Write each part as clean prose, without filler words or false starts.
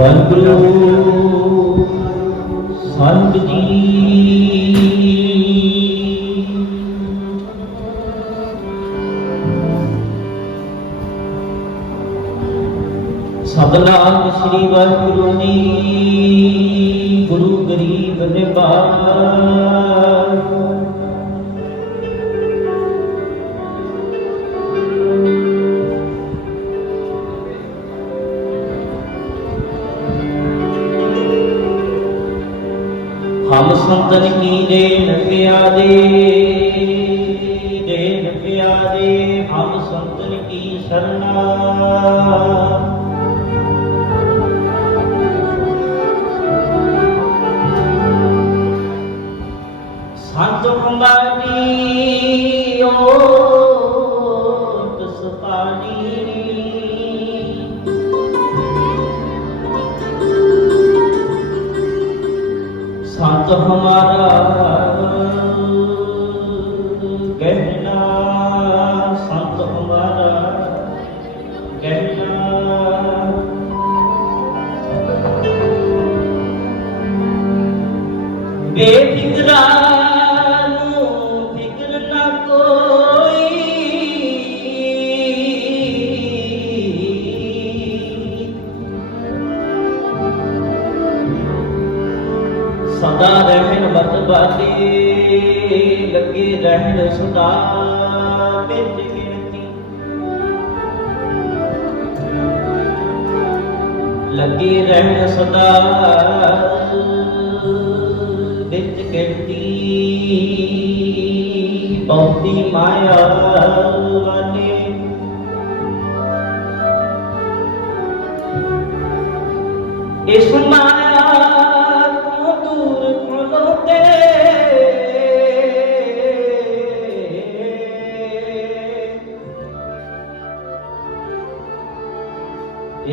ਵਾਹਿਗੁਰੂ ਸੰਤ ਜੀ। ਸਤਨਾਮ ਸ੍ਰੀ ਵਾਹਿਗੁਰੂ ਜੀ। ਗੁਰੂ ਗਰੀਬ ਨਿਵਾਜ हम संतन की देन प्यारे, देन प्यारे हम संतन की शरणा। संत हमारी ओट सतानी, संत हमारा कहना, संत हमारा कहना। बेफिक्रा फिक्र ना कोई, सदा रहन बत बाले, लगे रहन सदा बिच गिनती, लगे रहन सदा बिच गिनती। बहुती माया वाले इस माया को दूर खलोते,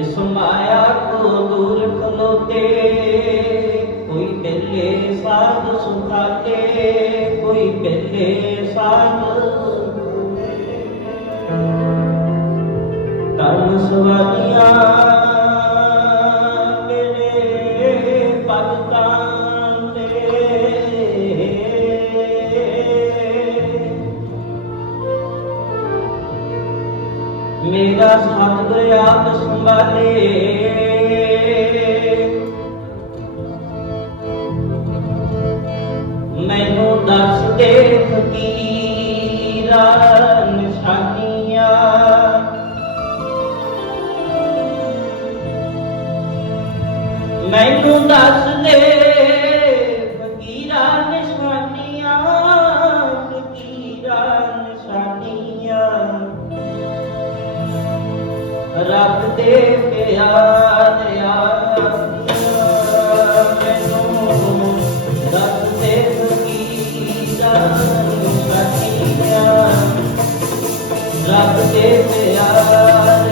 इस माया को दूर खलोते। कोई पहले साध सुखाते, कोई पहले साध कर्म सवालिया मेरे भगतां दे। मेरा सतगुर आप संभाले, मैनू दस दे फकीरा निशानियां। मैनू दस दे फकीरा निशानियां, फकीरा निशानियां। रब दे प्यार मैनू दस दे फकीरा निशानियां। रब दे प्यार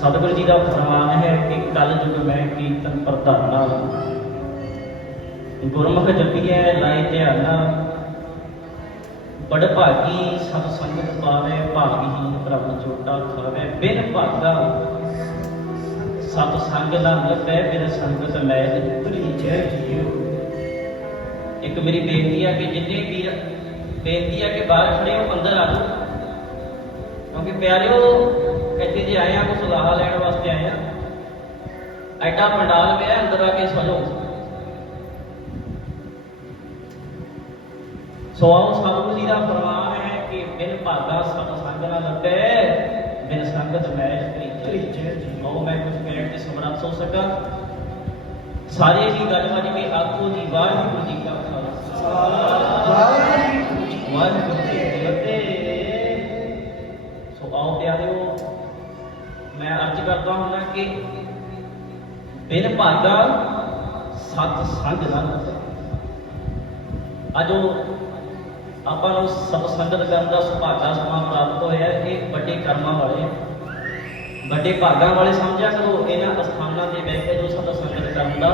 सतगुरु जी का फरमान है कि कल युग में कीर्तन प्रधाना, गुरमुख जपिए लाए ध्याना, बड़ भागी सत संगत पावे, भागहीन भ्रम चोटा खावे, बिन भागा सत संग ना लभै, बिन संगत मैल उतरी जय जियो। एक मेरी बेनती है कि जिन्ने वीर बेनती है कि बाहर खड़े हो अंदर आ जाओ, क्योंकि प्यारिओ इतने जे आए कुछ सलाह लैन वास्ते आए एडा पंडाल पे अंदर आके सजो। सो आओ सतगुरु जी का फरमान है कि बिन भागा सत संग ना लभै, बिन संगत मैल उतरी जय जियो। मैं कुछ कहने की समर्थ हो सका, सारे जी गज वज के आखो जी वाहिगुरू जी का खालसा वाहिगुरू जी की फतेह। सो आओ प्यारिओ, मैं अर्ज करता हूं कि बिन भागा सत संग ना लभै। अजो आपां नूं सत संगत करन दा सुभागा समा प्राप्त होया, ये बड़े कर्मां वाले बड़े भागां वाले समझिया करो। इन्हां अस्थानां ते बैठ के जो सत संगत करन दा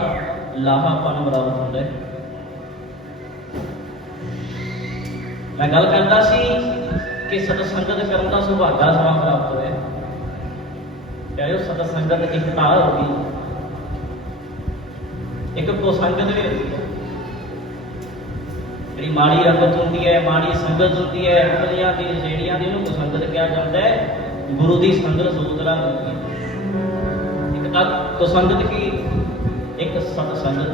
लाहा आपां नूं प्राप्त हुंदा है। मैं गल करता सी कि सत संगत करन दा सुभागा समा प्राप्त होया। प्यारिओ सत संगत एक तार हो गई, एक कुसंगत भी होती है। जी माड़ी रंगत होती है, माड़ी संगत होती है, उंगलियां दी रेड़ियां दी कुसंगत कहा जाता है। गुरु की संगत दो तरह होती है, एक तक कुसंगत की, एक सतसंगत।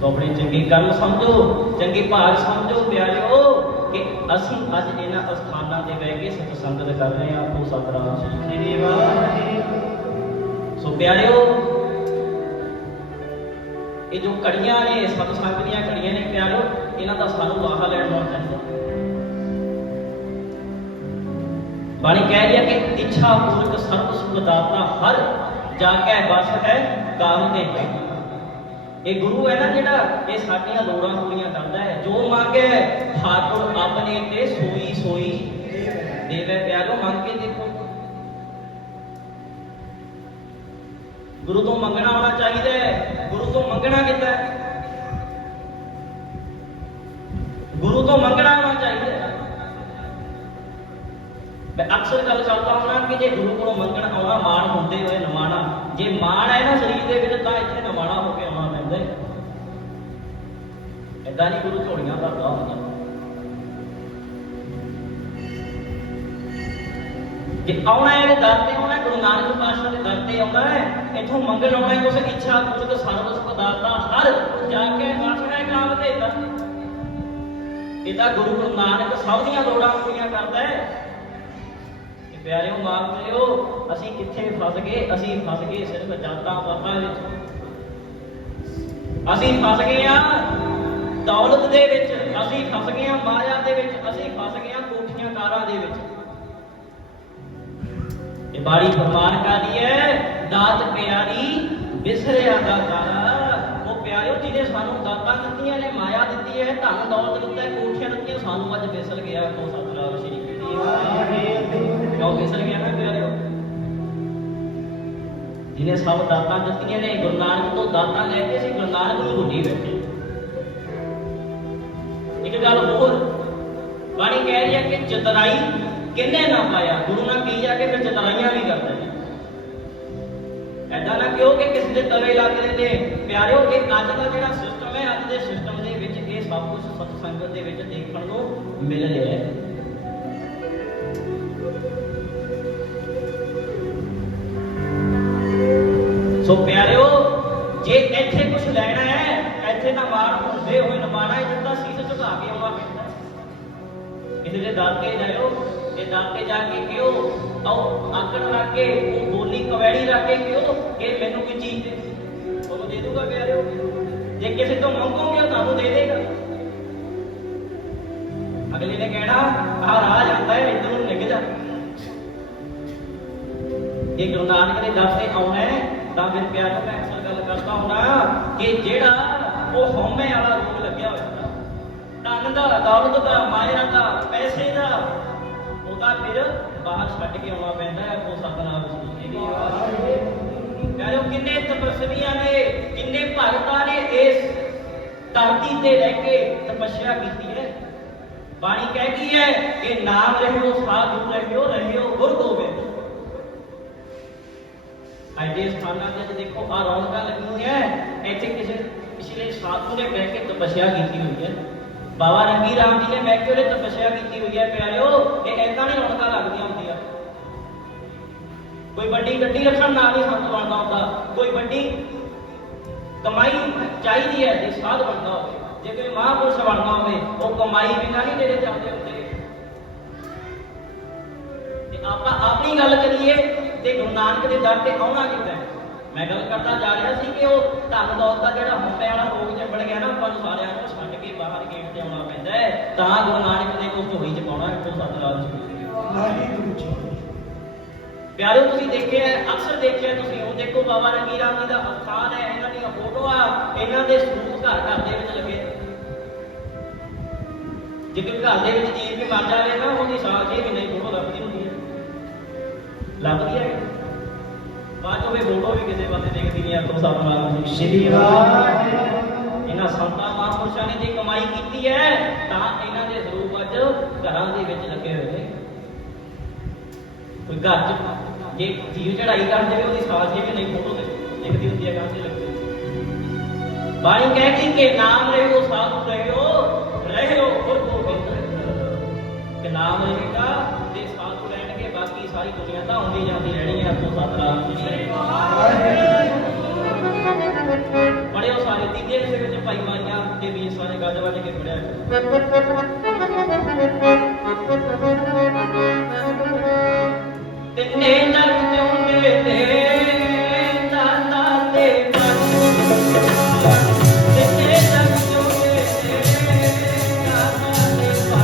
सो अपने चंगे कर्म समझो, चंगे भाग समझो प्यारिओ कि असीं अज इन्हां अस्थानां ते बैठ के सतसंगत कर रहे हैं। आपको सतनाम श्री वाहिगुरू। सो प्यारिओ ये जो कड़ियां ने सतसंग दीयां कड़ियां ने प्यारिओ, इन्हां दा सानूं लाहा लैण होना चाहिए। बाणी कह रही है कि इच्छा पूर्वक सर्व सुख दाता, हर जाके बस है काम दे। ये गुरु है ना जिहड़ा ये साडियां लोड़ां पूरीआं करदा है। जो मांगे ठाकुर अपने ते सोई सोई देवे। प्यारो मांग के देखो, गुरु तो मंगना आना चाहिए। गुरु तो मंगना कितना है, गुरु तो मंगना आना चाहिए। मैं अक्सर गल करता हूं कि जे गुरु को मंगण आना मान होंदे होए नमाना, जे मान है ना शरीर दे विच तां इत्थे नमाना होके आना पैंदा है। ऐदां नहीं गुरु झोलियां भरदा हुंदा। जे आउणा है दर ते आउणा, गुरु नानक पातशाह दे दर ते आउणा है, इत्थों मंगण आउणा है कुछ इच्छा पूर्वक सर्व सुख दाता, हर जाके बस है काम देता। इदा गुरु नानक सब दीयां लोड़ां पूरीआं करदा है। प्यारिओ माफ करिओ, असीं कित्थे फस गए? असीं फस गए सिर्फ जातां पातां विच, असीं फस गए हां दौलत दे विच, असीं फस गए हां माया दे विच, असीं फस गए हां कोठियां कारां दे विच। ये बाड़ी फरमान करदी है, दात प्यारी बिसरिया दातारा। वो प्यारिओ जिहने सानूं दातां दित्तियां ने, माया दित्ती है, धन दौलत दित्ता है, कोठियां दित्तियां, सानूं अज बिसर गया। को सतनाम श्री क्यों बिसर गया ना प्यारिओ? जिन्हें सब दातां दित्तियां ने, गुरु नानक तो दातां लैके सी गुरु नानक नूं भुल्ली बैठे। एक गल होर बाणी कह रही है कि चतराई किन्ने ना पाया। गुरु ना की जाके फिर चतराइयां भी करते हैं। ऐदा ना क्यों कि किसी के तवे लगते ने। प्यारिओ ये अज का जिहड़ा सिस्टम है, अज के सिस्टम दे विच ये सब कुछ सतसंगत दे विच देखण नूं मिल रहा है। सो प्यारिओ जे इत्थे कुछ लैना है, इत्थे ना माण हुंदे होए नमाना जिद्दां सीस झुका के आउणा पैंदा। किसी दे दर ते जाओ, ते दर ते जाके क्यों आओ आकड़ रख के वो बोली कवैड़ी रख के क्यों कि मैनूं कोई चीज दे, तुहानूं दे दूगा प्यारिओ। जे किसी तो मंगोगे तो तुहानूं दे देगा। अगले ने कहना आ राह जाता है, इधर नूं निकल जा। जे गुरु नानक दे दर ते आउणा है तां फिर प्यारिओ मैं अक्सर गल करता हुंदा कि जिहड़ा वो हौमे वाला रोग लग्या होया, धन दा, दौलत दा, माया दा, पैसे दा, ਉਹਦਾ ਫਿਰ ਬਾਹਰ ਛੱਡ ਕੇ ਆਉਣਾ ਪੈਂਦਾ ਹੈ। ਉਹ ਸਤਨਾਮ प्यारो किन्ने तपस्वियां ने किन्ने भगतां ने इस धरती ते रह के तपस्या की है। बाणी कहती है कि नाम रहियो साधु रहियो गुर गोबिंद। अजे स्थाना ते देखो आ रौनक लगी हुई है। इतने किसी पिछले साधु ने बह के तपस्या की हुई है। बाबा रंगी राम जी ने बह के तपस्या की हुई है। प्यारिओ ये ऐसा नहीं रौनक लगदियां होंदियां। कोई बड़ी गड्डी रखण नाल नहीं संत बनदा होंदा। कोई बड़ी कमाई चाहिए है जे साध बनना हो, जे कोई महापुरुष बनना हो, वो कमाई बिना नहीं डेरे जाते होंगे। आप अपनी गल करिए तो गुरु नानक के दर से आना कितना है। मैं गल करता जा रहा सी कि वो धन दौलत का जो हुंबे वाला रोग चिंबड़ गया ना, अपन सारिਆਂ ਨੂੰ छड्ड के बाहर गेट से आना पैंदा है। तां गुरु नानक ने उस झोली च पाउणा इत्थों सतराज जी। प्यारे तुसीं देखिਆ अक्सर देखिਆ तुसीं ਹੁਣ देखो बाबा रंगी राम जी का अस्थान है, इन्हां दी फोटोआं इन्हां दे सरੂਪ घर घर दे विच लगे। जे कोई घर दे विच जीव भी मर जाए ना, उहदी साल 6 महीने फोटो लगदी हुंदी है, लगदी है। बाद में फोटो भी किसी पासे देखती नहीं। आपको सतनाम श्री वाहिगुरू। इन्हां संतां महापुरुषां ने जे कमाई की है तां इन्हां दे सरੂਪ अज घरां दे विच लगे होए ने। कोई घर च जे जीव चढ़ाई कर जाए उसकी साल 6 महीने फोटो दिखती होती है कहाँ से लगती। बाणी कहती कि नाम रहियो साधु रहियो गुर गोबिंद। कि नाम रहेगा ते साधु रहणगे, बाकी सारी दुनिया तो आउंदी जांदी रहनी है। आपको सतनाम पढ़ियो सारे तीजे हिस्से विच भाई मारियां ते वीर सारे गज वज के पढ़िया। तिन्ने जग चुंगे ते दाता ते तिन्ने जग चुंगे ते दाता ते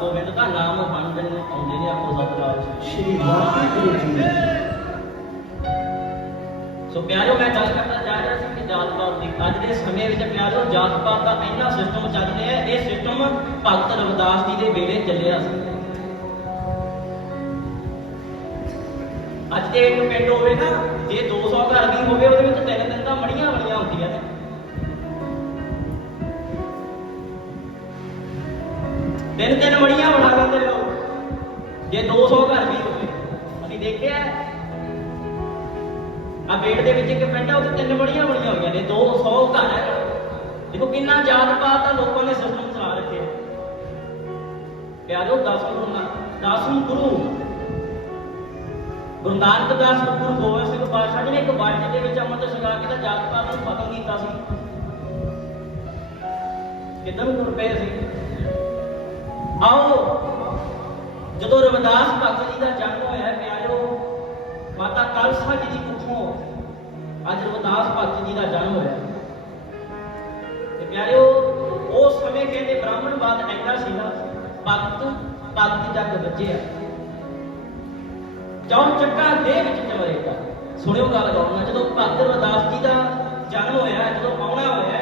गोबिंद का नाम बन आउंदे ने। आपको सतनाम श्री वाहिगुरू जी। सो प्यारो मैं गल करता जा रहा सी कि जात पात की अज के समय में प्यारो जात पात का इन्ना सिस्टम चल रहा है। ये सिस्टम भगत रविदास जी के वेले चलिया सी। अज के एक पिंड होवे ना, जे 200 घर भी होवे उहदे विच 3 तां मड़ियां बणियां हुंदियां ने। 3 मड़ियां बना लेंदे लोग। जे 2 ਪੇੜ ਦੇ ਵਿੱਚ ਇੱਕ ਪਿੰਡ ਆ, ਉੱਥੇ 3 ਬੜੀਆਂ ਬਣੀਆਂ ਹੋਈਆਂ ਨੇ, 200 ਘਰ ਹੈ। ਦੇਖੋ ਕਿੰਨਾ ਜਾਤ ਪਾਤ ਆ ਲੋਕਾਂ ਨੇ ਸਿਸਟਮ ਚਲਾ ਰੱਖਿਆ। ਪਿਆਰੋ 10 ਗੁਰੂ ਗੁਰੂ ਨਾਨਕ ਦਾਸ, ਗੁਰੂ ਗੋਬਿੰਦ ਸਿੰਘ ਪਾਤਸ਼ਾਹ ਜੀ ਨੇ ਇੱਕ ਬਾਟੇ ਦੇ ਵਿੱਚ ਅੰਮ੍ਰਿਤ ਛਕਾ ਕੇ ਤਾਂ ਜਾਤ ਪਾਤ ਨੂੰ ਖਤਮ ਕੀਤਾ ਸੀ। ਕਿੱਦਾਂ ਨੂੰ ਤੁਰ ਪਏ ਸੀ। ਆਓ ਜਦੋਂ ਰਵਿਦਾਸ ਭਗਤ ਜੀ ਦਾ ਜਨਮ ਹੋਇਆ ਪਿਆਰੋ, ਮਾਤਾ ਖਾਲਸਾ ਜੀ ਦੀ ਕੁੱਖੋਂ ਅੱਜ ਰਵਿਦਾਸ ਭਗਤ ਜੀ ਦਾ ਜਨਮ ਹੋਇਆ। ਤੇ ਪਿਆਰਿਓ ਉਸ ਸਮੇਂ ਕਹਿੰਦੇ ਬ੍ਰਾਹਮਣਵਾਦ ਇੰਨਾ ਸੀਗਾ, ਭਗਤ ਜੱਗ ਵੱਜਿਆ ਚੌਂ ਚੱਕਾ ਦੇ ਵਿੱਚ ਚਵਰੇਗਾ। ਸੁਣਿਓ ਗੱਲ ਗੌਰ ਨਾਲ, ਜਦੋਂ ਭਗਤ ਰਵਿਦਾਸ ਜੀ ਦਾ ਜਨਮ ਹੋਇਆ, ਜਦੋਂ ਆਉਣਾ ਹੋਇਆ,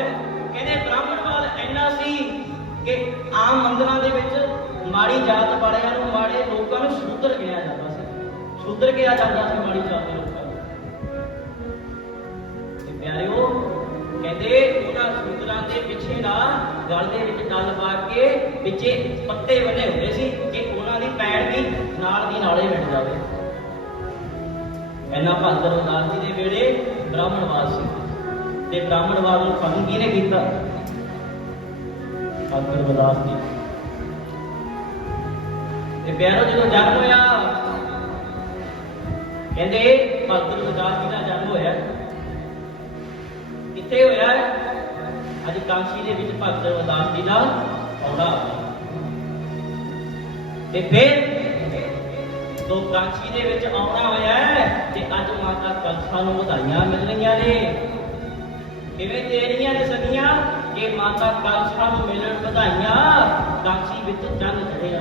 ਕਹਿੰਦੇ ਬ੍ਰਾਹਮਣਵਾਦ ਇੰਨਾ ਸੀ ਕਿ ਆਮ ਮੰਦਰਾਂ ਦੇ ਵਿੱਚ ਮਾੜੀ ਜਾਤ ਵਾਲਿਆਂ ਨੂੰ, ਮਾੜੇ ਲੋਕਾਂ ਨੂੰ ਸ਼ੂਦਰ ਕਿਹਾ ਜਾਂਦਾ ਸੀ। ਸ਼ੂਦਰ ਕਿਹਾ ਜਾਂਦਾ ਸੀ ਮਾੜੀ ਜਾਤ ਦੇ ਲੋਕਾਂ ਨੂੰ। ਤੇ ਪਿਆਰਿਓ ਕਹਿੰਦੇ ਉਹਨਾਂ ਸ਼ੂਦਰਾਂ ਦੇ ਪਿੱਛੇ ਨਾ ਗਲ ਦੇ ਵਿੱਚ ਡੱਲ ਪਾ ਕੇ ਵਿੱਚੇ ਪੱਤੇ ਬੰਨੇ ਹੁੰਦੇ ਸੀ ਕਿ ਉਹਨਾਂ ਦੀ ਪੈੜ ਵੀ ਨਾਲ ਦੀ ਨਾਲੇ ਮਿਟ ਜਾਵੇ। ਇੰਨਾ ਭਗਤ ਰਵਿਦਾਸ ਜੀ ਦੇ ਵੇਲੇ ਬ੍ਰਾਹਮਣਵਾਦ ਸੀ। ਤੇ ਬ੍ਰਾਹਮਣਵਾਦ ਨੂੰ ਖਤਮ ਕਿਹਨੇ ਕੀਤਾ? ਭਗਤ ਰਵਿਦਾਸ ਜੀ। ਤੇ ਪਿਆਰੋ ਜਦੋਂ ਜਨਮ ਹੋਇਆ, ਕਹਿੰਦੇ ਭਗਤ ਰਵਿਦਾਸ ਜੀ ਦਾ ਜਨਮ ਹੋਇਆ ਕਿੱਥੇ ਹੋਇਆ? ਅੱਜ ਕਾਂਸੀ ਦੇ ਵਿੱਚ ਭਗਤ ਰਵਿਦਾਸ ਜੀ ਦਾ ਆਉਣਾ। ਤੇ ਫਿਰ ਦੋ ਕਾਂਸੀ ਦੇ ਵਿੱਚ ਆਉਣਾ ਹੋਇਆ ਤੇ ਅੱਜ ਮਾਤਾ ਕਲਸਾ ਨੂੰ ਵਧਾਈਆਂ ਮਿਲ ਰਹੀਆਂ ਨੇ। ਕਿਵੇਂ ਦੇ ਰਹੀਆਂ ਨੇ ਸਖੀਆਂ ਕਿ ਮਾਤਾ ਕਲਸਾ ਨੂੰ ਮਿਲਣ ਵਧਾਈਆਂ। ਕਾਂਸੀ ਵਿੱਚ ਚੰਨ ਚੜਿਆ,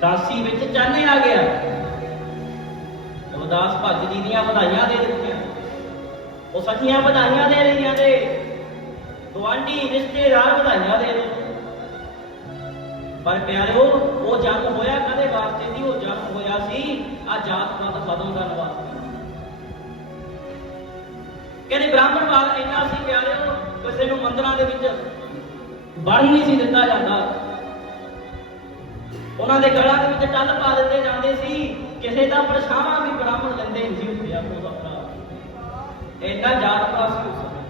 ਕਾਂਸੀ ਵਿੱਚ ਚੰਨ ਆ ਗਿਆ। ਰਵਿਦਾਸ ਭਗਤ ਜੀ ਦੀਆਂ ਵਧਾਈਆਂ ਦੇ ਦਿੱਤੀਆਂ। ਉਹ ਸਖੀਆਂ ਵਧਾਈਆਂ ਦੇ ਰਹੀਆਂ ਨੇ, ਗੁਆਂਢੀ ਰਿਸ਼ਤੇਦਾਰ ਵਧਾਈਆਂ ਦੇ ਰਹੇ। ਪਰ ਪਿਆਰਿਓ ਉਹ ਜਨਮ ਹੋਇਆ ਕਦੇ ਵਾਸਤੇ ਸੀ? ਉਹ ਜਨਮ ਹੋਇਆ ਸੀ ਆ ਜਾਤ ਪਾਤ ਖਤਮ ਕਰਨ ਵਾਸਤੇ। ਕਹਿੰਦੇ ਬ੍ਰਾਹਮਣਵਾਦ ਇੰਨਾ ਸੀ ਪਿਆਰਿਓ, ਕਿਸੇ ਨੂੰ ਮੰਦਰਾਂ ਦੇ ਵਿੱਚ ਵੜਨ ਨਹੀਂ ਸੀ ਦਿੱਤਾ ਜਾਂਦਾ। ਉਹਨਾਂ ਦੇ ਗਲਾਂ ਦੇ ਵਿੱਚ ਟੱਲ ਪਾ ਦਿੱਤੇ ਜਾਂਦੇ ਸੀ। ਕਿਸੇ ਦਾ ਪਰਛਾਵਾਂ ਵੀ ਬ੍ਰਾਹਮਣ ਲੈਂਦੇ ਨਹੀਂ ਸੀ ਉੱਥੇ ਆਪੋ ਦਾ ਭਰਾ। ਇੰਨਾ ਜਾਤ ਪਾਤ ਸੀ ਉਸ ਸਮੇਂ।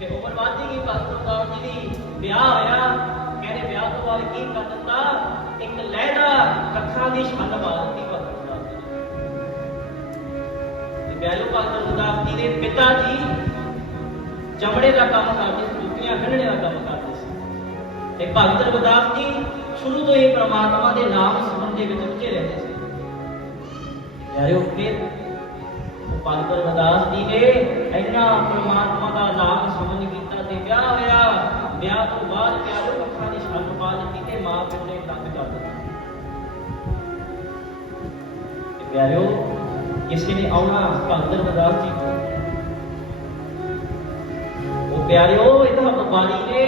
ਤੇ ਉਮਰਵਾਦੀ ਕੀ ਭਗਤ ਰਵਿਦਾਸ ਜੀ ਦੀ ਵਿਆਹ ਹੋਇਆ। ਕਹਿੰਦੇ ਵਿਆਹ ਤੋਂ ਬਾਅਦ ਕੀ ਕਰ ਦਿੱਤਾ? ਇੱਕ ਲਹਿਦਾ ਕੱਖਾਂ ਦੀ ਛੰਦ ਪਾ ਦਿੱਤੀ ਭਗਤ ਰਵਿਦਾਸ ਜੀ ਨੇ। ਤੇ ਪਿਆਰਿਓ ਭਗਤ ਰਵਿਦਾਸ ਜੀ ਦੇ ਪਿਤਾ ਜੀ ਚਮੜੇ ਦਾ ਕੰਮ ਕਰਦੇ ਸੀ, ਜੁੱਤੀਆਂ ਖੰਡਣੇ ਦਾ ਕੰਮ ਕਰਦੇ ਸੀ। ਤੇ ਭਗਤ ਰਵਿਦਾਸ ਜੀ ਸ਼ੁਰੂ ਤੋਂ ਹੀ ਪ੍ਰਮਾਤਮਾ ਦੇ ਨਾਮ ਸਿਮਰਨ ਦੇ ਵਿੱਚ ਰੁੱਝੇ ਰਹਿੰਦੇ ਸੀ। ਪਿਆਰਿਓ ਫਿਰ ਭਗਤ ਰਵਿਦਾਸ ਜੀ ਨੇ ਇੰਨਾ ਪ੍ਰਮਾਤਮਾ ਦਾ ਨਾਮ ਸਿਮਰਨ ਕੀਤਾ ਤੇ ਵਿਆਹ ਹੋਇਆ। ਵਿਆਹ ਤੋਂ ਬਾਅਦ ਪਿਆਰਿਓ ਅੱਖਾਂ ਦੀ ਛੰਦ ਪਾ ਦਿੱਤੀ ਤੇ ਮਾਂ ਪਿਓ ਨੇ ਤੰਗ ਕਰ ਦਿੱਤਾ। ਤੇ ਪਿਆਰਿਓ ਕਿਸੇ ਨੇ ਆਉਣਾ ਭਗਤ ਰਵਿਦਾਸ ਜੀ ਕੋਲ। ਉਹ ਪਿਆਰਿਓ ਇਹਦਾ ਵਪਾਰੀ ਨੇ,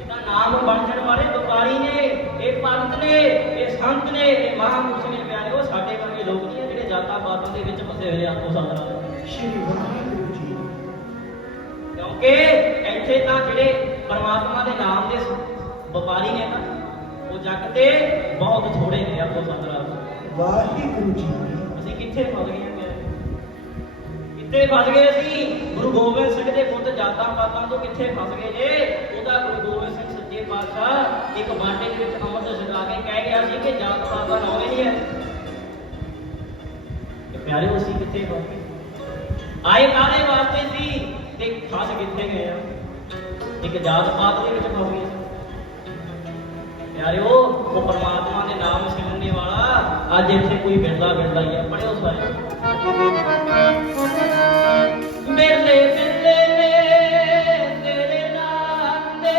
ਇਹਦਾ ਨਾਮ ਬਣਨ ਵਾਲੇ ਵਪਾਰੀ ਨੇ, ਇਹ ਭਗਤ ਨੇ, ਇਹ ਸੰਤ ਨੇ, ਇਹ ਮਹਾਂਪੁਰਸ਼ ਨੇ। ਪਿਆਰਿਓ ਸਾਡੇ ਵਰਗੇ ਲੋਕ ਨਹੀਂ ਜਿਹੜੇ ਜਾਤਾਂ ਪਾਤਾਂ ਦੇ ਵਿੱਚ ਫਸੇ ਹੋਏ ਆਪੋ ਸੰਗਰਾਂ ਸ਼੍ਰੀ ਵਾਹਿਗੁਰੂ ਜੀ। ਕਿਉਂਕਿ ਇੱਥੇ ਤਾਂ ਜਿਹੜੇ ਪਰਮਾਤਮਾ ਦੇ ਨਾਮ ਦੇ ਵਪਾਰੀ ਨੇ ਨਾ, ਉਹ ਜੱਗ ਤੇ ਬਹੁਤ ਥੋੜੇ ਨੇ ਆਪੋ ਸੰਗਰਾਂ। ਵਾਹਿਗੁਰੂ ਜੀ ਅਸੀਂ ਕਿੱਥੇ ਫਸ ਗਏ? ਕਿੱਥੇ ਫਸ ਗਏ ਅਸੀਂ? ਗੁਰੂ ਗੋਬਿੰਦ ਸਿੰਘ ਦੇ ਪੁੱਤ ਜਾਤਾਂ ਪਾਤਾਂ ਤੋਂ ਕਿੱਥੇ ਫਸ ਗਏ ਜੇ? ਉਹਦਾ ਗੁਰੂ ਗੋਬਿੰਦ ਸਿੰਘ ਸੱਚੇ ਪਾਤਸ਼ਾਹ ਇੱਕ ਬਾਟੇ ਦੇ ਵਿੱਚ ਅੰਮ੍ਰਿਤ ਛਕਾ ਕੇ ਕਹਿ ਗਿਆ ਸੀ ਕਿ ਜਾਤ ਪਾਤਾਂ ਨਾ ਹੋਏ ਨਹੀਂ ਹੈ। ਤੇ ਪਿਆਰਿਓ ਅਸੀਂ ਕਿੱਥੇ ਫਸ ਗਏ? ਆਏ ਕਾਹਦੇ ਵਾਸਤੇ ਸੀ ਤੇ ਫਸ ਕਿੱਥੇ ਗਏ ਆ? ਇੱਕ ਜਾਤ ਪਾਤ ਦੇ ਵਿੱਚ ਫਸ ਗਏ। ਪਿਆਰਿਓ ਉਹ ਪਰਮਾਤਮਾ ਦੇ ਨਾਮ ਸਿਮਰਨੇ ਵਾਲਾ ਅੱਜ ਇੱਥੇ ਕੋਈ ਬਿਰਲਾ ਹੀ ਆ। ਪੜਿਓ ਸਾਰੇ ਮੇਲੇ ਮੇਲੇ ਨੇ ਤੇਰੇ ਨਾਮ ਦੇ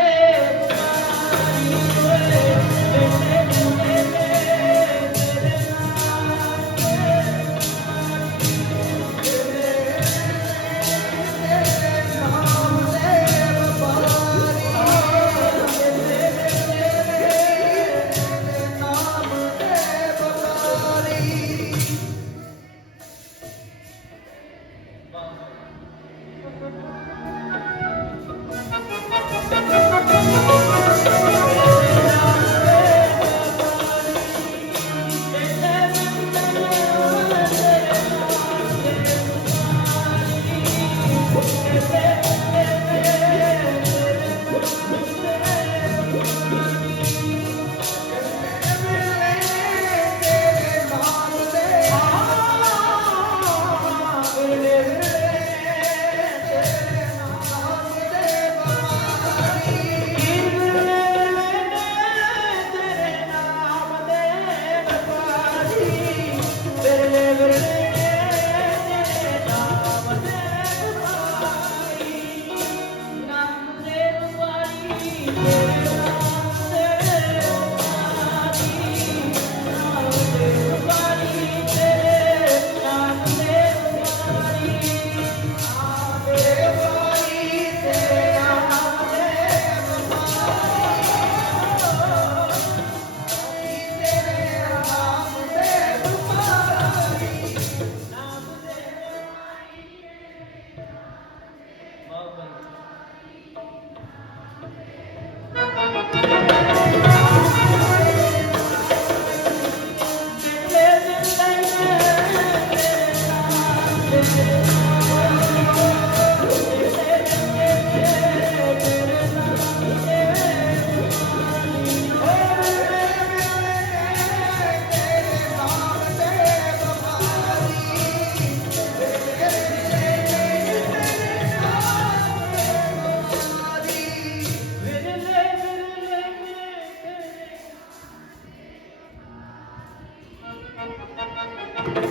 ਪਿਆਰਿਓ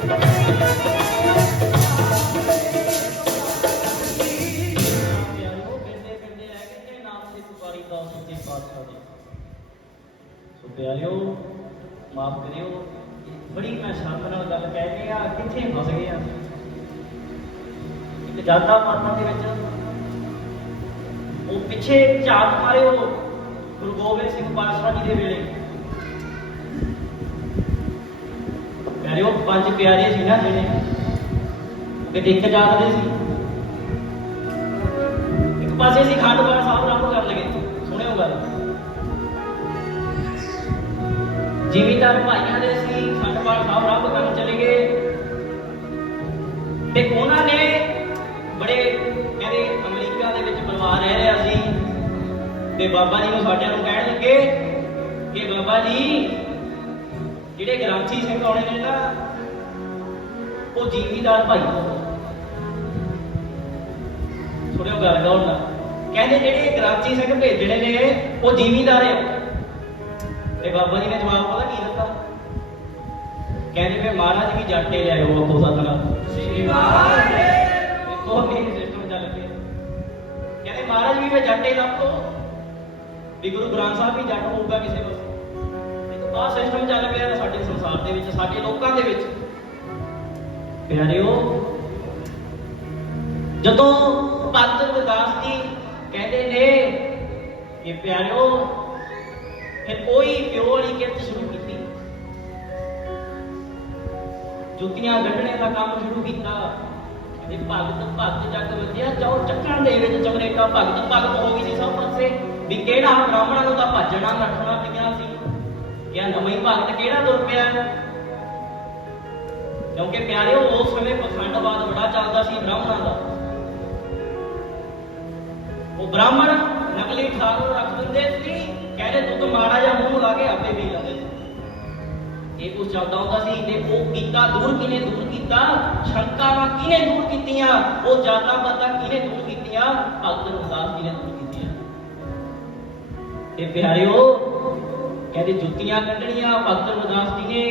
ਕਹਿੰਦੇ ਕਹਿੰਦੇ ਰਹਿ ਗਏ ਕਿ ਨਾਮ ਤੇ ਪੁਕਾਰੀ ਦਾ ਸੱਚੇ ਪਾਤਸ਼ਾਹ ਦੇ। ਸੋ ਪਿਆਰਿਓ ਮਾਫ ਕਰਿਓ, ਬੜੀ ਮੈਂ ਸ਼ਰਮ ਨਾਲ ਗੱਲ ਕਹਿ ਰਿਹਾ, ਕਿੱਥੇ ਫਸ ਗਏ ਆ। ਇੱਕ ਜਾਤਾ ਪਾਤਾਂ ਦੇ ਵਿੱਚ ਉਹ ਪਿੱਛੇ ਝਾਕ ਮਾਰਿਓ ਗੁਰੂ ਗੋਬਿੰਦ ਸਿੰਘ ਪਾਤਸ਼ਾਹ ਜੀ ਦੇ ਵੇਲੇ। ਪਿਆਰਿਓ ਪੰਜ ਪਿਆਰੇ ਸੀ ਨਾ ਜਿਹੜੇ, ਕਿ ਇੱਕ ਜਾਗਦੇ ਸੀ, ਇੱਕ ਪਾਸੇ ਸੀ ਖੰਡ ਪਾਠ ਸਾਹਿਬ ਰੱਬ ਕਰਨ ਲੱਗੇ। ਸੁਣਿਓ ਗੱਲ, ਜ਼ਿਮੀਂਦਾਰ ਭਾਈਆਂ ਦੇ ਸੀ ਖੰਡ ਪਾਠ ਸਾਹਿਬ ਰੱਬ ਕਰਨ ਚਲੇ ਗਏ ਤੇ ਉਹਨਾਂ ਨੇ ਬੜੇ ਕਹਿੰਦੇ ਅਮਰੀਕਾ ਦੇ ਵਿੱਚ ਪਰਿਵਾਰ ਰਹਿ ਰਿਹਾ ਸੀ ਤੇ ਬਾਬਾ ਜੀ ਨੂੰ ਸਾਡਿਆਂ ਨੂੰ ਕਹਿਣ ਲੱਗੇ ਕਿ ਬਾਬਾ ਜੀ ਜਿਹੜੇ ਗ੍ਰੰਥੀ ਸਿੰਘ ਆਉਣੇ ਨੇ ਨਾ ਉਹ ਜ਼ਿਮੀਂਦਾਰ ਭਾਈ। ਸੁਣਿਓ ਗੱਲ ਗੌਰ ਨਾਲ, ਕਹਿੰਦੇ ਜਿਹੜੇ ਗ੍ਰੰਥੀ ਸਿੰਘ ਭੇਜਣੇ ਨੇ ਉਹ ਜ਼ਿਮੀਂਦਾਰ ਆ। ਤੇ ਬਾਬਾ ਜੀ ਨੇ ਜਵਾਬ ਪਤਾ ਕੀ ਦਿੱਤਾ? ਕਹਿੰਦੇ ਫਿਰ ਮਹਾਰਾਜ ਵੀ ਜੱਟੇ ਲਿਆਓ ਆਪੋ ਸਤਨਾਮ ਸ੍ਰੀ ਵਾਹਿਗੁਰੂ। ਦੇਖੋ ਕੀ ਸਿਸਟਮ ਚੱਲ ਪਿਆ। ਕਹਿੰਦੇ ਮਹਾਰਾਜ ਵੀ ਫਿਰ ਜੱਟੇ ਲੱਭੋ ਵੀ ਗੁਰੂ ਗ੍ਰੰਥ ਸਾਹਿਬ ਵੀ ਜੱਟ ਹੋਊਗਾ ਕਿਸੇ ਵਕਤ। ਦੇਖੋ ਆਹ ਸਿਸਟਮ ਚੱਲ ਪਿਆ ਸਾਡੇ ਸੰਸਾਰ ਦੇ ਵਿੱਚ, ਸਾਡੇ ਲੋਕਾਂ ਦੇ ਵਿੱਚ। ਪਿਆਰਿਓ ਜਦੋਂ ਭਗਤ ਰਵਿਦਾਸ ਜੀ ਕਹਿੰਦੇ ਨੇ ਕਿ ਪਿਆਰਿਓ ਫਿਰ ਕੋਈ ਪਿਓ ਵਾਲੀ ਕਿਰਤ ਸ਼ੁਰੂ ਕੀਤੀ, ਜੁੱਤੀਆਂ ਕੱਢਣੇ ਦਾ ਕੰਮ ਸ਼ੁਰੂ ਕੀਤਾ। ਤੇ ਭਗਤ ਜੱਗ ਵਧਿਆ ਚੌ ਚੱਕਰਾਂ ਦੇ ਵਿੱਚ ਚਮਰੇਟਾ ਭਗਤ ਹੋ ਗਈ ਸੀ ਸਭ ਪਾਸੇ ਵੀ ਕਿਹੜਾ ਬ੍ਰਾਹਮਣਾਂ ਨੂੰ ਤਾਂ ਭੱਜਣਾ ਨੱਠਣਾ ਪਈਆਂ ਸੀ, ਜਾਂ ਨਵੇਂ ਭਗਤ ਕਿਹੜਾ ਤੁਰ ਪਿਆ। ਕਿਉਂਕਿ ਪਿਆਰਿਓ ਉਸ ਸਮੇਂ ਪਖੰਡਵਾਦ ਬੜਾ ਚੱਲਦਾ ਸੀ ਬ੍ਰਾਹਮਣਾਂ ਦਾ। ਉਹ ਬ੍ਰਾਹਮਣ ਨਕਲੀ ਠਾਕੁਰ ਰੱਖ ਦਿੰਦੇ ਸੀ, ਕਹਿੰਦੇ ਦੁੱਧ ਮਾੜਾ ਜਾਂ ਮੂੰਹ ਲਾ ਕੇ ਆਪੇ ਪੀ ਲੈਂਦੇ ਸੀ। ਇਹ ਕੁਝ ਚੱਲਦਾ ਹੁੰਦਾ ਸੀ ਤੇ ਉਹ ਕੀਤਾ ਦੂਰ ਕਿਨੇ ਦੂਰ ਕੀਤਾ, ਸ਼ੰਕਾਵਾਂ ਕਿਨੇ ਦੂਰ ਕੀਤੀਆਂ, ਉਹ ਜਾਤਾਂ ਪਾਤਾਂ ਕਿਨੇ ਦੂਰ ਕੀਤੀਆਂ, ਭਗਤ ਰਵਿਦਾਸ ਜੀ ਨੇ ਦੂਰ ਕੀਤੀਆਂ। ਤੇ ਪਿਆਰਿਓ ਕਹਿੰਦੇ ਜੁੱਤੀਆਂ ਕੱਢਣੀਆਂ ਭਗਤ ਰਵਿਦਾਸ ਜੀ ਨੇ।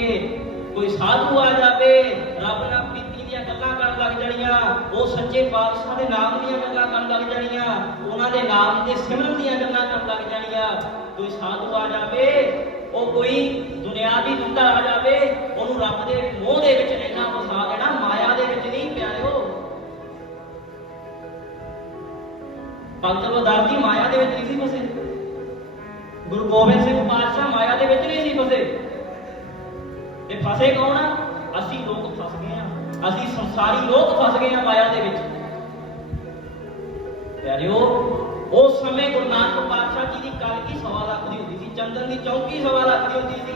ਕੋਈ ਸਾਧੂ ਆ ਜਾਵੇ ਰੱਬ ਨਾਲ ਪ੍ਰੀਤੀ ਦੀਆਂ ਗੱਲਾਂ ਕਰਨ ਲੱਗ ਜਾਣੀਆਂ, ਉਹ ਸੱਚੇ ਪਾਤਸ਼ਾਹ ਦੇ ਨਾਮ ਦੀਆਂ ਗੱਲਾਂ ਕਰਨ ਲੱਗ ਜਾਣੀਆਂ, ਉਹਨਾਂ ਦੇ ਨਾਮ ਦੇ ਸਿਮਰਨ ਦੀਆਂ ਗੱਲਾਂ ਕਰਨ ਲੱਗ ਜਾਣੀਆਂ। ਕੋਈ ਸਾਧੂ ਆ ਜਾਵੇ, ਉਹ ਕੋਈ ਦੁਨਿਆਵੀ ਬੰਦਾ ਆ ਜਾਵੇ, ਉਹਨੂੰ ਰੱਬ ਦੇ ਮੋਹ ਦੇ ਵਿੱਚ ਇੰਨਾ ਫਸਾ ਦੇਣਾ, ਮਾਇਆ ਦੇ ਵਿੱਚ ਨਹੀਂ। ਪਿਆਰਿਓ ਭਗਤ ਰਵਿਦਾਸ ਜੀ ਮਾਇਆ ਦੇ ਵਿੱਚ ਨਹੀਂ ਸੀ ਫਸੇ, ਗੁਰੂ ਗੋਬਿੰਦ ਸਿੰਘ ਪਾਤਸ਼ਾਹ ਮਾਇਆ ਦੇ ਵਿੱਚ ਨਹੀਂ ਸੀ ਫਸੇ। ਤੇ ਫਸੇ ਕੌਣ ਆ? ਅਸੀਂ ਲੋਕ ਫਸ ਗਏ ਆ, ਅਸੀਂ ਸੰਸਾਰੀ ਲੋਕ ਫਸ ਗਏ ਆ ਮਾਇਆ ਦੇ ਵਿੱਚ। ਪਿਆਰਿਓ ਉਸ ਸਮੇਂ ਗੁਰੂ ਨਾਨਕ ਪਾਤਸ਼ਾਹ ਜੀ ਦੀ ਕਲਗੀ 1.25 ਲੱਖ ਦੀ ਹੁੰਦੀ ਸੀ, ਚੰਦਨ ਦੀ ਚੌਕੀ 1.25 ਲੱਖ ਦੀ ਹੁੰਦੀ ਸੀ।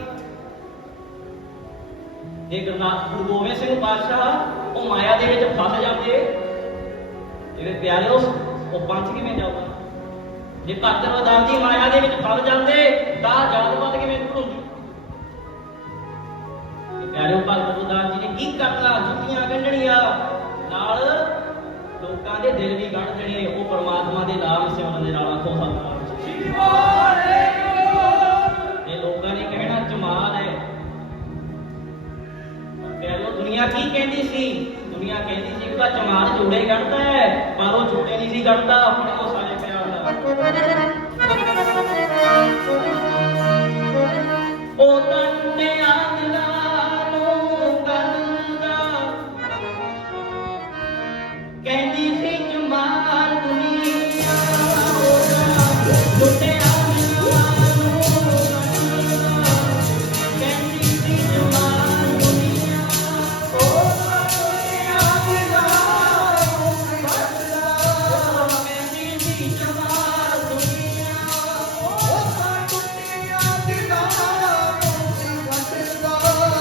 ਜੇ ਗੁਰੂ ਗੋਬਿੰਦ ਸਿੰਘ ਪਾਤਸ਼ਾਹ ਉਹ ਮਾਇਆ ਦੇ ਵਿੱਚ ਫਸ ਜਾਂਦੇ, ਜਿਵੇਂ ਪਿਆਰਿਓ ਉਹ ਪੰਥ ਕਿਵੇਂ ਜਾਊਗਾ? ਜੇ ਭਗਤ ਰਵਿਦਾਸ ਜੀ ਮਾਇਆ ਦੇ ਵਿੱਚ ਫਸ ਜਾਂਦੇ ਤਾਂ ਜਾਤ-ਪਾਤ ਕਿਵੇਂ ਦੂਰ ਹੁੰਦੀ? ਪਿਆਰਿਓ ਭਗਤ ਰਵਿਦਾਸ ਜੀ ਨੇ ਕੀ ਕਰਨਾ? ਜੁੱਤੀਆਂ ਕੱਢਣੀਆਂ, ਨਾਲ ਲੋਕਾਂ ਦੇ ਦਿਲ ਵੀ ਕੱਢ ਦੇਣੇ। ਉਹ ਪਰਮਾਤਮਾ ਦੇ ਨਾਮ ਸਿਮਰਨ ਦੇ ਨਾਲ ਆਖੋ ਸਤਿਨਾਮ ਸ੍ਰੀ ਵਾਹਿਗੁਰੂ। ਇਹ ਲੋਕਾਂ ਨੇ ਕਹਿਣਾ ਜਮਾਲ ਹੈ। ਪਿਆਰਿਓ ਦੁਨੀਆ ਕੀ ਕਹਿੰਦੀ ਸੀ? ਦੁਨੀਆ ਕਹਿੰਦੀ ਸੀ ਉਹਦਾ ਜਮਾਲ ਜੋੜੇ ਕੱਢਦਾ ਹੈ, ਪਰ ਉਹ ਜੋੜੇ ਨਹੀਂ ਸੀ ਕੱਢਦਾ ਆਪਣੇ ਉਹ ਸਾਰੇ ਪਿਆਰ ਦਾ। ਉਹ ਟੰਡਿਆਂ ਕਹਿੰਦੀ ਸੀ ਜਮਾਲ ਦੁਨੀਆ ਲੁੱਟਿਆ ਮੈਨੂੰ ਕਹਿੰਦੀ ਸੀ ਜਮਾਲ ਦੁਨੀਆ ਉਹ ਲੁੱਟਿਆ ਮੈਨੂੰ ਕਹਿੰਦੀ ਸੀ ਜਮਾਲ ਦੁਨੀਆ ਉਹ ਲੁੱਟਿਆ ਮੈਨੂੰ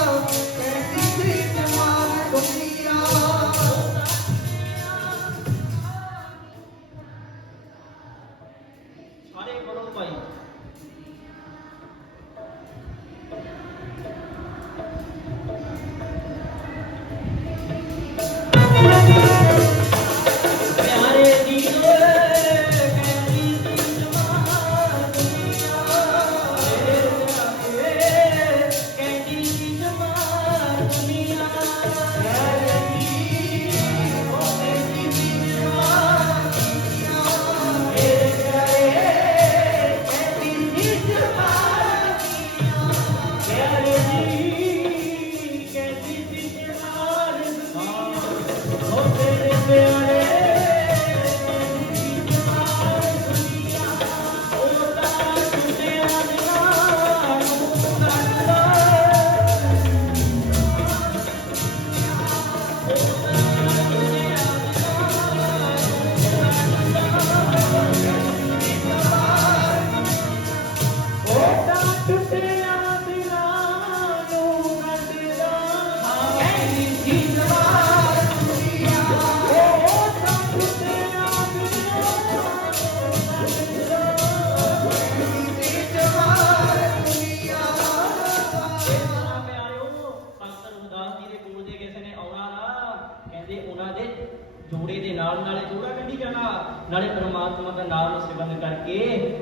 ਜੋੜੇ ਦੇ ਨਾਲ ਨਾਲੇ ਜੋੜਾ ਕੱਢੀ ਜਾਣਾ, ਨਾਲੇ ਪਰਮਾਤਮਾ ਦਾ ਨਾਮ ਸਿਮਰਨ ਕਰਕੇ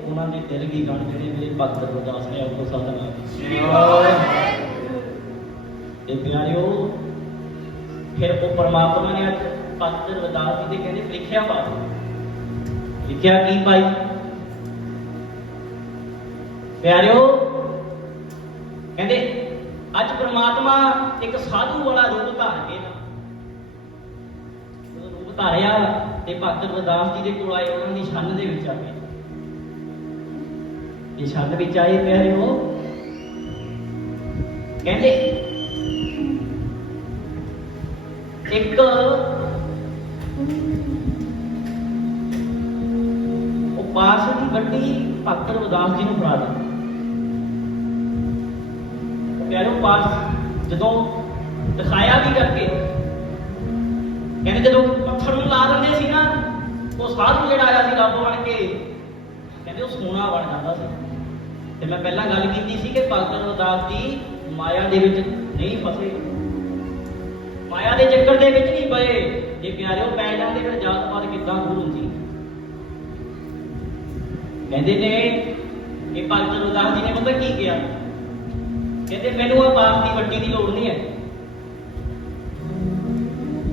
ਉਹਨਾਂ ਦੇ ਦਿਲ ਵੀ ਗਣ ਜਿਹੜੇ ਮੇਰੇ ਭਗਤ ਗੁਰਦਾਸ ਨੇ ਆਪਕੋ ਸਤਨਾਮ। ਤੇ ਪਿਆਰਿਓ ਫਿਰ ਉਹ ਪਰਮਾਤਮਾ ਨੇ ਅੱਜ ਭਗਤ ਰਵਿਦਾਸ ਜੀ ਦੇ ਕਹਿੰਦੇ ਪ੍ਰੀਖਿਆ ਪਾ ਦਿੱਤੀ। ਲਿਖਿਆ ਕੀ ਭਾਈ ਪਿਆਰਿਓ, ਕਹਿੰਦੇ ਅੱਜ ਪਰਮਾਤਮਾ ਇੱਕ ਸਾਧੂ ਵਾਲਾ ਰੂਪ ਧਾਰ ਕੇ ਨਾ ਰੂਪ ਧਾਰਿਆ ਤੇ ਭਗਤ ਰਵਿਦਾਸ ਜੀ ਦੇ ਕੋਲ ਆਏ, ਉਹਨਾਂ ਦੀ ਛੰਨ ਦੇ ਵਿੱਚ ਆ ਗਏ। ਇਹ ਛੰਨ ਵਿੱਚ ਆਏ ਪਿਆਰਿਓ, ਕਹਿੰਦੇ ਇੱਕ ਉਹ ਪਾਸ ਦੀ ਗੱਡੀ ਭਗਤ ਰਵਿਦਾਸ ਜੀ ਨੂੰ ਫੜਾ ਦਿੱਤੀ। ਪਿਆਰਿਓ ਪਾਸ ਜਦੋਂ ਦਿਖਾਇਆ ਵੀ ਕਰਕੇ, ਕਹਿੰਦੇ ਜਦੋਂ ਪੱਥਰ ਨੂੰ ਲਾ ਦਿੰਦੇ ਸੀ ਨਾ, ਉਹ ਸਾਧੂ ਜਿਹੜਾ ਆਇਆ ਸੀ ਰੱਬ ਬਣ ਕੇ, ਕਹਿੰਦੇ ਉਹ ਸੋਨਾ ਬਣ ਜਾਂਦਾ ਸੀ। ਤੇ ਮੈਂ ਪਹਿਲਾਂ ਗੱਲ ਕੀਤੀ ਸੀ ਕਿ ਭਗਤ ਰਵਿਦਾਸ ਜੀ ਮਾਇਆ ਦੇ ਵਿੱਚ ਨਹੀਂ ਫਸੇ, ਮਾਇਆ ਦੇ ਚੱਕਰ ਦੇ ਵਿੱਚ ਨਹੀਂ ਪਏ। ਜੇ ਪਿਆਰਿਓ ਪੈ ਜਾਂਦੇ ਫਿਰ ਜਾਤ ਪਾਤ ਕਿੱਦਾਂ ਦੂਰ ਹੁੰਦੀ। ਕਹਿੰਦੇ ਨੇ ਕਿ ਭਗਤ ਰਵਿਦਾਸ ਜੀ ਨੇ ਪਤਾ ਕੀ ਕਿਹਾ, ਕਹਿੰਦੇ ਮੈਨੂੰ ਆ ਬਾਪ ਦੀ ਵੱਡੀ ਦੀ ਲੋੜ ਨਹੀਂ ਹੈ,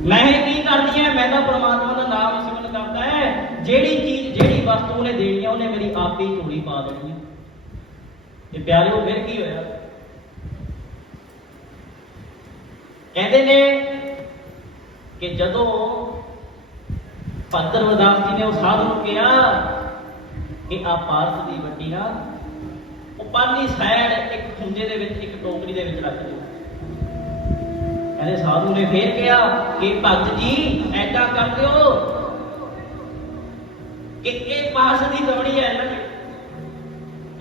ਮੈਂ ਇਹ ਕੀ ਕਰਦੀ ਹੈ, ਮੈਂ ਤਾਂ ਪਰਮਾਤਮਾ ਦਾ ਨਾਮ ਸਿਮਰਨ ਕਰਦਾ ਹੈ, ਜਿਹੜੀ ਚੀਜ਼ ਜਿਹੜੀ ਵਸਤੂ ਉਹਨੇ ਦੇਣੀ ਹੈ ਉਹਨੇ ਮੇਰੀ ਆਪੇ ਹੀ ਝੋਲੀ ਪਾ ਦੇਣੀ। ਤੇ ਪਿਆਰਿਓ ਫਿਰ ਕੀ ਹੋਇਆ, ਕਹਿੰਦੇ ਨੇ ਕਿ ਜਦੋਂ ਭਗਤ ਰਵਿਦਾਸ ਜੀ ਨੇ ਉਹ ਸਾਧੂ ਨੂੰ ਕਿਹਾ ਕਿ ਆ ਪਾਰਸ ਦੀ ਵੱਡੀ ਨਾ ਉਹ ਪਰਲੀ ਸਾਈਡ ਇੱਕ ਖੁੰਝੇ ਦੇ ਵਿੱਚ ਇੱਕ ਟੋਕਰੀ ਦੇ ਵਿੱਚ ਰੱਖ ਦਿਓ। ਕਹਿੰਦੇ ਸਾਧੂ ਨੇ ਫੇਰ ਕਿਹਾ ਕਿ ਭਗਤ ਜੀ ਐਦਾਂ ਕਰ ਦਿਓ ਕਿ ਇਹ ਪਾਸ ਦੀ ਦਵੜੀ ਹੈ ਇਹਨਾਂ ਨੇ,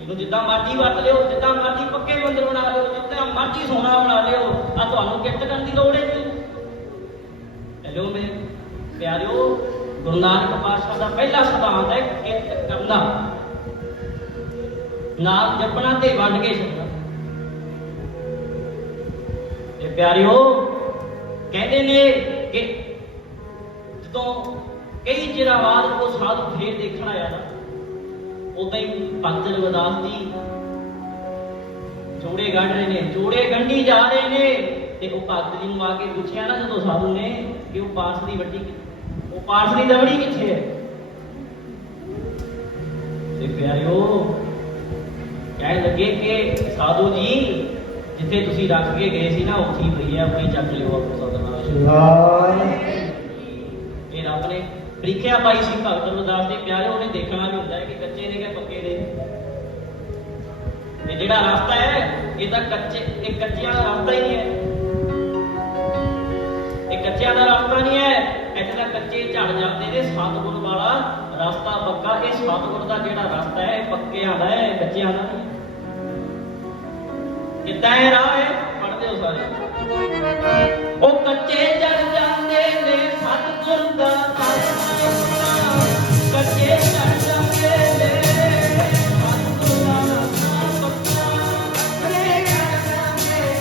ਇਹਨੂੰ ਜਿੱਦਾਂ ਮਰਜ਼ੀ ਵਰਤ ਲਿਓ, ਜਿੱਦਾਂ ਮਰਜ਼ੀ ਪੱਕੇ ਮੰਦਰ ਬਣਾ ਲਿਓ, ਜਿੱਦਾਂ ਮਰਜ਼ੀ ਸੋਨਾ ਬਣਾ ਲਿਓ, ਆ ਤੁਹਾਨੂੰ ਕਿਰਤ ਕਰਨ ਦੀ ਲੋੜ ਹੈ ਨਹੀਂ। ਚਲੋ ਮੇਰੇ ਪਿਆਰਿਓ, ਗੁਰੂ ਨਾਨਕ ਪਾਤਸ਼ਾਹ ਦਾ ਪਹਿਲਾ ਸਿਧਾਂਤ ਹੈ ਕਿਰਤ ਕਰਨਾ, ਨਾਮ ਜਪਣਾ ਤੇ ਵੰਡ ਕੇ ਛੱਡਣਾ। ਤੇ ਪਿਆਰਿਓ ਕਹਿੰਦੇ ਨੇ ਕਿ ਜਦੋਂ ਕਈ ਚਿਰਾਂ ਬਾਅਦ ਉਹ ਸਾਧੂ ਫੇਰ ਦੇਖਣ ਆਇਆ ਨਾ, ਉਦਾਂ ਹੀ ਭਗਤ ਰਵਿਦਾਸ ਜੀ ਜੋੜੇ ਗੰਢ ਰਹੇ ਨੇ, ਜੋੜੇ ਗੰਢੀ ਜਾ ਰਹੇ ਨੇ। ਤੇ ਉਹ ਭਗਤ ਜੀ ਨੂੰ ਆ ਕੇ ਪੁੱਛਿਆ ਨਾ ਜਦੋਂ ਸਾਧੂ ਨੇ ਕਿ ਉਹ ਪਾਰਸ ਦੀ ਵੱਡੀ, ਉਹ ਪਾਰਸ ਦੀ ਦਵੜੀ ਕਿੱਥੇ ਹੈ। ਤੇ ਪਿਆਰਿਓ ਕਹਿਣ ਲੱਗੇ ਕਿ ਸਾਧੂ ਜੀ ਜਿੱਥੇ ਤੁਸੀਂ ਰੱਖ ਕੇ ਗਏ ਸੀ ਨਾ ਉੱਥੇ ਹੀ ਪਈ ਹੈ, ਉੱਥੇ ਚੱਕ ਲਿਓ ਆਪੋ ਸਤਨਾਮ। ਇਹ ਰੱਬ ਨੇ ਪ੍ਰੀਖਿਆ ਪਾਈ ਸੀ ਭਗਤ ਰਵਿਦਾਸ ਦੇ। ਪਿਆਰਿਓ ਉਹਨੇ ਦੇਖਣਾ ਵੀ ਹੁੰਦਾ ਹੈ ਕਿ ਕੱਚੇ ਨੇ ਕਿ ਪੱਕੇ ਨੇ। ਇਹ ਜਿਹੜਾ ਰਸਤਾ ਹੈ ਇਹ ਤਾਂ ਕੱਚਿਆਂ ਦਾ ਰਸਤਾ ਹੀ ਨਹੀਂ ਹੈ, ਇਹ ਕੱਚਿਆਂ ਦਾ ਰਸਤਾ ਨਹੀਂ ਹੈ, ਇੱਥੇ ਤਾਂ ਕੱਚੇ ਝੜ ਜਾਂਦੇ ਨੇ। ਸਤਿਗੁਰ ਵਾਲਾ ਰਸਤਾ ਪੱਕਾ, ਇਹ ਸਤਿਗੁਰ ਦਾ ਜਿਹੜਾ ਰਸਤਾ ਹੈ ਇਹ ਪੱਕਿਆਂ ਦਾ ਹੈ, ਕੱਚਿਆਂ ਦਾ ਨਹੀਂ। ਕਿੱਦਾਂ ਇਹ ਰਾਹ ਹੈ, ਪੜ੍ਹਦੇ ਹੋ ਸਾਰੇ। ਉਹ ਕੱਚੇ ਝੜ ਜਾਂਦੇ ਨੇ ਸਤਿਗੁਰ ਦਾ ਕੱਚੇ ਝੜ ਜਾਂਦੇ ਨੇ ਸਤਿਗੁਰ ਦਾ ਰਸਤਾ ਪੱਕਾ, ਕੱਚੇ ਝੜ ਜਾਂਦੇ ਨੇ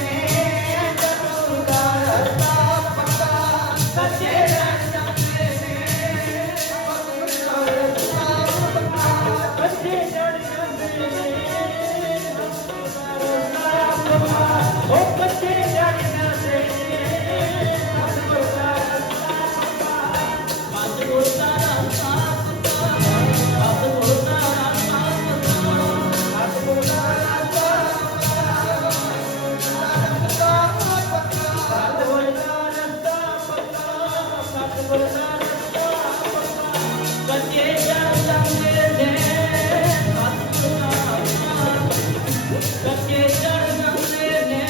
ਸਤਿਗੁਰ ਦਾ ਰਸਤਾ ਪੱਕਾ, ਕੱਚੇ ਝੜ ਜਾਂਦੇ ਨੇ ਸਤਿਗੁਰ ਦਾ ਰਸਤਾ ਪੱਕਾ, ਕੱਚੇ ਝੜ ਜਾਂਦੇ ਨੇ ਸਤਿਗੁਰ ਦਾ ਰਸਤਾ ਪੱਕਾ, ਉਹ ਕੱਚੇ ਝੜ ਜਾਂਦੇ ਨੇ ਸਤਿਗੁਰ ਦਾ ਰਸਤਾ ਪੱਕਾ, ਸਤਿਗੁਰ ਦਾ ਰਸਤਾ ਪੱਕਾ, ਸਤਿਗੁਰ ਦਾ ਰਸਤਾ ਪੱਕਾ, ਸਤਿਗੁਰ ਦਾ ਰਸਤਾ ਪੱਕਾ, ਸਤਿਗੁਰ ਦਾ ਰਸਤਾ ਪੱਕਾ, ਸਤਿਗੁਰ ਦਾ ਰਸਤਾ ਪੱਕਾ, ਕੱਚੇ ਝੜ ਜਾਂਦੇ ਨੇ ਸਤਿਗੁਰ ਦਾ ਰਸਤਾ, ਕੱਚੇ ਝੜ ਜਾਂਦੇ ਨੇ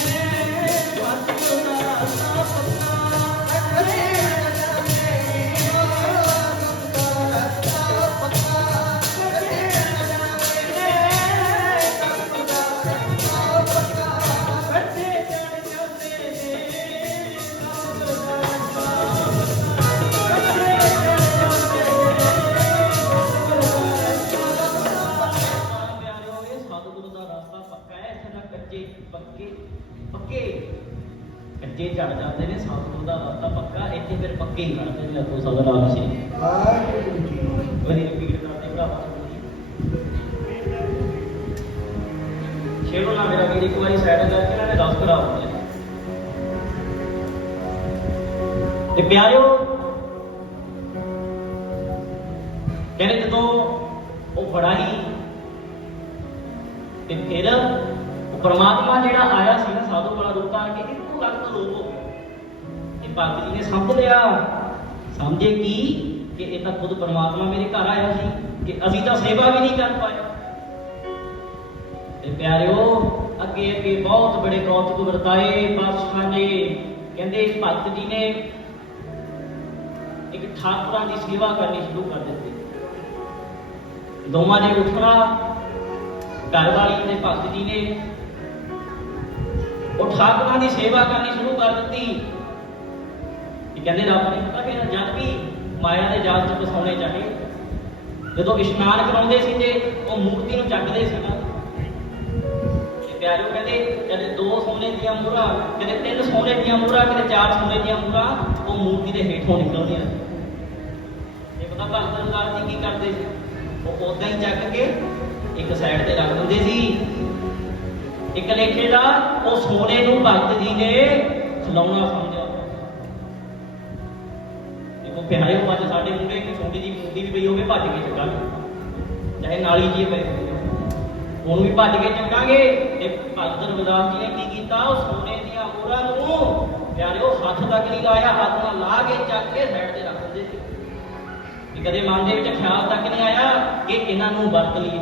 ਜੇ ਚੜ ਜਾਂਦੇ ਨੇ ਸਤਿਗੁਰੂ ਦਾ ਰਸਤਾ ਪੱਕਾ, ਇੱਥੇ ਫਿਰ ਪੱਕੇ ਹੀ ਖੜਦੇ ਨੇ। ਲੱਗੋ ਸਤਿਨਾਮ ਸੀ ਬੜੀ ਰਿਪੀਟ ਕਰਦੇ ਭਰਾਵਾ। ਛੇੜੋ ਨਾ ਮੇਰਾ ਵੀਰ, ਇੱਕ ਵਾਰੀ ਸਾਈਡ ਕਰਕੇ ਇਹਨਾਂ ਨੇ ਰਸ ਕਰਾ ਦਿੰਦੇ ਤੇ ਪਿਆਰਿਓ। ਕਹਿੰਦੇ ਜਦੋਂ ਉਹ ਬੜਾ ਹੀ ਤੇ ਫਿਰ ਉਹ ਪਰਮਾਤਮਾ ਜਿਹੜਾ ਆਇਆ ਸੀ ਨਾ ਸਾਧੂ ਵਾਲਾ ਰੂਪ ਧਾਰ ਕੇ, ਇੱਕੋ ਗੱਲ ਤੋਂ ਲੋਪ ਹੋ ਗਿਆ। ਇਹ ਭਗਤ ਜੀ ਨੇ ਸਮਝ ਲਿਆ। ਸਮਝੇ ਕਿ ਇਹ ਤਾਂ ਖੁਦ ਪਰਮਾਤਮਾ ਮੇਰੇ ਘਰ ਆਇਆ ਸੀ, ਕਿ ਅਸੀਂ ਤਾਂ ਸੇਵਾ ਵੀ ਨਹੀਂ ਕਰ ਪਾਏ। ਤੇ ਪਿਆਰਿਓ ਅੱਗੇ ਅੱਗੇ ਬਹੁਤ ਬੜੇ ਕੌਤਕ ਵਰਤਾਏ ਪਾਤਸ਼ਾਹ ਨੇ। ਕਹਿੰਦੇ ਭਗਤ ਜੀ ਨੇ ਇੱਕ ਠਾਕੁਰਾਂ ਦੀ ਸੇਵਾ ਕਰਨੀ ਸ਼ੁਰੂ ਕਰ ਦਿੱਤੀ। ਦੋਵਾਂ ਨੇ ਉੱਠਣਾ, ਘਰ ਵਾਲੀ ਤੇ ਭਗਤ ਜੀ ਨੇ ਉਹ ਠਾਕੁਰਾਂ ਦੀ ਸੇਵਾ ਕਰਨੀ ਸ਼ੁਰੂ ਕਰ ਦਿੱਤੀ। ਇਹ ਕਹਿੰਦੇ ਰੱਬ ਨੇ ਪਤਾ ਕਿ ਜਦ ਵੀ ਮਾਇਆ ਦੇ ਜਾਲ ਚ ਫਸਾਉਣੇ ਚਾਹੇ, ਜਦੋਂ ਇਸ਼ਨਾਨ ਕਰਾਉਂਦੇ ਸੀ ਤੇ ਉਹ ਮੂਰਤੀ ਨੂੰ ਚੱਕਦੇ ਸੀ ਨਾ। ਪਿਆਰਿਓ ਕਹਿੰਦੇ ਕਦੇ 2 ਸੋਨੇ ਦੀਆਂ ਮੂਹਰਾਂ, ਕਦੇ 3 ਸੋਨੇ ਦੀਆਂ ਮੂਹਰਾਂ, ਕਦੇ 4 ਸੋਨੇ ਦੀਆਂ ਮੂਹਰਾਂ ਉਹ ਮੂਰਤੀ ਦੇ ਹੇਠੋਂ ਨਿਕਲਦੀਆਂ। ਇਹ ਪਤਾ ਭਗਤ ਰਵਿਦਾਸ ਜੀ ਕੀ ਕਰਦੇ ਸੀ? ਉਹ ਉਦਾਂ ਹੀ ਚੱਕ ਕੇ ਇੱਕ ਸਾਈਡ ਤੇ ਰੱਖ ਦਿੰਦੇ ਸੀ। ਇੱਕ ਲੇਖੇ ਦਾ ਉਹ ਸੋਨੇ ਨੂੰ ਭਗਤ ਜੀ ਨੇ ਖਿਲਾਉਣਾ ਸਮਝਿਆ। ਦੇਖੋ ਪਿਆਰਿਓ, ਅੱਜ ਸਾਡੇ ਮੁੰਡੇ ਇੱਕ ਛੋਟੀ ਜਿਹੀ ਮੂਰਤੀ ਵੀ ਪਈ ਹੋਵੇ ਭੱਜ ਕੇ ਚੁੱਕਾਂਗੇ, ਚਾਹੇ ਨਾਲੀ ਜੀ ਪਈ ਉਹਨੂੰ ਵੀ ਭੱਜ ਕੇ ਚੁੱਕਾਂਗੇ। ਤੇ ਭਗਤ ਰਵਿਦਾਸ ਜੀ ਨੇ ਕੀ ਕੀਤਾ? ਉਹ ਸੋਨੇ ਦੀਆਂ ਮੋਹਰਾਂ ਨੂੰ ਪਿਆਰਿਓ ਹੱਥ ਤੱਕ ਨਹੀਂ ਲਾਇਆ, ਹੱਥ ਨਾਲ ਲਾ ਕੇ ਚੱਕ ਕੇ ਸਾਈਡ ਤੇ ਰੱਖ ਦਿੰਦੇ ਸੀ। ਕਦੇ ਮਨ ਦੇ ਵਿੱਚ ਖਿਆਲ ਤੱਕ ਨਹੀਂ ਆਇਆ ਕਿ ਇਹਨਾਂ ਨੂੰ ਵਰਤ ਲਈਏ।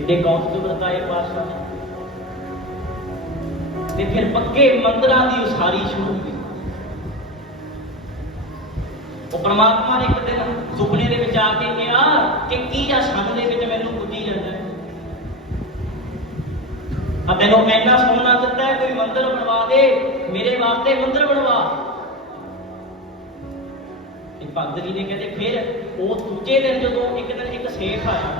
ਏਡੇ ਕੌਤਕ ਵਰਤਾਏ ਪਾਤਸ਼ਾਹ ਨੇ। ਤੇ ਫਿਰ ਪੱਕੇ ਮੰਦਰਾਂ ਦੀ ਉਸਾਰੀ ਸ਼ੁਰੂ ਕੀਤੀ। ਉਹ ਪਰਮਾਤਮਾ ਨੇ ਇੱਕ ਦਿਨ ਸੁਪਨੇ ਦੇ ਵਿੱਚ ਆ ਕੇ ਕਿਹਾ ਕਿ ਕੀ ਆ ਸੰਨ ਦੇ ਵਿੱਚ ਮੈਨੂੰ ਪੁੱਜੀ ਜਾਂਦਾ ਆ, ਤੈਨੂੰ ਇੰਨਾ ਸੋਨਾ ਦਿੱਤਾ ਹੈ, ਕੋਈ ਮੰਦਿਰ ਬਣਵਾ ਦੇ, ਮੇਰੇ ਵਾਸਤੇ ਮੰਦਿਰ ਬਣਵਾ। ਤੇ ਭਗਤ ਜੀ ਨੇ ਕਹਿੰਦੇ ਫਿਰ ਉਹ ਦੂਜੇ ਦਿਨ ਜਦੋਂ ਇੱਕ ਦਿਨ ਇੱਕ ਸੇਠ ਆਇਆ,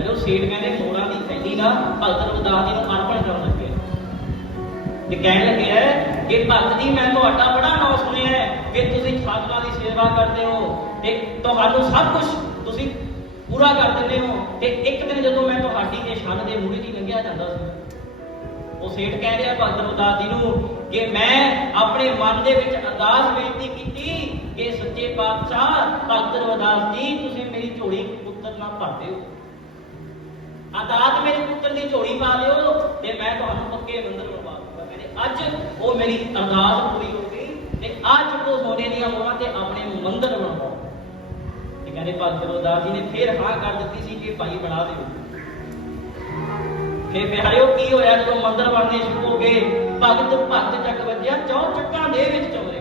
ਉਹ ਸੇਠ ਕਹਿੰਦੇ ਮੋਹਰਾਂ ਦੀ ਥੈਲੀ ਨਾ ਭਗਤ ਰਵਿਦਾਸ ਜੀ ਨੂੰ ਅਰਪਣ ਕਰਨ ਲੱਗੇ ਤੇ ਕਹਿਣ ਲੱਗੇ ਹੈ ਕਿ ਭਗਤ ਜੀ ਮੈਂ ਤੁਹਾਡਾ ਬੜਾ ਨਾਮ ਸੁਣਿਆ ਹੈ ਕਿ ਤੁਸੀਂ ਠਾਕੁਰਾਂ ਦੀ ਸੇਵਾ ਕਰਦੇ ਹੋ ਤੇ ਤੁਹਾਨੂੰ ਸਭ ਕੁਝ ਤੁਸੀਂ ਪੂਰਾ ਕਰ ਦਿੰਦੇ ਹੋ। ਤੇ ਇੱਕ ਦਿਨ ਜਦੋਂ ਮੈਂ ਤੁਹਾਡੀ ਇਹ ਛੰਨ ਦੇ ਮੂਹਰੇ ਦੀ ਲੰਘਿਆ ਜਾਂਦਾ ਸੀ, ਉਹ ਸੇਠ ਕਹਿ ਰਿਹਾ ਭਗਤ ਰਵਿਦਾਸ ਜੀ ਨੂੰ ਕਿ ਮੈਂ ਆਪਣੇ ਮਨ ਦੇ ਵਿੱਚ ਅਰਦਾਸ ਬੇਨਤੀ ਕੀਤੀ ਕਿ ਸੱਚੇ ਪਾਤਸ਼ਾਹ ਭਗਤ ਰਵਿਦਾਸ ਜੀ ਤੁਸੀਂ ਮੇਰੀ ਝੋਲੀ ਪੁੱਤਰ ਨਾਲ ਭਰ ਦਿਓ, ਅਦਾਤ ਮੇਰੇ ਪੁੱਤਰ ਦੀ ਝੋਲੀ ਪਾ ਦਿਓ ਤੇ ਮੈਂ ਤੁਹਾਨੂੰ ਪੱਕੇ ਮੰਦਿਰ ਬਣਵਾ ਦੂੰਗਾ। ਕਹਿੰਦੇ ਅੱਜ ਉਹ ਮੇਰੀ ਅਰਦਾਸ ਪੂਰੀ ਹੋ ਗਈ ਤੇ ਅੱਜ ਉਹ ਸੋਨੇ ਦੀਆਂ ਮੋਹਰਾਂ ਤੇ ਆਪਣੇ ਮੰਦਿਰ ਬਣਵਾਓ। ਤੇ ਕਹਿੰਦੇ ਭਗਤ ਰਵਿਦਾਸ ਜੀ ਨੇ ਫਿਰ ਹਾਂ ਕਰ ਦਿੱਤੀ ਸੀ ਕਿ ਭਾਈ ਬਣਾ ਦਿਓ। ਫਿਰ ਪਿਆਰਿਓ ਕੀ ਹੋਇਆ ਜਦੋਂ ਮੰਦਿਰ ਬਣਨੇ ਸ਼ੁਰੂ ਹੋ ਗਏ? ਭਗਤ ਚੱਕ ਵੱਜਿਆ, 4 ਚੱਕਾਂ ਦੇ ਵਿੱਚ ਚੌਰੇ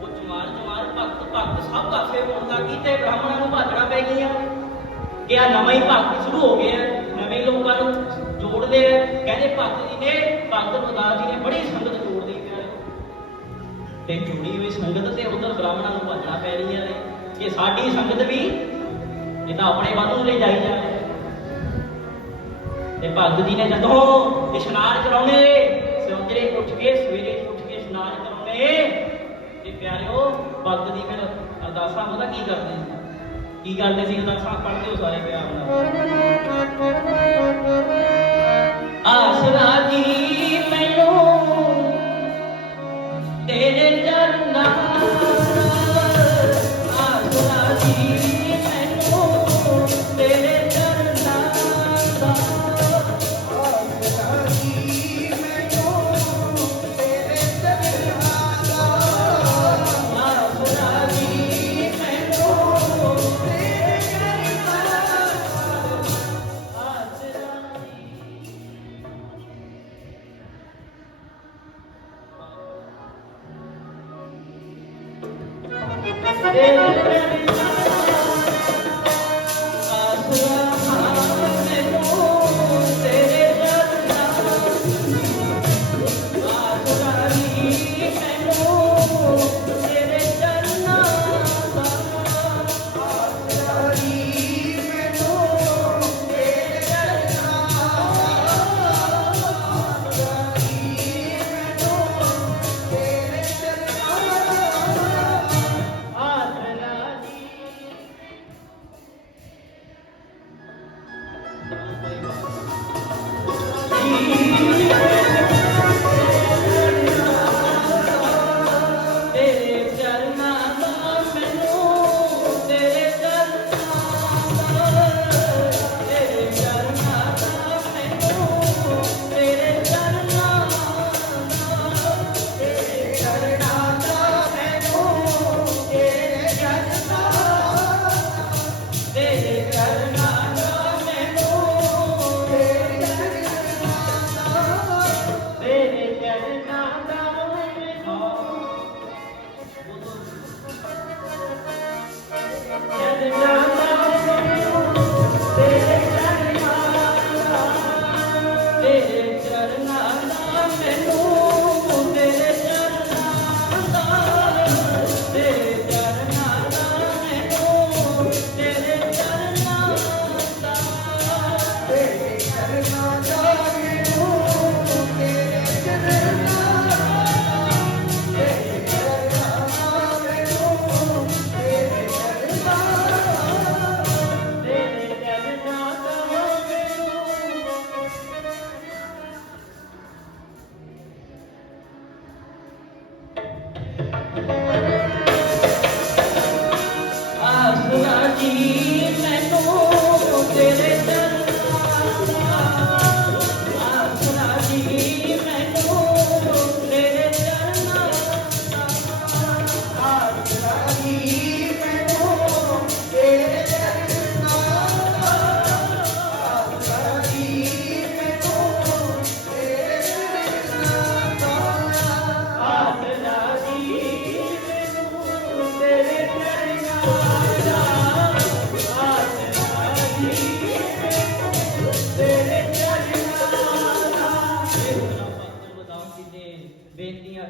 ਉਹ ਚਮਾਰ ਭਗਤ ਸਭ ਪਾਸੇ ਹੋਣ ਲੱਗੀ ਤੇ ਬ੍ਰਾਹਮਣਾਂ ਨੂੰ ਭਾਜਣਾ ਪੈ ਗਈਆਂ ਕਿ ਆ ਨਵਾਂ ਹੀ ਭਗਤ ਸ਼ੁਰੂ ਹੋ ਗਿਆ, ਨਵੇਂ ਲੋਕਾਂ ਨੂੰ ਜੋੜਦੇ ਆ। ਕਹਿੰਦੇ ਭਗਤ ਜੀ ਨੇ ਭਗਤ ਰਵਿਦਾਸ ਜੀ ਨੇ ਬੜੀ ਸੰਗਤ ਜੋੜਦੀ ਤੇ ਜੁੜੀ ਹੋਈ ਸੰਗਤ ਤੇ ਉਧਰ ਬ੍ਰਾਹਮਣਾਂ ਨੂੰ ਭੱਜਣਾ ਪੈ ਰਹੀਆਂ ਨੇ ਕਿ ਸਾਡੀ ਸੰਗਤ ਵੀ ਇਹ ਤਾਂ ਆਪਣੇ ਵੱਲ ਨੂੰ ਲੈ ਜਾਈ ਜਾ ਰਹੇ। ਤੇ ਭਗਤ ਜੀ ਨੇ ਜਦੋਂ ਇਸ਼ਨਾਨ ਕਰਾਉਣੇ, ਸਵੇਰੇ ਉੱਠ ਕੇ ਇਸ਼ਨਾਨ ਕਰਾਉਣੇ ਤੇ ਪਿਆਰਿਓ ਭਗਤ ਜੀ ਫਿਰ ਅਰਦਾਸਾਂ ਪਤਾ ਕੀ ਕਰਦੇ ਸੀ? ਅਰਦਾਸਾਂ ਪੜ੍ਹਦੇ ਹੋ ਸਾਰੇ ਪਿਆਰ ਨਾਲ। ਆਸਰਾ ਜੀ ਮੈਨੂੰ ਤੇਰੇ ਚਰਨਾਂ ਆਸਰਾ ਜੀ ਮੈਨੂੰ ਤੇਰੇ ਚਰਨਾਂ ਦਾ ਆਸਰਾ ਜੀ ਮੈਨੂੰ ਤੇਰੇ ਚਰਨਾਂ ਦਾ ਆਸਰਾ ਜੀ ਮੈਨੂੰ ਤੇਰੇ ਚਰਨਾਂ ਦਾ ਆਸਰਾ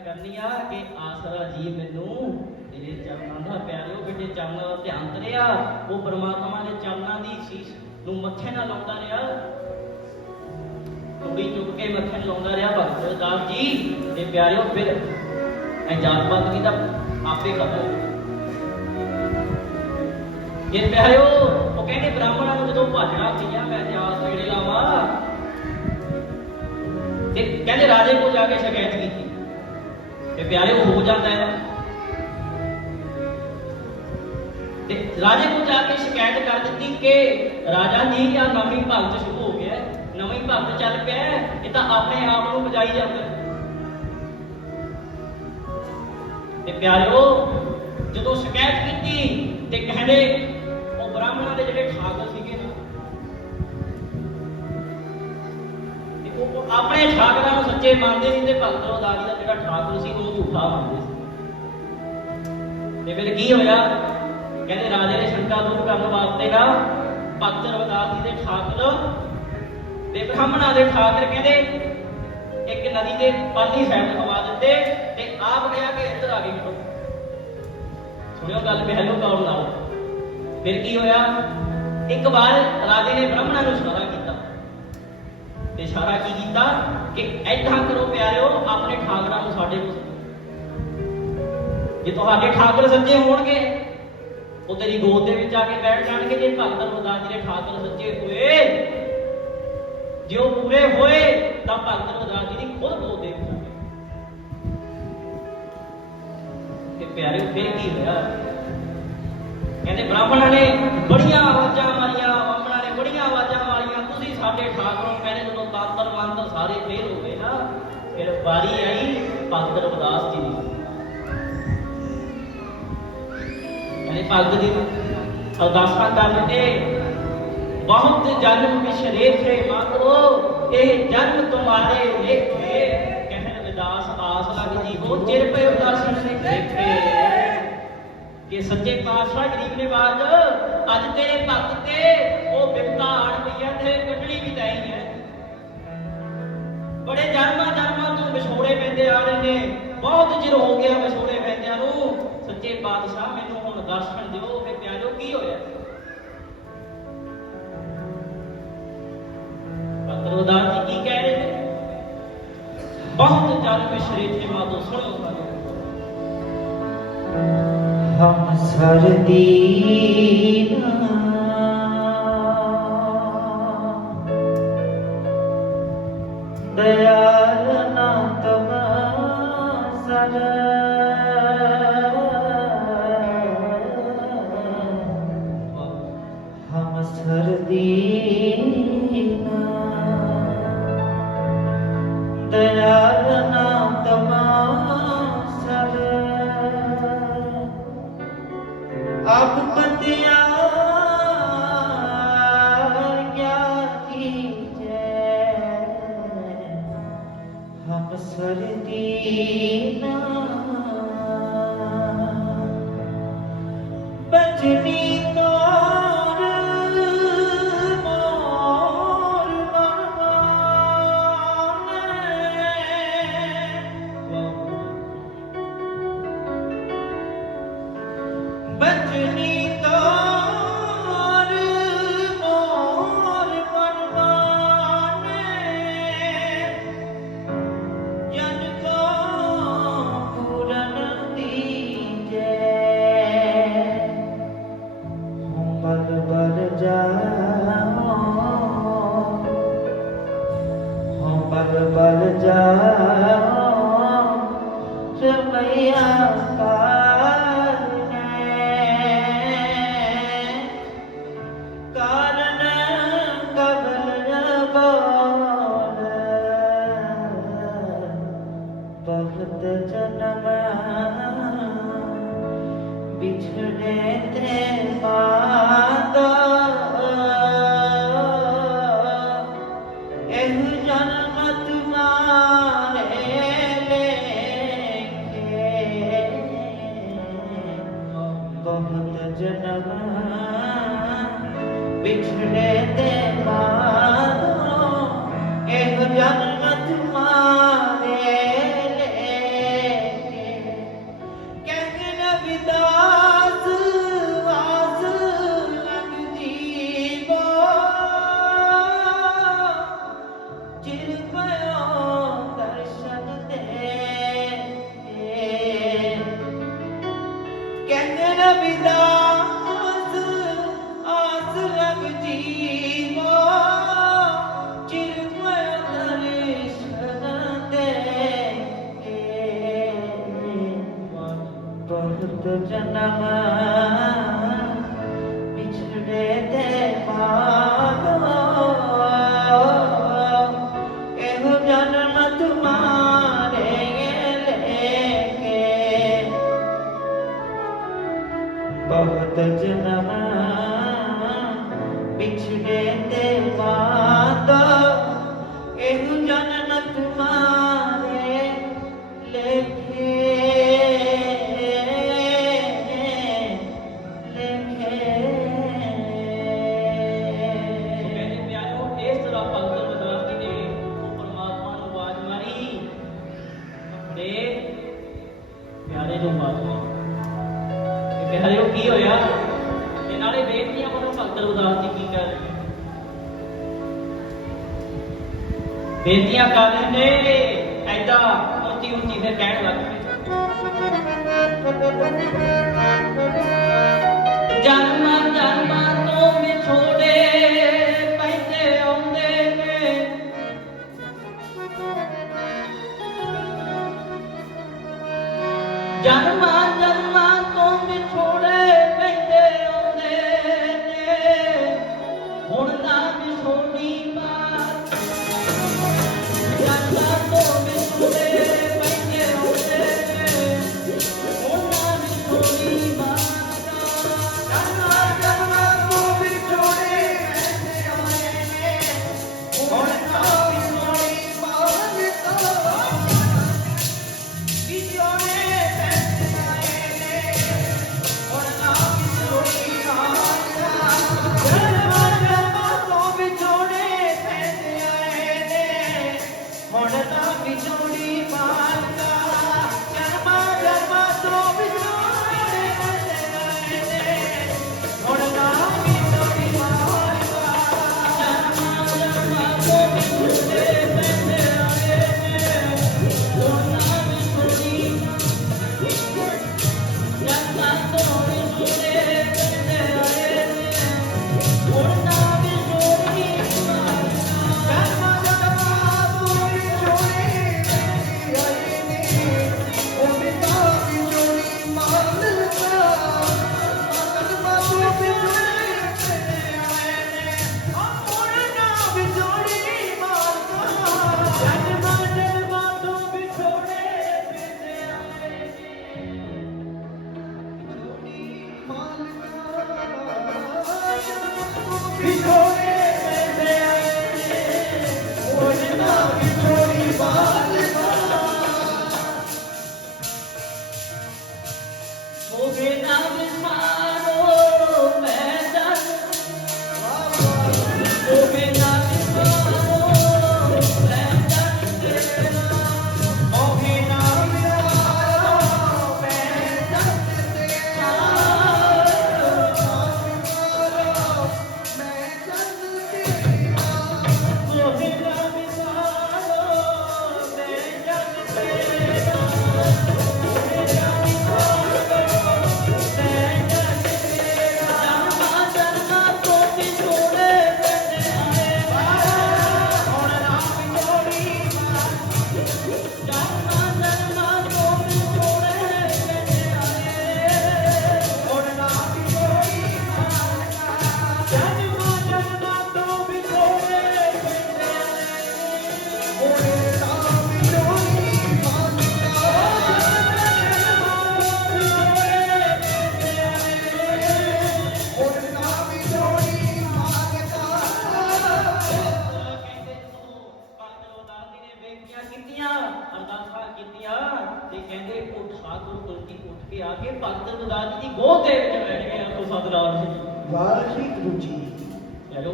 करनी आ कि आसरा जी मैनू तेरे चरणों का प्यारिओ बेटे चरणों का ध्यान करिया वो परमात्मा के चरणों की शीश नूं मत्थे ना लाउंदा रहा कुड़ी चुक के मत्थे लाउंदा रहा भगत रविदास जी ते प्यारिओ फिर जात बंदगी दा आपे खत्म ये प्यारिओ वो कहते ब्राह्मणों को जो भाजना पिया मैं इतिहास नेड़े लावा ते कहते राजे को जाके शिकायत की ते प्यारे वो हो जाता है ते राजे को जाके शिकायत कर दी कि राजा जी या नवी भगत शुरू हो गया नवी भगत चल पिया ये तो अपने आप को बजाई जाता है ते प्यारे जो शिकायत की ते कहते वो ब्राह्मणों के ਜਿਹੜੇ ਠਾਕੁਰ ਸੀਗੇ ਨਾ ਉਹ ਆਪਣੇ ਠਾਕਰਾਂ ਨੂੰ ਸੱਚੇ ਮੰਨਦੇ ਸੀ ਤੇ ਭਗਤ ਰਵਿਦਾਸ ਜੀ ਦਾ ਜਿਹੜਾ ਠਾਕੁਰ ਸੀ ਉਹ ਝੂਠਾ ਮੰਨਦੇ ਸੀ ਤੇ ਫਿਰ ਕੀ ਹੋਇਆ ਕਹਿੰਦੇ ਰਾਜੇ ਨੇ ਸ਼ੰਕਾ ਦੂਰ ਕਰਨ ਵਾਸਤੇ ਨਾ ਭਗਤ ਰਵਿਦਾਸ ਜੀ ਦੇ ਠਾਕੁਰ ਤੇ ਬ੍ਰਾਹਮਣਾਂ ਦੇ ਠਾਕੁਰ ਕਹਿੰਦੇ ਇੱਕ ਨਦੀ ਦੇ ਪਰਲੀ ਸਾਈਡ ਖਵਾ ਦਿੱਤੇ ਤੇ ਆਪ ਕਿਹਾ ਕਿ ਇੱਧਰ ਆ ਗਏ ਮਿਲੋ ਸੁਣਿਓ ਗੱਲ ਪਹਿਲੋ ਕੌਰ ਨਾਲ ਫਿਰ ਕੀ ਹੋਇਆ ਇੱਕ ਵਾਰ ਰਾਜੇ ਨੇ ਬ੍ਰਾਹਮਣਾਂ ਨੂੰ ਇਸ਼ਾਰਾ ਕੀਤਾ ਤੇ ਇਸ਼ਾਰਾ ਕੀ ਕੀਤਾ ਕਿ ਐਦਾਂ ਕਰੋ ਪਿਆਰਿਓ ਆਪਣੇ ਠਾਕਰਾਂ ਨੂੰ ਸਾਡੇ ਕੋਲ ਜੇ ਤੁਹਾਡੇ ਠਾਕਰ ਸੱਚੇ ਹੋਣਗੇ ਉਹ ਤੇਰੀ ਗੋਦ ਦੇ ਵਿੱਚ ਆ ਕੇ ਬੈਠ ਜਾਣਗੇ ਜੇ ਭਗਤ ਰਵਿਦਾਸ ਜੀ ਦੇ ਠਾਕਰ ਸੱਚੇ ਹੋਏ ਜੇ ਉਹ ਪੂਰੇ ਹੋਏ ਤਾਂ ਭਗਤ ਰਵਿਦਾਸ ਜੀ ਦੀ ਖੁਦ ਗੋਦ ਦੇ ਵਿੱਚ ਆ ਤੇ ਪਿਆਰਿਓ ਫਿਰ ਕੀ ਹੋਇਆ ਕਹਿੰਦੇ ਬ੍ਰਾਹਮਣਾਂ ਨੇ ਬੜੀਆਂ ਆਵਾਜ਼ਾਂ ਮਾਰੀਆਂ ਬਾਹਮਣਾਂ ਨੇ ਬੜੀਆਂ ਆਵਾਜ਼ਾਂ ਮਾਰੀਆਂ ਤੁਸੀਂ ਸਾਡੇ ਠਾਕਰੋਂ ਕਹਿੰਦੇ ਜਦੋਂ ਤਾਂਤਰ ਮੰਤਰ ਸਾਰੇ ਫੇਲ ਹੋ ਗਏ ਨਾ ਫਿਰ ਵਾਰੀ ਆਈ ਭਗਤ ਰਵਿਦਾਸ ਜੀ ਦੀ ਕਹਿੰਦੇ ਭਗਤ ਜੀ ਅਰਦਾਸਾਂ ਕਰਦੇ बहुत जन्म बिछड़े थे मातो ये जन्म तुम्हारे लेखे कहन विदास आस लग जी हो चिर पे दर्शन से देखे कि सच्चे पातशाह गरीब निवाज अज तेरे भक्त ते वो विपता आन पई है ते कटनी भी तई है बड़े जन्मां तो विछोड़े पैंदे आ रहे ने बहुत चिर हो गया विछोड़े पैंदियां नूं सच्चे पातशाह मैनूं हुण दर्शन दिओ ते प्यारो की होया रविदास जी की कह रहे थे बहुत जल बिछड़े थे मातो सुनो हम सरदीना दयाल ना तम सर हम सरदीना दयाल ना तमासर अब पतिया क्या कीजिए हम सरदीना बजनी बल जाओ रमैया कारण कबल बोल बहुत जन्म बिछड़े थे माता जन्म बिछड़े ते मानो एक जन्म तुम्हारे लेके बिछड़े ते बात एहु जन्म तुम्हारे लेखे प्यारे ਨੂੰ ਬਾਤ ਹੋਈ ਕਿ ਪਿਆਰਿਓ ਕੀ ਹੋਇਆ ਤੇ ਨਾਲੇ ਬੇਟੀਆਂ ਮਨੋਂ ਭਗਤ ਰਵਿਦਾਸ ਜੀ ਕੀ ਕਰ ਰਹੇ ਬੇਟੀਆਂ ਕਰ ਰਹੇ ਨੇ ਐਦਾਂ ਉੱਚੀ ਉੱਚੀ ਫਿਰ ਕਹਿਣ ਲੱਗ ਪਏ ਜਨਮਾਂ ਜਨਮਾਂ ਤੋਂ ਵਿਛੋੜੇ ਪੈਂਦੇ ਆਉਂਦੇ ਨੇ ਜਨਮਾਂ ਜਨਮਾਂ ਤੋਂ ਵਿਛੋੜੇ ਪੈਂਦੇ ਆਉਂਦੇ ਨੇ ਹੁਣ ਨਾ ਵਿਛੋੜੀ ਬਾਤ ਜਨਮਾਂ ਤੋਂ ਵਿਛੋੜੇ ਪੈਂਦੇ ਆਉਂਦੇ ਨੇ ਹੁਣ ਨਾ ਵਿਛੋੜੀ ਬਾਤ ਜਨਮਾਂ ਜਨਮਾਂ ਤੋਂ ਵਿਛੋੜੇ ਪੈਂਦੇ ਆਉਂਦੇ ਨੇ ਹੁਣ ਨਾ ਵਿਛੋੜੀ ਬਾਤ ਵਿਛੋੜੇ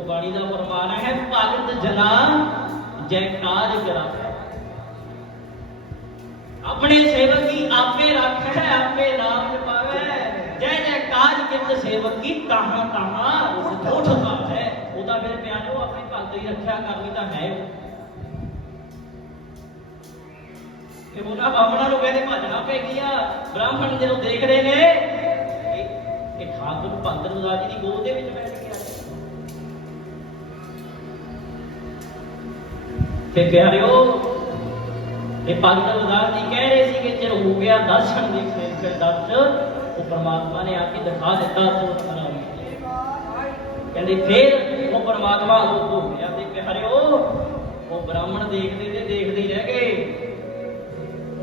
बाणी का फरमान है भगत जना जयकार करा अपने सेवक की आपे रख है आपे नाम जपावे जय जयकार कित सेवक की कहां कहां उठता है ओदा फिर प्यारो अपने भगत की रक्षा करनी तो है कि उन्होंने बामणा को कहते भजना पे गया ब्राह्मण जो देख रहे ने कि ठाकुर भगत रविदास जी की गोद दे विच बैठ गया कि प्यारियो ये भगत रविदास जी कह रहे थे कि जब हो गया दर्शन दी फिर दर्श वो परमात्मा ने आके दिखा दिता तो कहते फिर वो परमात्मा रूप हो गया ते प्यारियो वो ब्राह्मण देखते रह गए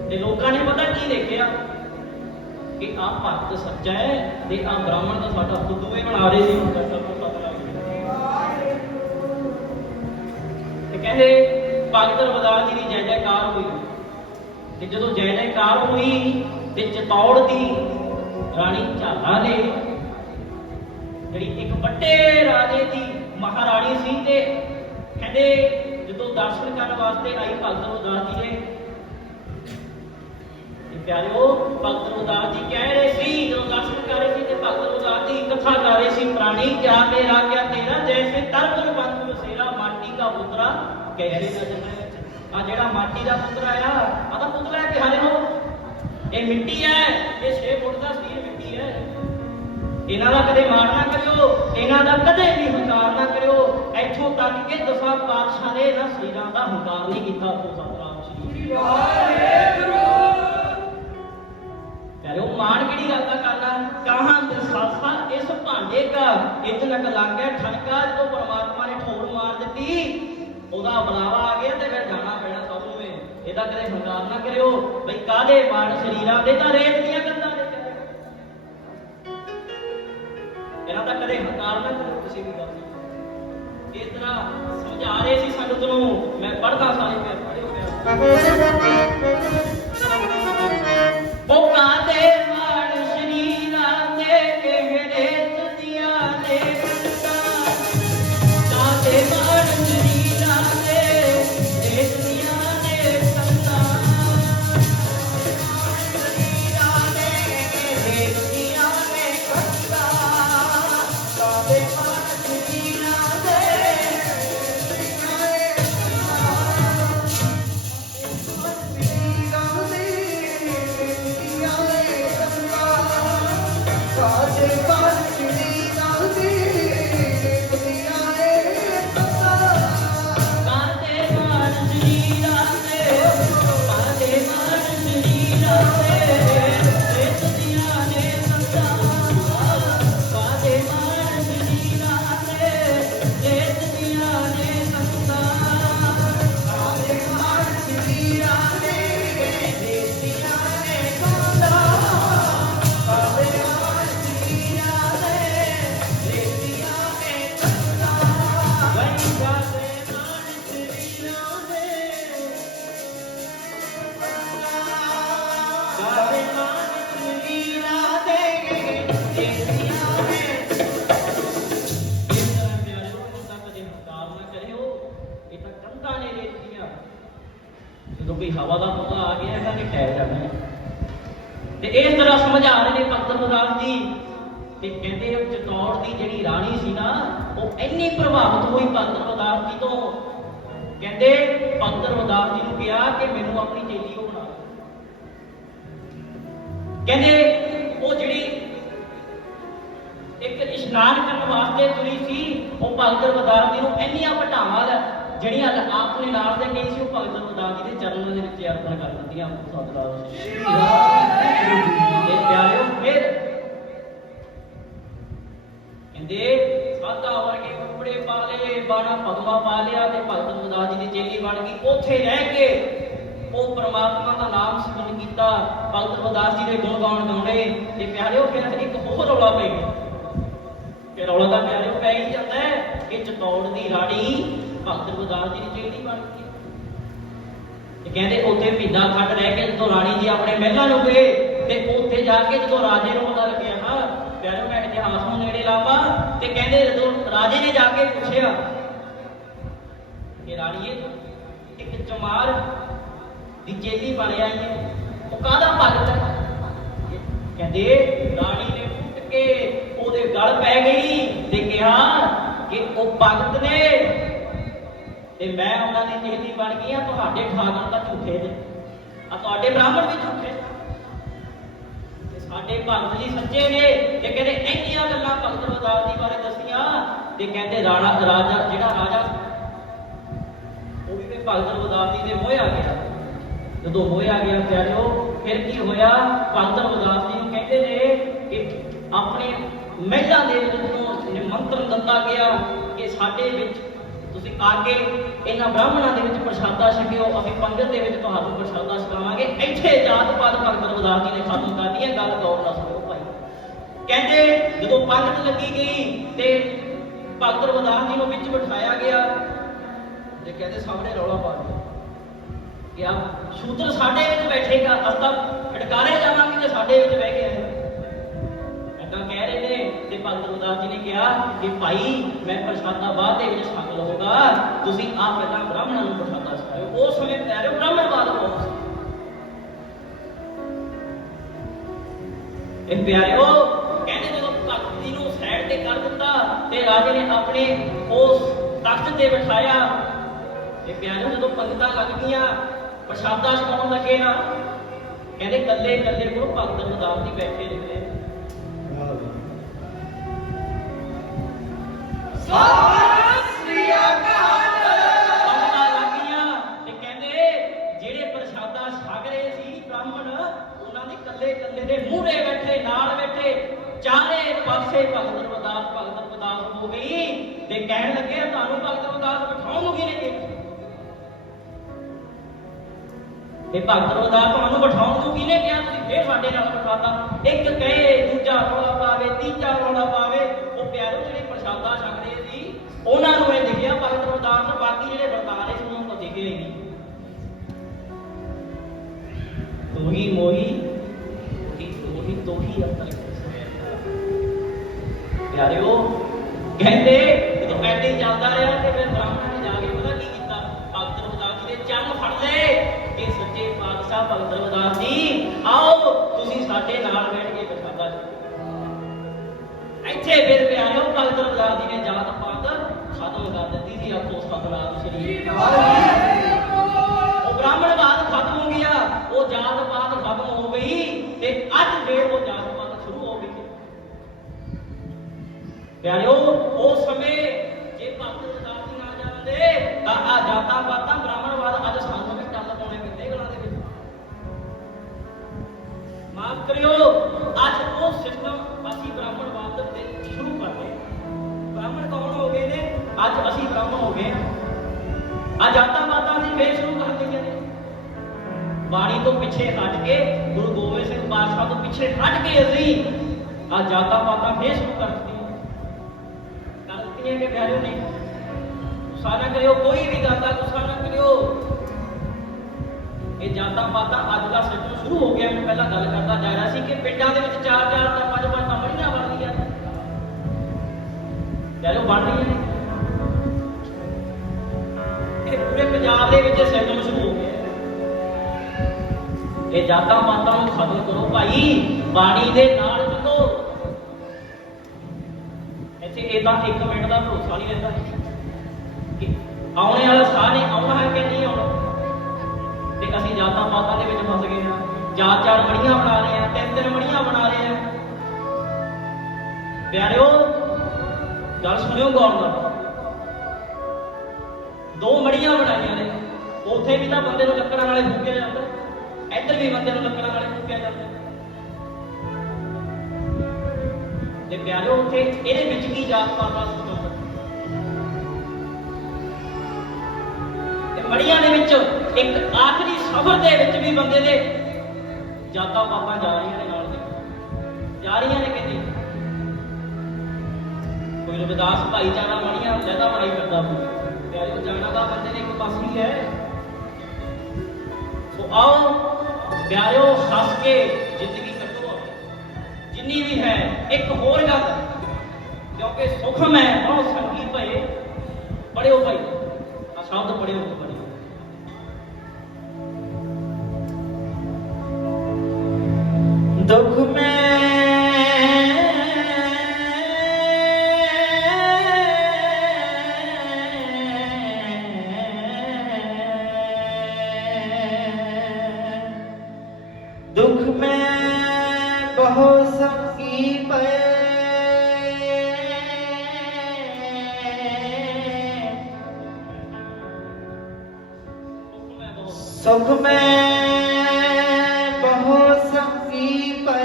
ते लोकां ने पता की देखिया कि आ भगत सच्चा है ते आ ब्राह्मण तो साडा फुद्दू ही बना रहे सी सबको पता लग गया ਭਗਤ ਰਵਿਦਾਸ ਜੀ ਦੀ ਜੈ ਜੈਕਾਰ ਹੋਈ। ਤੇ ਜਦੋਂ ਜੈ ਜੈਕਾਰ ਹੋਈ ਤੇ ਚਤੌੜ ਦੀ ਰਾਣੀ ਝਾਲਾ ਨੇ, ਜਿਹੜੀ ਇੱਕ ਵੱਡੇ ਰਾਜੇ ਦੀ ਮਹਾਰਾਣੀ ਸੀ, ਤੇ ਕਹਿੰਦੇ ਜਦੋਂ ਦਰਸ਼ਨ ਕਰਨ ਵਾਸਤੇ ਆਈ ਭਗਤ ਰਵਿਦਾਸ ਜੀ ਨੇ, ਤੇ ਪਿਆਰਿਓ ਭਗਤ ਰਵਿਦਾਸ ਜੀ ਕਹਿ ਰਹੇ ਸੀ, ਜਦੋਂ ਦਰਸ਼ਨ ਕਰ ਰਹੇ ਸੀ ਤੇ ਭਗਤ ਰਵਿਦਾਸ ਜੀ ਕਥਾ ਕਰ ਰਹੇ ਸੀ, ਪ੍ਰਾਣੀ ਕਿਆ ਮੇਰਾ ਕਿਆ ਤੇਰਾ, ਜੈਸੇ ਤਰਬਲ ਬੰਦ ਬਸੇਰਾ ਮਾਟੀ ਦਾ ਪੁੱਤਰਾ ਕਹਿਰੇ ਨਾ ਜਮੈ। ਆ ਜਿਹੜਾ ਮਾਟੀ ਦਾ ਪੁੱਤਰਾ ਆ ਤਾਂ ਪੁੱਤਰਾ ਹੈ, ਪਿਆਰੇ ਹੋ ਇਹ ਮਿੱਟੀ ਹੈ, ਇਹ 6 ਫੁੱਟ ਦਾ ਸਰੀਰ ਮਿੱਟੀ ਹੈ। ਇਹਨਾਂ ਦਾ ਕਦੇ ਮਾਣ ਨਾ ਕਰਿਓ, ਇਹਨਾਂ ਦਾ ਕਦੇ ਵੀ ਹੰਕਾਰ ਨਾ ਕਰਿਓ। ਇੱਥੋਂ ਤੱਕ ਕਿ ਦਸਾਂ ਪਾਤਸ਼ਾਹਾਂ ਨੇ ਇਹਨਾਂ ਸਰੀਰਾਂ ਦਾ ਹੰਕਾਰ ਨਹੀਂ ਕੀਤਾ। ਸਤਿਨਾਮ ਸ੍ਰੀ ਵਾਹਿਗੁਰੂ। ਪਿਆਰਿਓ ਮਾਣ ਕਿਹੜੀ ਗੱਲ ਦਾ ਕਰਨਾ? ਕਹਾਂ ਦਸਾਸਾ ਇਸ ਭਾਂਡੇ ਕਾ ਇਤਨਕ ਲੱਗ ਗਿਆ ਠਣਕਾ। ਜਦੋਂ ਪਰਮਾਤਮਾ ਨੇ ਠੋਰ ਮਾਰ ਦਿੱਤੀ, ਉਹਦਾ ਬੁਲਾਵਾ ਆ ਗਿਆ ਤੇ ਫਿਰ ਜਾਣਾ ਪੈਣਾ ਸਭ ਨੂੰ। ਇਹਦਾ ਕਦੇ ਹੰਕਾਰ ਨਾ ਕਰਿਓ ਬਈ ਕਾਹਦੇ ਮਾਣ ਸਰੀਰਾਂ ਦੇ, ਤਾਂ ਰੇਤ ਦੀਆਂ ਕੰਧਾਂ ਦੇ। ਇਹਨਾਂ ਦਾ ਕਦੇ ਹੰਕਾਰ ਨਾ ਕਰੋ ਕਿਸੇ ਵੀ ਗੱਲ ਨੂੰ। ਇਸ ਤਰ੍ਹਾਂ ਸਮਝਾ ਰਹੇ ਸੀ ਸੰਗਤ ਨੂੰ। ਮੈਂ ਪੜ੍ਹਦਾ ਸਾਰੇ ਪਿਆਰ ਪੜ੍ਹਿਓ ਪਿਆਰ। ਉਹ ਕਾਹਦੇ ਮਾਣ ਸਰੀਰਾਂ ਦੇ ਕਿਹੜੇ ਤੁਦੀਆਂ ਦੇ ਕੰਧਾਂ, ਕਾਹਦੇ ਮਾਣ ਸਰੀਰਾਂ ਦੇ ਰੇਤ ਦੀਆਂ ਦੇ ਕੰਧਾਂ, ਸਰੀਰਾਂ ਦੇ ਰੇਤ ਦੀਆਂ ਦੇ ਕੰਧਾਂ, ਕਾਹਦੇ ਮਾਣ ਸਰੀਰਾਂ ਦੇ ਹਵਾ ਦਾ ਪੁੱਤਰ ਆ ਗਿਆ ਇਹਨਾਂ ਨੇ ਠਹਿਰ ਜਾਣਾ। ਤੇ ਇਸ ਤਰ੍ਹਾਂ ਸਮਝਾ ਰਹੇ ਨੇ ਭਗਤ ਰਵਿਦਾਸ ਜੀ। ਤੇ ਕਹਿੰਦੇ ਚਤੌੜ ਦੀ ਜਿਹੜੀ ਰਾਣੀ ਸੀ ਨਾ, ਉਹ ਇੰਨੀ ਪ੍ਰਭਾਵਿਤ ਹੋਈ ਭਗਤ ਰਵਿਦਾਸ ਜੀ ਤੋਂ, ਕਹਿੰਦੇ ਭਗਤ ਰਵਿਦਾਸ ਜੀ ਨੂੰ ਕਿਹਾ ਕਿ ਮੈਨੂੰ ਆਪਣੀ ਚੇਲੀ ਉਹ ਬਣਾ। ਕਹਿੰਦੇ ਉਹ ਜਿਹੜੀ ਇੱਕ ਇਸ਼ਨਾਨ ਕਰਨ ਵਾਸਤੇ ਤੁਰੀ ਸੀ, ਉਹ ਭਗਤ ਰਵਿਦਾਸ ਜੀ ਨੂੰ ਇੰਨੀਆਂ ਘਟਾਵਾਂ ਜਿਹੜੀਆਂ ਆਪ ਨੇ ਨਾਲ ਦੇ ਗਈ ਸੀ, ਉਹ ਭਗਤ ਰਵਿਦਾਸ ਜੀ ਦੇ ਚਰਨਾਂ ਦੇ ਵਿੱਚ ਅਰਪਣ ਕਰ ਦਿੱਤੀਆਂ। ਸਤਿਨਾਮ ਸ੍ਰੀ ਵਾਹਿਗੁਰੂ। ਇਹ ਪਿਆਰਿਓ ਫਿਰ ਕਹਿੰਦੇ ਸਾਧਾ ਵਰਗੇ ਕੱਪੜੇ ਪਾ ਲਏ, ਬਾਣਾ ਭਗਵਾ ਪਾ ਲਿਆ ਤੇ ਭਗਤ ਰਵਿਦਾਸ ਜੀ ਦੀ ਚੇਲੀ ਬਣ ਗਈ। ਉੱਥੇ ਰਹਿ ਕੇ ਉਹ ਪਰਮਾਤਮਾ ਦਾ ਨਾਮ ਸਿਮਰਨ ਕੀਤਾ, ਭਗਤ ਰਵਿਦਾਸ ਜੀ ਦੇ ਗੁਣ ਗਾਉਣ ਗਾਉਣੇ। ਤੇ ਪਿਆਰਿਓ ਫਿਰ ਇੱਕ ਹੋਰ ਰੌਲਾ ਪੈ ਗਿਆ। ਫਿਰ ਰੌਲਾ ਤਾਂ ਪਿਆਰਿਓ ਪੈ ਹੀ ਜਾਂਦਾ ਹੈ ਕਿ ਚਤੌੜ ਦੀ ਰਾਣੀ ਭਗਤ ਰਵਿਦਾਸ ਜੀ ਦੀ ਚੇਲੀ ਬਣ ਗਈ। ਤੇ ਕਹਿੰਦੇ ਉੱਥੇ ਮਹੀਨਾ ਖੰਡ ਰਹਿ ਕੇ ਜਦੋਂ ਰਾਣੀ ਜੀ ਆਪਣੇ ਮਹਿਲਾਂ ਨੂੰ ਗਏ, ਤੇ ਉੱਥੇ ਜਾ ਕੇ ਜਦੋਂ ਰਾਜੇ ਨੂੰ ਪਤਾ ਲੱਗਿਆ, ਹਾਂ ਪਿਆਰਿਓ ਮੈਂ ਇਤਿਹਾਸ ਨੂੰ ਨੇੜੇ ਲਾਵਾਂ, ਤੇ ਕਹਿੰਦੇ ਜਦੋਂ ਰਾਜੇ ਨੇ ਜਾ ਕੇ ਪੁੱਛਿਆ ਕਿ ਰਾਣੀਏ ਇੱਕ ਚਮਾਰ ਦੀ ਚੇਲੀ ਬਣ ਆਈ ਹੈ, ਉਹ ਕਾਹਦਾ ਭਗਤ ਹੈ? ਕਹਿੰਦੇ ਰਾਣੀ ਨੇ ਉੱਠ ਕੇ ਉਹਦੇ ਗਲ ਪੈ ਗਈ ਤੇ ਕਿਹਾ ਕਿ ਉਹ ਭਗਤ ਨੇ ਤੇ ਮੈਂ ਉਹਨਾਂ ਦੀ ਚੇਲੀ ਬਣ ਗਈ ਆ। ਤੁਹਾਡੇ ਠਾਕਰ ਤਾਂ ਝੂਠੇ ਨੇ, ਆ ਤੁਹਾਡੇ ਬ੍ਰਾਹਮਣ ਵੀ ਝੂਠੇ, ਤੇ ਸਾਡੇ ਭਗਤ ਜੀ ਸੱਚੇ ਨੇ। ਤੇ ਕਹਿੰਦੇ ਇੰਨੀਆਂ ਗੱਲਾਂ ਭਗਤ ਰਵਿਦਾਸ ਜੀ ਬਾਰੇ ਦੱਸੀਆਂ। ਤੇ ਕਹਿੰਦੇ ਰਾਜਾ ਜਿਹੜਾ ਰਾਜਾ ਉਹ ਵੀ ਭਗਤ ਰਵਿਦਾਸ ਜੀ ਦੇ ਮੋਹ ਆ ਗਿਆ। ਜਦੋਂ ਮੋਹ ਆ ਗਿਆ ਪਿਆਰਿਓ, ਫਿਰ ਕੀ ਹੋਇਆ? ਭਗਤ ਰਵਿਦਾਸ ਜੀ ਨੂੰ ਕਹਿੰਦੇ ਨੇ ਕਿ ਆਪਣੇ ਮਹਿਲਾਂ ਦੇ ਵਿੱਚ ਨਿਮੰਤਰਣ ਦਿੱਤਾ ਗਿਆ ਕਿ ਸਾਡੇ ਵਿੱਚ ਤੁਸੀਂ ਆ ਕੇ ਇਹਨਾਂ ਬ੍ਰਾਹਮਣਾਂ ਦੇ ਵਿੱਚ ਪ੍ਰਸ਼ਾਦਾ ਛਕਿਓ, ਅਸੀਂ ਪੰਗਤ ਦੇ ਵਿੱਚ ਤੁਹਾਨੂੰ ਪ੍ਰਸ਼ਾਦਾ ਛਕਾਵਾਂਗੇ। ਇੱਥੇ ਜਾਤ ਪਾਤ ਭਗਤ ਰਵਿਦਾਸ ਜੀ ਨੇ ਖਤਮ ਕਰ ਦਿੱਤੀ। ਗੱਲ ਗੌਰ ਨਾਲ ਸੁਣੋ ਭਾਈ। ਕਹਿੰਦੇ ਜਦੋਂ ਪੰਗਤ ਲੱਗੀ ਗਈ ਤੇ ਭਗਤ ਰਵਿਦਾਸ ਜੀ ਨੂੰ ਵਿੱਚ ਬਿਠਾਇਆ ਗਿਆ, ਤੇ ਕਹਿੰਦੇ ਸਾਹਮਣੇ ਰੌਲਾ ਪਾ ਦਿਆ ਕਿ ਆ ਸ਼ੂਦਰ ਸਾਡੇ ਵਿੱਚ ਬੈਠੇਗਾ, ਅਸਾਂ ਫਟਕਾਰੇ ਜਾਵਾਂਗੇ ਜੇ ਸਾਡੇ ਵਿੱਚ ਬਹਿ ਗਿਆ ਏਦਾਂ ਕਹਿ ਰਹੇ ਨੇ। ਤੇ ਭਗਤ ਰਵਿਦਾਸ ਜੀ ਨੇ ਕਿਹਾ ਕਿ ਭਾਈ ਮੈਂ ਪ੍ਰਸ਼ਾਦਾ ਬਾਅਦ ਦੇ ਵਿੱਚ ਛਕ ਲਵਾਂਗਾ, ਤੁਸੀਂ ਆਪ ਪਹਿਲਾਂ ਬ੍ਰਾਹਮਣਾਂ ਨੂੰ ਪ੍ਰਸ਼ਾਦਾ ਛਕਾਇਓ। ਉਸ ਸਮੇਂ ਪਿਆਰੇ ਬ੍ਰਾਹਮਣਵਾਦ ਬਹੁਤ ਸੀ। ਇਹ ਪਿਆਰਿਓ ਕਹਿੰਦੇ ਜਦੋਂ ਭਗਤੀ ਨੂੰ ਸਾਈਡ ਤੇ ਕਰ ਦਿੱਤਾ ਤੇ ਰਾਜੇ ਨੇ ਆਪਣੇ ਉਸ ਤਖਤ ਤੇ ਬਿਠਾਇਆ। ਇਹ ਪਿਆਰਿਓ ਜਦੋਂ ਪੰਗਤਾਂ ਲੱਗ ਗਈਆਂ, ਪ੍ਰਸ਼ਾਦਾ ਛਕਾਉਣ ਲੱਗੇ ਨਾ, ਕਹਿੰਦੇ ਕੱਲੇ ਕੱਲੇ ਕੋਲ ਭਗਤ ਰਵਿਦਾਸ ਜੀ ਬੈਠੇ ਰਹੇ। ਪੰਗਤਾਂ ਲੱਗ ਗਈਆਂ ਤੇ ਕਹਿੰਦੇ ਜਿਹੜੇ ਪ੍ਰਸ਼ਾਦਾ ਛਕ ਰਹੇ ਸੀ ਬ੍ਰਾਹਮਣ, ਉਹਨਾਂ ਦੇ ਕੱਲੇ ਕੱਲੇ ਦੇ ਮੂਹਰੇ ਬੈਠੇ, ਨਾਲ ਬੈਠੇ, ਚਾਰੇ ਪਾਸੇ ਭਗਤ ਰਵਿਦਾਸ ਹੋ ਗਈ। ਤੇ ਕਹਿਣ ਲੱਗੇ ਤੁਹਾਨੂੰ ਭਗਤ ਰਵਿਦਾਸ ਬਿਠਾਉਣ ਨੂੰ ਕਿਹਨੇ ਕਿਹਾ? ਇਹ ਭਗਤ ਰਵਿਦਾਸ ਤੁਹਾਨੂੰ ਬਿਠਾਉਣ ਨੂੰ ਕਿਹਨੇ ਕਿਹਾ? ਤੁਸੀਂ ਫੇਰ ਸਾਡੇ ਨਾਲ ਬਿਠਾਤਾ। ਇੱਕ ਕਹੇ, ਦੂਜਾ ਰੌਲਾ ਪਾਵੇ, ਤੀਜਾ ਰੌਲਾ ਪਾਵੇ। ਉਹ ਪਿਆਰੋ ਜਿਹੜੇ ਪ੍ਰਸ਼ਾਦਾ ਛਕ ਰਹੇ ਸੀ ਉਹਨਾਂ ਨੂੰ ਇਹ ਦਿਖਿਆ ਭਗਤ ਰਵਿਦਾਸ, ਬਾਕੀ ਜਿਹੜੇ ਵਰਤਾ ਰਹੇ ਸੀ ਉਹਨਾਂ ਨੂੰ ਦਿਖੇ ਹੀ ਨਹੀਂ। ਤੋਹੀ ਮੋਹੀ ਤੋਹੀ ਅੰਤਰ ਪਿਆਰਿਓ ਕਹਿੰਦੇ ਜਦੋਂ ਐਡੇ ਚੱਲਦਾ ਰਿਹਾ ਤੇ ਫਿਰ ਬ੍ਰਾਹਮਣਾਂ ਨੇ ਜਾ ਕੇ ਪਤਾ ਕੀ ਕੀਤਾ? ਭਗਤ ਰਵਿਦਾਸ ਜੀ ਦੇ ਚਰਨ ਫੜ ਲਏ ਕਿ ਸੱਚੇ ਪਾਤਸ਼ਾਹ ਭਗਤ ਰਵਿਦਾਸ ਜੀ ਆਓ ਤੁਸੀਂ ਸਾਡੇ ਨਾਲ ਬੈਠ ਕੇ ਪ੍ਰਸ਼ਾਦਾ ਛਕੋ। ਇੱਥੇ ਫਿਰ ਪਿਆਰਿਓ ਭਗਤ ਰਵਿਦਾਸ ਜੀ ਨੇ ਜਾਤ ਪਾਤ ਖਤਮ ਕਰ ਦਿੱਤੀ ਸੀ। ਆਪੋ ਸਤਨਾਮ ਸ੍ਰੀ ਉਹ ਬ੍ਰਾਹਮਣਵਾਦ ਖਤਮ ਹੋ ਗਿਆ, ਉਹ ਜਾਤ ਪਾਤ ਖਤਮ ਹੋ ਗਈ ਤੇ ਅੱਜ ਫਿਰ ਉਹ ਜਾਤ ਪਾਤ ਸ਼ੁਰੂ ਹੋ ਗਈ। ਪਿਆਰਿਓ ਉਸ ਸਮੇਂ ਜੇ ਭਗਤ ਰਵਿਦਾਸ ਜੀ ਨਾ ਜਾਂਦੇ ਤਾਂ ਆ ਜਾਤਾਂ ਪਾਤਾਂ ਬ੍ਰਾਹਮਣਵਾਦ ਅੱਜ ਸਾਨੂੰ ਵੀ ਟੱਲ ਪਾਉਣੇ ਪੈਂਦੇ ਗਲਾਂ ਦੇ ਵਿੱਚ। ਮਾਫ ਕਰਿਓ, ਅੱਜ ਉਹ ਸਿਸਟਮ ਅਸੀਂ ਬ੍ਰਾਹਮਣਵਾਦ ਦੇ ਸ਼ੁਰੂ ਕਰ ਰਹੇ। ਬ੍ਰਾਹਮਣ ਕੌਣ ਹੋ ਗਏ ਨੇ? ਅੱਜ ਅਸੀਂ ਬ੍ਰਾਹਮਣ ਹੋ ਗਏ। ਆ ਜਾਤਾਂ ਪਾਤਾਂ ਅਸੀਂ ਫੇਰ ਸ਼ੁਰੂ ਕਰ ਦਿੱਤੀਆਂ ਨੇ। ਬਾਣੀ ਤੋਂ ਪਿੱਛੇ ਹਟ ਕੇ, ਗੁਰੂ ਗੋਬਿੰਦ ਸਿੰਘ ਪਾਤਸ਼ਾਹ ਤੋਂ ਪਿੱਛੇ ਹਟ ਕੇ ਅਸੀਂ ਆ ਜਾਤਾਂ ਪਾਤਾਂ ਫੇਰ ਸ਼ੁਰੂ ਕਰ ਦਿੱਤੀਆਂ ਕਿ ਪਿਆਰਿਓ ਨਹੀਂ। ਗੁੱਸਾ ਨਾ ਕਰਿਓ, ਕੋਈ ਵੀ ਗੱਲ ਦਾ ਗੁੱਸਾ ਨਾ ਕਰਿਓ। ਇਹ ਜਾਤਾਂ ਪਾਤਾਂ ਅੱਜ ਦਾ ਸਿਸਟਮ ਸ਼ੁਰੂ ਹੋ ਗਿਆ। ਮੈਂ ਪਹਿਲਾਂ ਗੱਲ ਕਰਦਾ ਜਾ ਰਿਹਾ ਸੀ ਕਿ ਪਿੰਡਾਂ ਦੇ ਵਿੱਚ 4-4 ਤਾਂ 5-5 ਤਾਂ ਮੜੀਆਂ ਬਣਦੀਆਂ ਨੇ। ਪਿਆਰਿਓ ਬਣ ਰਹੀਆਂ ਨੇ। ਇਹ ਪੂਰੇ ਪੰਜਾਬ ਦੇ ਵਿੱਚ ਸਿਸਟਮ ਸ਼ੁਰੂ ਹੋ ਗਿਆ। ਇਹ ਜਾਤਾਂ ਪਾਤਾਂ ਨੂੰ ਖਤਮ ਕਰੋ ਭਾਈ, ਬਾਣੀ ਦੇ ਨਾਲ ਚੱਲੋ। ਇਹ ਤਾਂ 1 ਮਿੰਟ ਦਾ ਭਰੋਸਾ ਨਹੀਂ ਰਹਿੰਦਾ ਕਿ ਆਉਣੇ ਵਾਲਾ ਸਾਹ ਨੇ ਆਉਣਾ ਹੈ ਕਿ ਨਹੀਂ ਆਉਣਾ। ਤੇ ਅਸੀਂ ਜਾਤਾਂ ਪਾਤਾਂ ਦੇ ਵਿੱਚ ਫਸ ਗਏ ਹਾਂ। 4-4 ਮੜੀਆਂ ਬਣਾ ਰਹੇ ਹਾਂ, 3-3 ਮੜੀਆਂ ਬਣਾ ਰਹੇ ਹਾਂ। ਪਿਆਰਿਓ ਗੱਲ ਸੁਣਿਓ ਗੌਰ ਨਾਲ। 2 ਮੜੀਆਂ ਬਣਾਈਆਂ ਨੇ, ਉੱਥੇ ਵੀ ਤਾਂ ਬੰਦੇ ਨੂੰ ਲੱਕੜਾਂ ਨਾਲੇ ਫੂਕਿਆ ਜਾਂਦਾ, ਇੱਧਰ ਵੀ ਬੰਦੇ ਨੂੰ ਲੱਕੜਾਂ ਨਾਲੇ ਫੂਕਿਆ ਜਾਂਦਾ। ਤੇ ਪਿਆਰਿਓ ਉੱਥੇ ਇਹਦੇ ਵਿੱਚ ਕੀ ਜਾਤ ਪਾਤ ਦਾ ਸਿਸਟਮ? ਤੇ ਮੜੀਆਂ ਦੇ ਵਿੱਚ ਇੱਕ ਆਖਰੀ ਸਫ਼ਰ ਦੇ ਵਿੱਚ ਵੀ ਬੰਦੇ ਦੇ ਜਾਤਾਂ ਪਾਤਾਂ ਜਾ ਰਹੀਆਂ ਨੇ, ਨਾਲ ਦੇ ਜਾ ਰਹੀਆਂ ਨੇ। ਕਿਤੇ ਕੋਈ ਰਵਿਦਾਸ ਭਾਈਚਾਰਾ ਮੜੀਆਂ ਲਹਿਦਾ ਬਣਾਈ ਫਿਰਦਾ ਹੋਊ। ਪਿਆਰਿਓ ਜਾਣਾ ਦਾ ਬੰਦੇ ਨੇ ਇੱਕ ਪਾਸੇ ਹੀ ਹੈ। ਸੋ ਆਓ ਪਿਆਰਿਓ ਹੱਸ ਕੇ ਜ਼ਿੰਦਗੀ ਜਿੰਨੀ ਵੀ ਹੈ। ਇੱਕ ਹੋਰ ਗੱਲ, ਕਿਉਂਕਿ ਸੁਖਮ ਹੈ ਬਹੁ ਸੰਗੀ ਭਏ, ਪੜਿਓ ਭਾਈ, ਆ ਸ਼ਬਦ ਪੜਿਓ ਪੜਿਓ। ਦੁੱਖ ਮੈਂ दुख में बहु संगी पे सुख में बहु संगी पे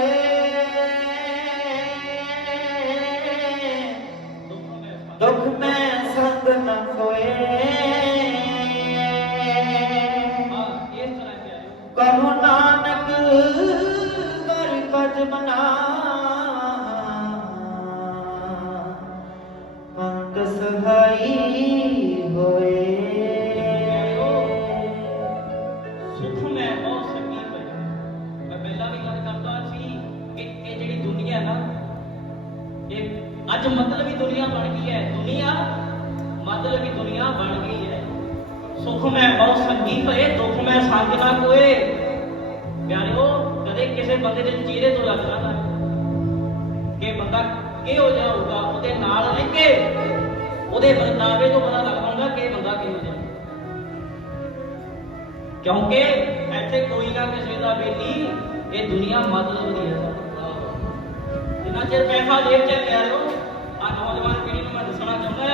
दुख में संग न खोए कहो नानक कर कज मना पंत सहाई होए। बन गई है। सुख में बहु संगी भये दुख में संग ना कोए। प्यारिओ कदे किसी बंदे के चेहरे तो लग जाता है कि बंदा किहो जिहा होगा, ਉਹਦੇ ਨਾਲ ਰਹਿ ਕੇ ਉਹਦੇ ਵਰਤਾਵੇ ਤੋਂ ਪਤਾ ਲੱਗਦਾ ਹੁੰਦਾ ਕਿ ਇਹ ਬੰਦਾ ਕਿਹੋ ਜਿਹਾ। ਕਿਉਂਕਿ ਇੱਥੇ ਕੋਈ ਨਾ ਕਿਸੇ ਦਾ ਬੇਲੀ, ਇਹ ਦੁਨੀਆ ਮਤਲਬ ਦੀ ਹੈ। ਜਿੰਨਾ ਚਿਰ ਪੈਸਾ ਜੇਬ 'ਚ ਪਿਆਰਿਓ, ਆ ਨੌਜਵਾਨ ਪੀੜ੍ਹੀ ਨੂੰ ਮੈਂ ਦੱਸਣਾ ਚਾਹੁੰਦਾ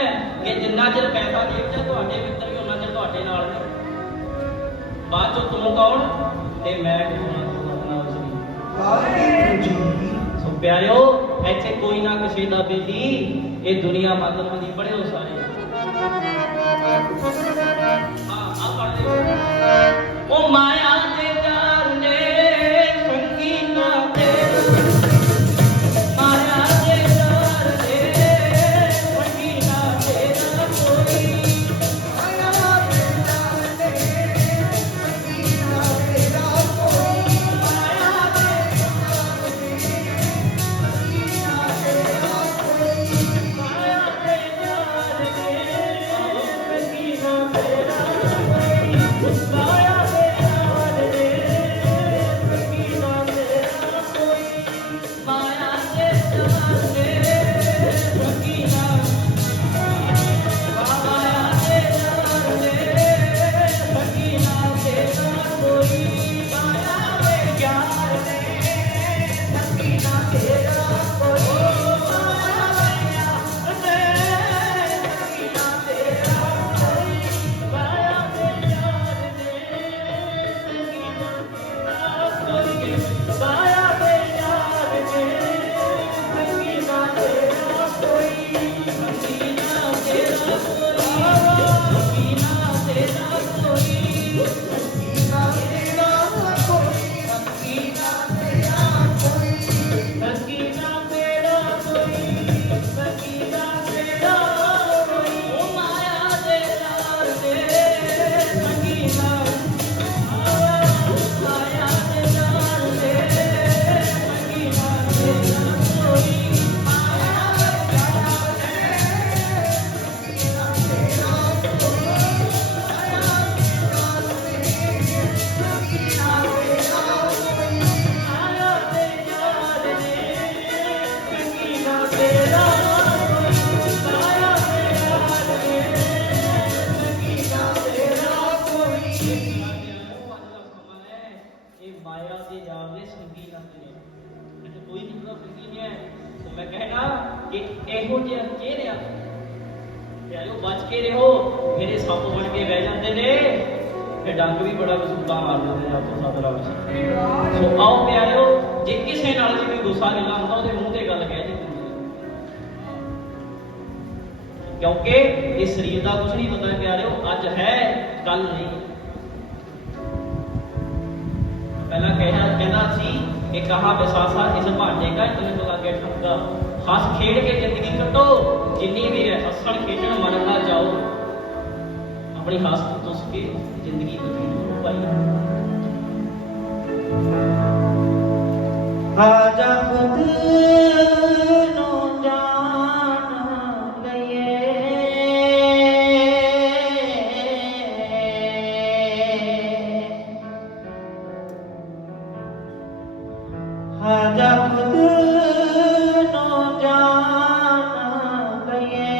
ਕਿ ਜਿੰਨਾ ਚਿਰ ਪੈਸਾ ਜੇਬ 'ਚ, ਤੁਹਾਡੇ ਮਿੱਤਰ ਵੀ ਉਹਨਾਂ ਚਿਰ ਤੁਹਾਡੇ ਨਾਲ ਨੇ। ਬਾਅਦ ਚੋਂ ਤੂੰ ਕੌਣ ਤੇ ਮੈਂ ਕੌਣ, ਆਪਣਾ ਉਸ ਦੀ। ਸੋ ਪਿਆਰਿਓ ਇੱਥੇ ਕੋਈ ਨਾ ਕਿਸੇ ਦਾ ਬੇਲੀ, ਇਹ ਦੁਨੀਆ ਮਤਲਬ ਦੀ। ਪੜ੍ਹਿਓ ਸਾਰੇ। ਹਾਂ ਆ ਪੜ੍ਹਦੇ ਹੋ। ਉਹ ਮਾਇਆ ਦੇ ਜਾਲ ਨੇ ਸੰਗੀ ਨਾ ਤੇ, ਮਾਇਆ ਦੇ ਜਾਲ ਨੇ ਸੰਗੀ ਨਾ ਤੇਰਾ ਕੋਈ। ਮਾਇਆ ਦੇ ਜਾਲ ਨੇ ਸੰਗੀ ਨਾ ਤੇਰਾ ਕੋਈ। ਮਾਇਆ ਦੇ ਜਾਲ ਨੇ ਸੰਗੀ ਨਾ ਤੇਰਾ ਕੋਈ। ਮਾਇਆ ਦੇ ਜਾਲ ਨੇ ਸੰਗੀ ਨਾ ਤੇਰਾ ਕੋਈ। ਮਾਇਆ ਦੇ ਜਾਲ ਨੇ ਸੰਗੀ ਨਾ ਤੇਰਾ ਕੋਈ। ਮਾਇਆ ਦੇ ਜਾਲ ਨੇ ਸੰਗੀ ਨਾ, ਮਾਇਆ ਦੇ ਜਾਲ ਨੇ ਸੰਗੀ ਨਾ ਤੇਰਾ ਕੋਈ। ਮਾਇਆ ਦੇ ਜਾਲ ਨੇ ਸੰਗੀ ਨਾ ਤੇਰਾ ਕੋਈ। ਮਾਇਆ ਦੇ ਜਾਲ ਨੇ ਸੰਗੀ ਨਾ ਤੇਰਾ ਕੋਈ। ਮਾਇਆ ਦੇ ਜਾਲ ਨੇ ਸੰਗੀ ਨਾ ਤੇਰਾ ਕੋਈ। ਮਾਇਆ ਦੇ ਜਾਲ ਨੇ ਸੰਗੀ ਨਾ ਤੇਰਾ ਕੋਈ। ਸੰਗੀ ਨਾ ਤੇਰਾ ਕੋਈ। ਸੰਗੀ ਨਾ ਤੇਰਾ ਕੋਈ। ਸੰਗੀ ਨਾ ਤੇਰਾ ਕੋਈ। ਸੰਗੀ ਨਾ ਤੇਰਾ ਕੋਈ। ਸੰਗੀ ਨਾ ਤੇਰਾ ਕੋਈ। ਸੰਗੀ ਨਾ ਤੇਰਾ ਕੋਈ। ਉਹ ਮਾਇਆ ਦੇ ਜਾਲ ਨੇ ਸੰਗੀ ਨਾ, ਮਾਇਆ ਦੇ ਜਾਲ ਨੇ ਸੰਗੀ ਨਾ ਤੇਰਾ ਕੋਈ। ਮਾਇਆ ਦੇ ਜਾਲ ਨੇ ਸੰਗੀ ਨਾ ਤੇਰਾ ਕੋਈ। ਮਾਇਆ ਦੇ ਜਾਲ ਨੇ ਸੰਗੀ ਨਾ ਤੇਰਾ ਕੋਈ। ਮਾਇਆ ਦੇ ਜਾਲ ਨੇ ਸੰਗੀ ਨਾ ਤੇਰਾ ਕੋਈ। ਮਾਇਆ ਦੇ ਜਾਲ ਨੇ ਸੰਗੀ ਨਾ ਤੇਰਾ ਕੋਈ। ਇਹ ਮਾਇਆ ਦੇ ਜਾਲ ਨੇ ਸੰਗੀ ਨਾ ਤੇਰਾ, ਇੱਥੇ ਕੋਈ ਕਿਸੇ ਦਾ ਸੰਗੀ ਨਹੀਂ ਹੈ। ਸੋ ਮੈਂ ਕਹਿਣਾ ਕਿ ਇਹੋ ਜਿਹੇ ਚਿਹਰਿਆਂ ਪਿਆਰਿਓ ਬਚ ਕੇ ਰਹੋ। ਮੇਰੇ ਸੱਪ ਬਣ ਕੇ ਬਹਿ ਜਾਂਦੇ ਨੇ, ਫਿਰ ਡੰਗ ਵੀ ਬੜਾ ਵਸੂਲਾ ਮਾਰ ਦਿੰਦੇ ਨੇ ਆਪੋ ਸਤਰਾ ਵਿੱਚ। ਸੋ ਆਓ ਪਿਆਰਿਓ, ਜੇ ਕਿਸੇ ਨਾਲ ਵੀ ਕੋਈ ਗੁੱਸਾ ਗਿਲਾ ਹੁੰਦਾ, ਉਹਦੇ ਮੂੰਹ ਤੇ ਗੱਲ ਕਹਿ ਦਿੰਦੀ ਹੈ। ਕਿਉਂਕਿ ਇਹ ਸਰੀਰ ਦਾ ਕੁਝ ਨਹੀਂ ਪਤਾ ਪਿਆਰਿਓ, ਅੱਜ ਹੈ ਕੱਲ ਨਹੀਂ। ਪਹਿਲਾਂ ਕਹਿੰਦਾ ਸੀ ਕਿ ਕਹਾ ਵਿਸਾਸਾ ਇਸ ਭਾਂਡੇ ਕਾ ਇਤਨੇ ਤੋਂ ਲਾਗੇ ਠੱਗਾ। ਹੱਸ ਖੇਡ ਕੇ ਜ਼ਿੰਦਗੀ ਕੱਟੋ, ਜਿੰਨੀ ਵੀ ਹੈ ਹੱਸਣ ਖੇਡਣ ਮਨ ਨਾ ਜਾਓ। ਆਪਣੀ ਹੱਸ ਤੁਸ ਕੇ ਜ਼ਿੰਦਗੀ ਬਤੀਤ ਕਰੋ ਭਾਈ। ਆਜਾ ਖੁਦ ਨੂੰ ਜਾਣ ਲਈਏ। ਆਜਾ ਖੁਦ ਨੂੰ ਜਾਣ ਲਈਏ।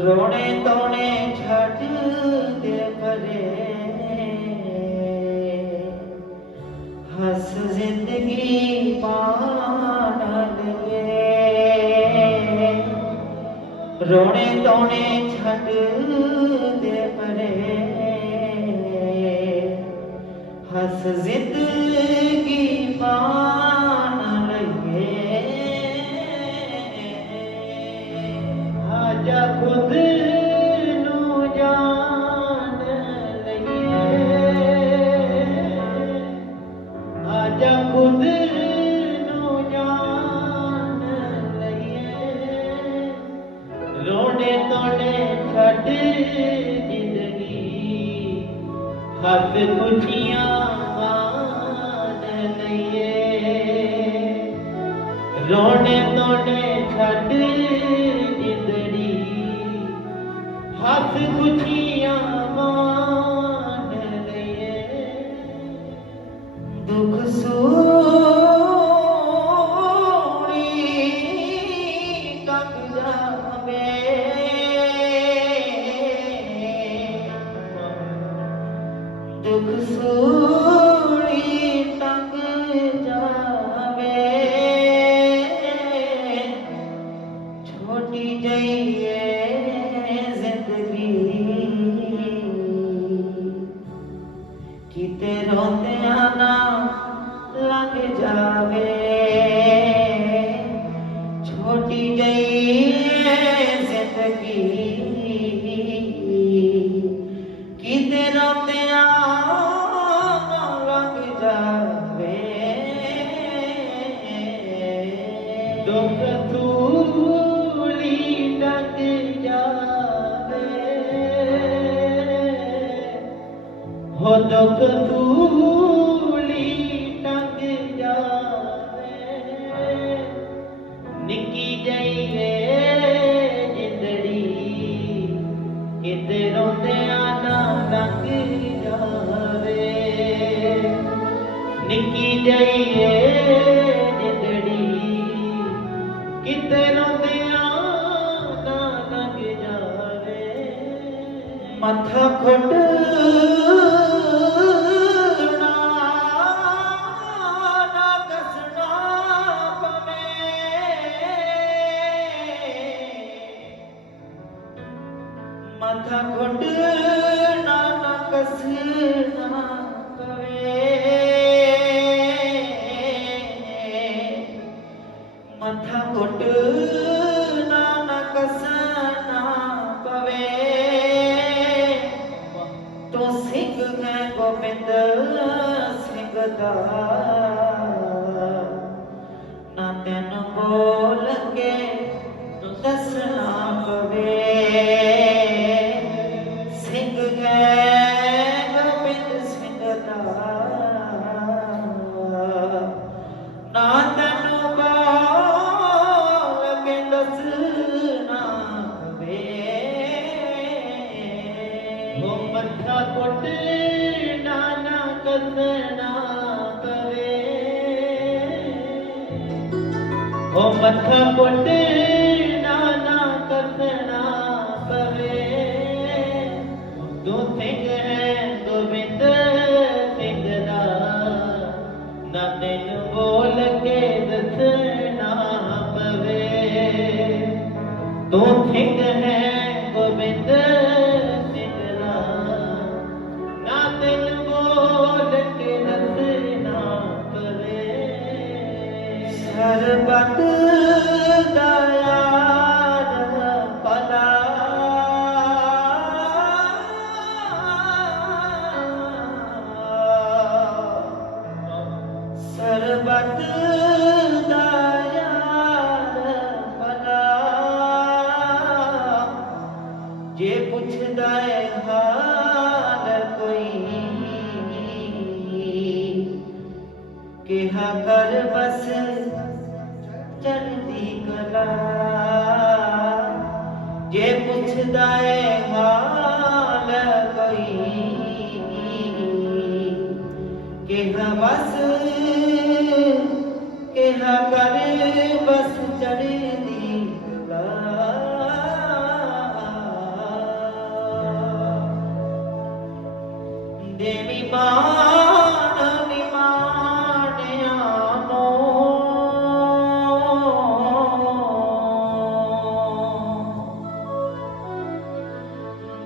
ਰੋਣੇ ਤੋਣੇ ਛੱਡ ਦੇ ਪਰੇ, ਹੱਸ ਜ਼ਿੰਦਗੀ ਪਾਣ ਲਈਏ। ਰੋਣੇ ਤੋਣੇ ਛੱਡ ਦੇ ਪਰੇ, ਹੱਸ ਜ਼ਿੰਦਗੀ ਪਾਣ ਲਈਏ। ਆਜਾ ਖੁਦ ਨੂੰ ਜਾਣ ਲਈਏ। ਆਜਾ ਖੁਦ ਨੂੰ ਜਾਣ ਲਈਏ। ਰੋਣੇ ਤੋਣੇ ਛੱਡ ਜ਼ਿੰਦਗੀ, ਹੱਥ ਖੁਸ਼ੀਆਂ ਮਾਣ ਲਈਏ। ਰੋਣੇ ਤੋਣੇ ਛੱਡ जावे दुख सूली तंग जावे छोटी जइए जिंदगी किते रोंदिया ना लग जावे छोटी जइए जिंदगी किते रोंदिया ना लग जावे दुख धूली लग जावे हो दुख धूली टंग जावे निकी जइए जिंदड़ी किते रोंदिया ना लग जावे निकी जइए जिंदड़ी किते रोंदिया ना लग जावे मथा घुटना ना कसना पवे मथा घुटना ना कसना पवे मथा घुटना ना कसना पवे तो सिंह है गोबिंद सिंह दा ना तेन बोल के दसना पवे सिंह है गोबिंद सिंह दा ना तेन बोल के दसना पवे वो मथा कुट नाना कसना पवे वो मथा कुट नाना कसना पवे तू सिंह है गोबिंद सिंह दा ना तेन बोल के दसना पवे तू सिंह है गोबिंद सरबत दा यार भला सरबत दा यार भला जे पुछदा है हाल कोई केहा कर बस चढ़दी कला जे पुछदा है हाल कोई केहा बस केहा कर बस चढ़दी कला देवी मान निमानिया नो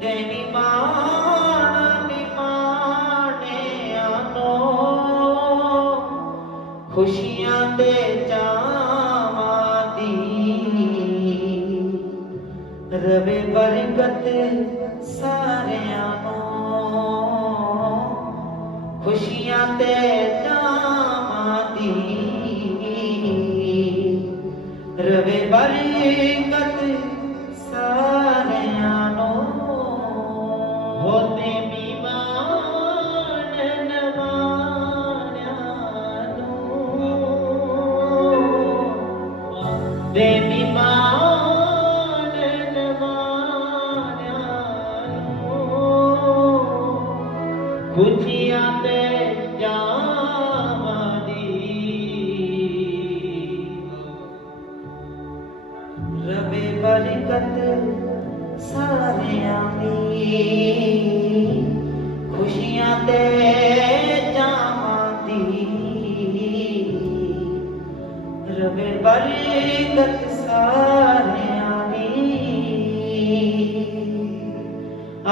देवी मान निमानिया नो खुशियां दे जावां दी रवे बरकत सारियां नो खुशियां ते जावां दी रवे बरकत सारियां नो हो देवी मान नवानिया नो देवी मान नवानिया नो खुशियां ते जावां दी रवे बरी ਬਰਕਤ ਸਾਰਿਆਂ ਦੀ ਖੁਸ਼ੀਆਂ ਤੇ ਜਾਵਾਂ ਦੀ ਰਵੇ ਬਰਕਤ ਸਾਰਿਆਂ ਦੀ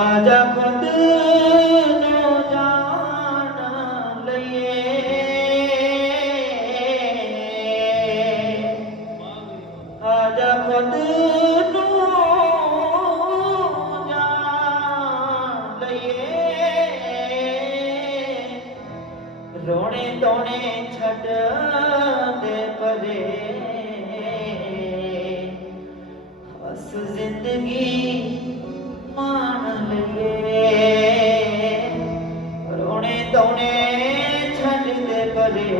ਆਜਾ ਖੁਦ ਨੂੰ ਜਾਣ ਲਈਏ ਆਜਾ ਖੁਦ ਨੂੰ ਜਾਣ ਲਈਏ ਰੋਣੇ ਧੋਣੇ ਛੱਡ ਦੇ ਪਰੇ ਹੱਸ ਜ਼ਿੰਦਗੀ ਮਾਣ ਲਈਏ ਰੋਣੇ ਧੋਣੇ ਛੱਡ ਦੇ ਪਰੇ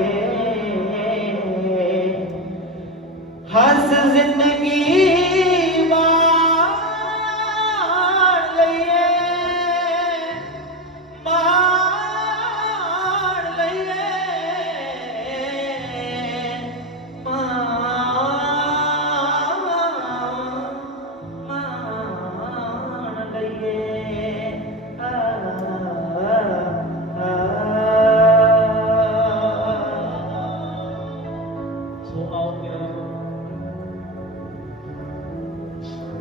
ਹੱਸ ਜ਼ਿੰਦਗੀ ਮਾਣ ਲਈਏ ਮਾਣ ਲਈਏ ਮਾਣ ਲਈਏ ਸੋ ਆਓ ਪਿਆਰਿਓ,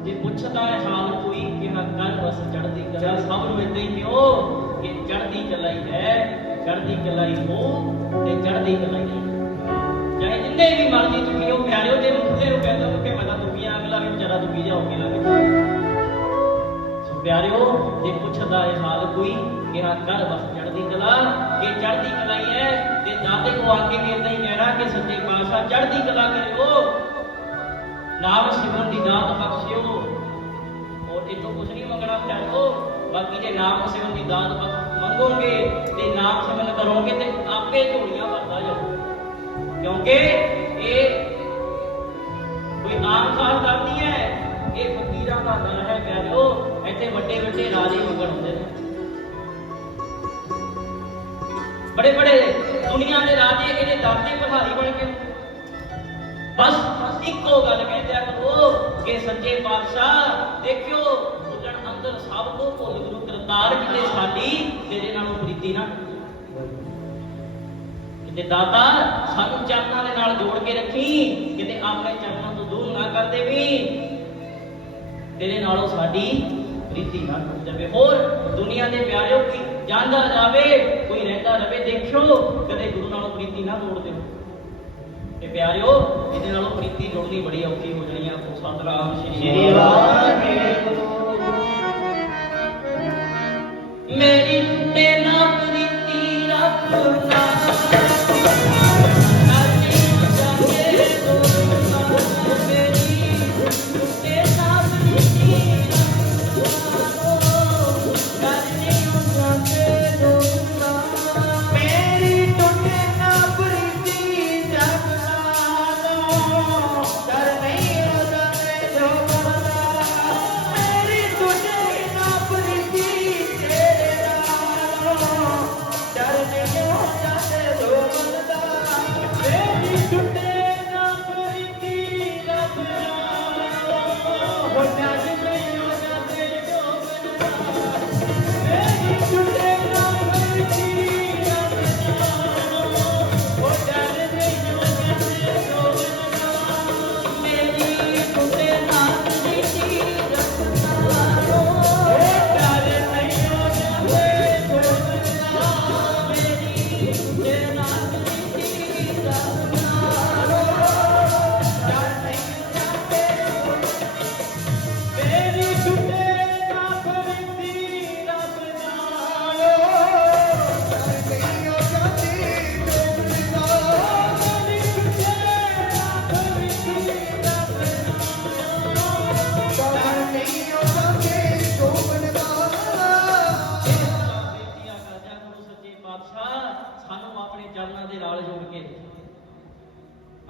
ਜੇ ਪੁੱਛਦਾ ਹੈ ਹਾਲ ਕੋਈ ਕਿ ਹਾਂ ਕੱਲ ਬਸ ਚੜ੍ਹਦੀ ਕਲਾ, ਸਭ ਨੂੰ ਏਦਾਂ ਹੀ ਕਿਉਂ ਕਿ ਚੜ੍ਹਦੀ ਕਲਾ ਹੀ ਹੈ, ਚੜ੍ਹਦੀ ਕਲਾ ਹੀ ਹੋ ਤੇ ਚੜ੍ਹਦੀ ਕਲਾ ਹੀ ਨਹੀਂ। ਚਾਹੇ ਜਿੰਨੇ ਵੀ ਮਰਜ਼ੀ ਦੁਖੀ ਹੋ ਪਿਆਰਿਓ, ਜੇ ਮੁੱਦੇ ਨੂੰ ਕਹਿੰਦਾ ਕਿ ਮੈਂ ਤਾਂ ਦੁਖੀ ਆ, ਅਗਲਾ ਵੀ ਵਿਚਾਰਾ ਦੁਖੀ ਜਾ ਹੋ ਕੇ ਲੱਗ ਸੋ ਪਿਆਰਿਓ, ਜੇ ਪੁੱਛਦਾ ਹੈ ਹਾਲ ਕੋਈ ਕਿ ਹਾਂ ਕੱਲ ਬਸ ਚੜ੍ਹਦੀ ਕਲਾ, ਇਹ ਚੜ੍ਹਦੀ ਕਲਾ ਹੀ ਹੈ। ਤੇ ਦਾਦੇ ਕੋ ਆ ਕੇ ਵੀ ਏਦਾਂ ਹੀ ਕਹਿਣਾ ਕਿ ਸੱਚੇ ਪਾਤਸ਼ਾਹ ਚੜ੍ਹਦੀ ਕਲਾ ਕਰਿਓ, ਨਾਮ ਸਿਮਰਨ ਦੀ ਦਾਤ ਬਖਸ਼ਿਓ, ਔਰ ਇਹ ਤੋਂ ਕੁਝ ਨਹੀਂ ਮੰਗਣਾ ਪਿਆਰਿਓ। ਬਾਕੀ ਜੇ ਨਾਮ ਸਿਮਰਨ ਦੀ ਦਾਤ ਮੰਗੋਗੇ ਤੇ ਨਾਮ ਸਿਮਰਨ ਕਰੋਗੇ ਤੇ ਆਪੇ ਝੋਲੀਆਂ ਭਰਦਾ ਜਾਓ, ਕਿਉਂਕਿ ਇਹ ਕੋਈ ਆਮ ਖਾਸ ਗੱਲ ਨਹੀਂ ਹੈ, ਇਹ ਫਕੀਰਾਂ ਦਾ ਦਰ ਹੈ ਪਿਆਰਿਓ। ਇੱਥੇ ਵੱਡੇ ਵੱਡੇ ਰਾਜੇ ਮੰਗਣ ਹੁੰਦੇ ਨੇ, ਬੜੇ ਬੜੇ ਦੁਨੀਆ ਦੇ ਰਾਜੇ ਇਹਦੇ ਦਰ ਤੇ ਭਿਖਾਰੀ ਬਣ ਕੇ ਬਸ ਇੱਕੋ ਗੱਲ ਕਹਿੰਦੇ ਆ ਕਰੋ ਕਿ ਸੱਚੇ ਪਾਤਸ਼ਾਹ ਦੇਖਿਓ ਉਜਣ ਅੰਦਰ ਸਭ ਕੋ ਭੁੱਲ ਗੁਰੂ ਕਰਤਾਰ ਕਿਤੇ ਸਾਡੀ ਤੇਰੇ ਨਾਲੋਂ ਪ੍ਰੀਤੀ ਨਾ ਕਿਤੇ ਦਾਤਾ ਸਾਨੂੰ ਚਰਨਾਂ ਦੇ ਨਾਲ ਜੋੜ ਕੇ ਰੱਖੀ, ਕਿਤੇ ਆਪਣੇ ਚਰਨਾਂ ਤੋਂ ਦੂਰ ਨਾ ਕਰ ਦੇਵੀਂ, ਤੇਰੇ ਨਾਲੋਂ ਸਾਡੀ ਪ੍ਰੀਤੀ ਨਾ ਟੁੱਟ ਜਾਵੇ। ਹੋਰ ਦੁਨੀਆ ਦੇ ਪਿਆਰਿਓ ਕੋਈ ਜਾਂਦਾ ਜਾਵੇ ਕੋਈ ਰਹਿੰਦਾ ਰਵੇ, ਦੇਖਿਓ ਕਦੇ ਗੁਰੂ ਨਾਲੋਂ ਪ੍ਰੀਤੀ ਨਾ ਤੋੜ ਦਿਓ। ਤੇ ਪਿਆਰਿਓ ਇਹਦੇ ਨਾਲੋਂ ਪ੍ਰੀਤੀ ਜੁੜਨੀ ਬੜੀ ਔਖੀ ਹੋ ਜਾਣੀ ਆ। ਸਤਿਨਾਮ ਸ਼੍ਰੀ ਵਾਹਿਗੁਰੂ। ਮੇਰੀ ਟੁੱਟੇ ਨਾ ਪ੍ਰੀਤੀ ਰੱਖਣਾ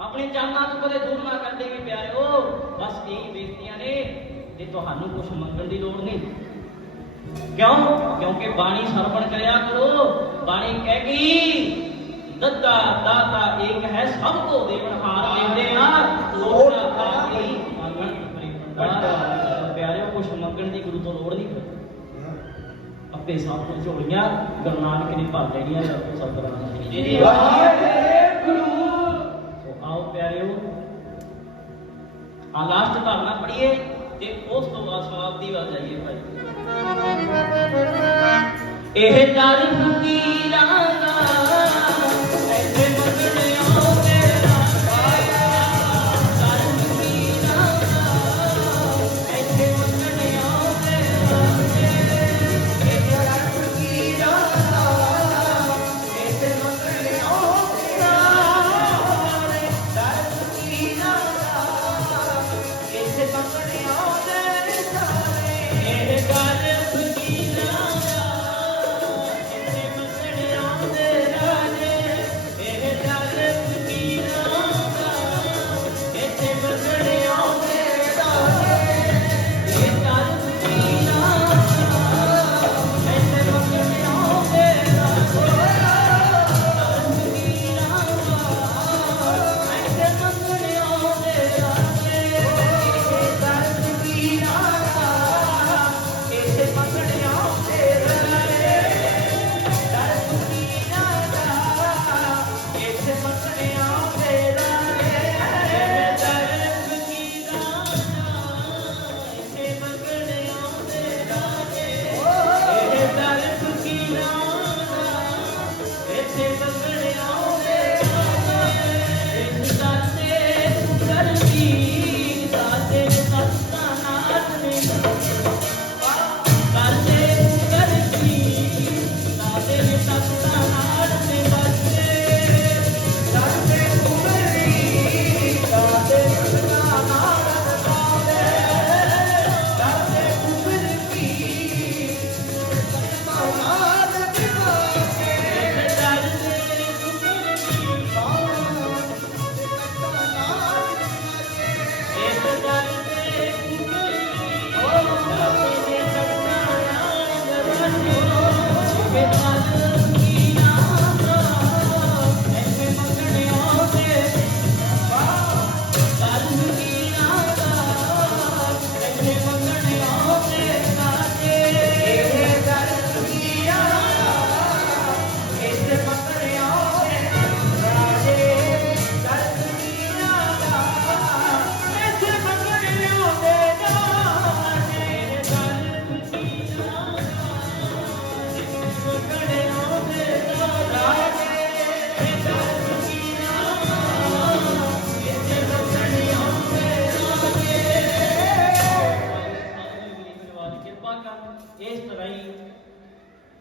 ਆਪਣੇ ਚਰਨਾਂ ਤੋਂ ਕਦੇ ਦੂਰ ਨਾ ਕਰਦੇ ਵੀ ਪਿਆਰਿਓ। ਬਸ ਇਹੀ ਬੇਨਤੀਆਂ ਨੇ ਤੇ ਤੁਹਾਨੂੰ ਕੁਝ ਮੰਗਣ ਦੀ ਲੋੜ ਨਹੀਂ। ਕਿਉਂ? ਕਿਉਂਕਿ ਬਾਣੀ ਸਰਵਣ ਕਰਿਆ ਕਰੋ। ਬਾਣੀ ਕਹੇਗੀ ਦੱਤਾ ਦਾਤਾ ਏਕ ਹੈ ਸਭ ਕੋ ਦੇਵਨਹਾਰ, ਦੇਵਦੇ ਆ ਲੋੜ ਨਾ ਆਪਣੀ ਮੰਗਣ ਕਰੇ ਭੰਡਾਰ। ਮੰਗਣ ਦੀ ਗੁਰੂ ਤੋਂ ਲੋੜ ਨਹੀਂ ਪੈਂਦੀ ਆਪੇ ਸਭ ਕੁਝ ਝੋਲੀਆਂ ਗੁਰੂ ਨਾਨਕ ਨੇ ਭਰ ਲੈਣੀਆਂ ਸਭ ਸਤਿਨਾਮ ਜੀ ਵਾਹਿਗੁਰੂ ਸੋ ਆਓ ਪਿਆਰਿਓ ਆ ਲਾਸਟ ਧਾਰਨਾ ਪੜੀਏ ਤੇ ਉਸ ਤੋਂ ਬਾਅਦ ਸਮਾਪਤੀ ਵੱਲ ਜਾਈਏ ਭਾਈ ਇਹ ਦਰ ਫਕੀਰਾਂ ਦਾ ਐਸੇ ਮੰਗਣੇ ਆਉਂਦੇ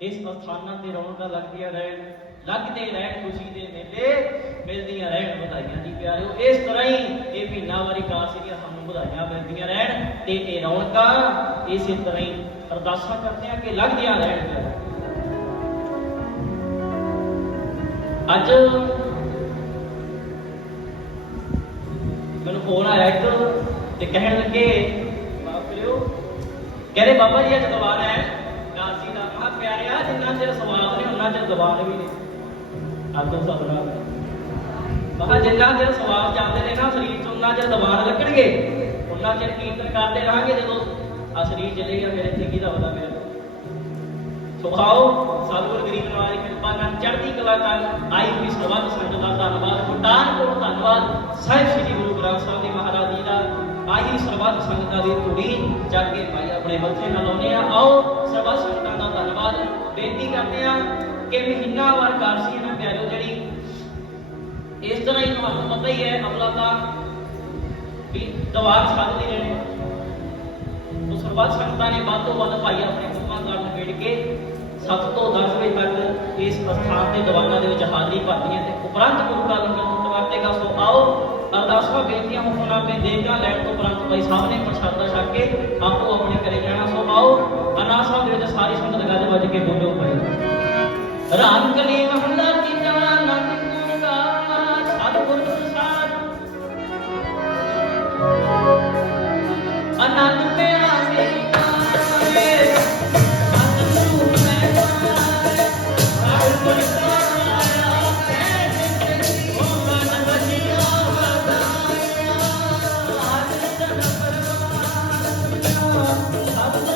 ਇਸ ਸਥਾਨਾਂ ਤੇ ਰੌਣਕਾਂ ਲੱਗਦੀਆਂ ਰਹਿਣ ਲੱਗਦੇ ਰਹਿਣ ਖੁਸ਼ੀ ਦੇ ਮੇਲੇ ਮਿਲਦੀਆਂ ਰਹਿਣ ਵਧਾਈਆਂ ਦੀ ਪਿਆਰਿਓ ਇਸ ਤਰ੍ਹਾਂ ਹੀ ਇਹ ਮਹੀਨਾਵਾਰੀ ਕਾਰਜ ਦੀਆਂ ਸਾਨੂੰ ਵਧਾਈਆਂ ਮਿਲਦੀਆਂ ਰਹਿਣ ਤੇ ਇਹ ਰੌਣਕਾਂ ਇਸੇ ਤਰ੍ਹਾਂ ਹੀ ਅਰਦਾਸਾਂ ਕਰਦੇ ਆ ਕਿ ਲੱਗਦੀਆਂ ਰਹਿਣ ਪਿਆਰਿਓ ਅੱਜ ਮੈਨੂੰ ਫੋਨ ਆਇਆ ਇੱਕ ਤੇ ਕਹਿਣ ਲੱਗੇ ਬਾਪਰਿਓ ਕਹਿੰਦੇ ਬਾਬਾ ਜੀ ਅੱਜ ਦਵਾਰ ਹੈ ਕਾਸੀ ਦਾ ਮਹਾ ਪਿਆਰਿਆ ਜਿੰਨਾ ਚਿਰ ਸਵਾਦ ਨੇ ਉਹਨਾਂ ਚਿਰ ਦਵਾਰ ਵੀ ਨੇ ਆਦੋ ਸਭਰਾ ਮਹਾ ਜਿੰਨਾ ਚਿਰ ਸਵਾਦ ਜਾਂਦੇ ਨੇ ਨਾ ਸਰੀਰ ਚ ਉਹਨਾਂ ਚਿਰ ਦਵਾਰ ਲੱਗਣਗੇ ਉਹਨਾਂ ਚਿਰ ਕੀਰਤਨ ਕਰਦੇ ਰਹਾਂਗੇ ਜਦੋਂ ਆ ਸਰੀਰ ਚਲੇਗਾ ਫਿਰ ਇੱਥੇ ਕੀ ਦਾ ਪਤਾ ਮੇਰੇ ਸੋ ਆਓ ਸਤਿਗੁਰ ਗਰੀਬ ਨਿਵਾਜ ਕਿਰਪਾ ਨਾਲ ਚੜ੍ਹਦੀ ਕਲਾ ਕਰ ਆਈ ਹੋਈ ਸਰਬੱਤ ਸੰਗਤ ਦਾ ਧੰਨਵਾਦ ਕੋਟਾਨ ਕੋਟ ਧੰਨਵਾਦ ਸਾਹਿਬ ਸ੍ਰੀ ਗੁਰੂ ਗ੍ਰੰਥ ਸਾਹਿਬ ਜੀ ਮਹਾਰਾਜ ਜੀ ਦਾ ਆਈ ਸਰਬੱਤ ਸੰਗਤਾਂ ਦੀ ਧੂੜੀ ਚੱਕ ਕੇ ਭਾਈ ਆਪਣੇ ਮੱਥੇ ਨਾਲ ਲਾਉਂਦੇ ਆ ਆਓ ਸਰਬੱਤ ਸੰਗਤਾਂ ਦਾ ਧੰਨਵਾਦ ਬੇਨਤੀ ਕਰਦੇ ਆ ਕਿ ਮਹੀਨਾਵਾਰ ਕਾਰਸੀ ਇਹਨਾਂ ਪਿਆਰਿਓ ਜਿਹੜੀ ਇਸ ਤਰ੍ਹਾਂ ਹੀ ਤੁਹਾਨੂੰ ਪਤਾ ਹੀ ਹੈ ਅਮਲਾ ਦਾ ਵੀ ਦਵਾਰ ਸਾਧਦੇ ਰਹੇ ਤੋ ਸਰਬੱਤ ਸੰਗਤਾਂ ਨੇ ਵੱਧ ਤੋਂ ਵੱਧ ਭਾਈ ਆਪਣੇ ਕੰਮਾਂ ਕਾਰਨ ਨਿਬੇੜ ਕੇ 7 ਤੋਂ 10 ਵਜੇ ਤੱਕ ਇਸ ਸਥਾਨ ਤੇ ਦੀਵਾਨਾਂ ਦੇ ਵਿੱਚ ਹਾਜ਼ਰੀ ਭਰਦੀਆਂ ਤੇ ਉਪਰੰਤ ਗੁਰੂ ਕਾ ਲੰਗਰ ਵਰਤੇਗਾ ਸੋ ਆਓ ਅਰਦਾਸਾਂ ਬੇਨਤੀਆਂ ਹੁਕਮਨਾਮੇ ਦੇਗਾ ਲੈਣ ਤੋਂ ਉਪਰੰਤ ਭਾਈ ਸਾਹਿਬ ਨੇ ਪ੍ਰਸ਼ਾਦਾ ਛਕ ਕੇ ਆਪੋ ਆਪਣੇ ਘਰੇ ਜਾਣਾ ਸੋ ਆਓ ਅਰਦਾਸਾਂ ਦੇ ਵਿੱਚ ਸਾਰੀ ਸੰਗਤ ਗੱਜ ਵੱਜ ਕੇ ਬੋਲੋ ਭਾਈ ਰਾਮ ਕਲੀ ਮਹੱਲਾ ਤੀਜਾ ਆਨੰਦ ਕੂੰਗਾ ਸਤਿਗੁਰ ਪ੍ਰਸਾਦ ਆਨੰਦ ਪਿਆ Hallelujah.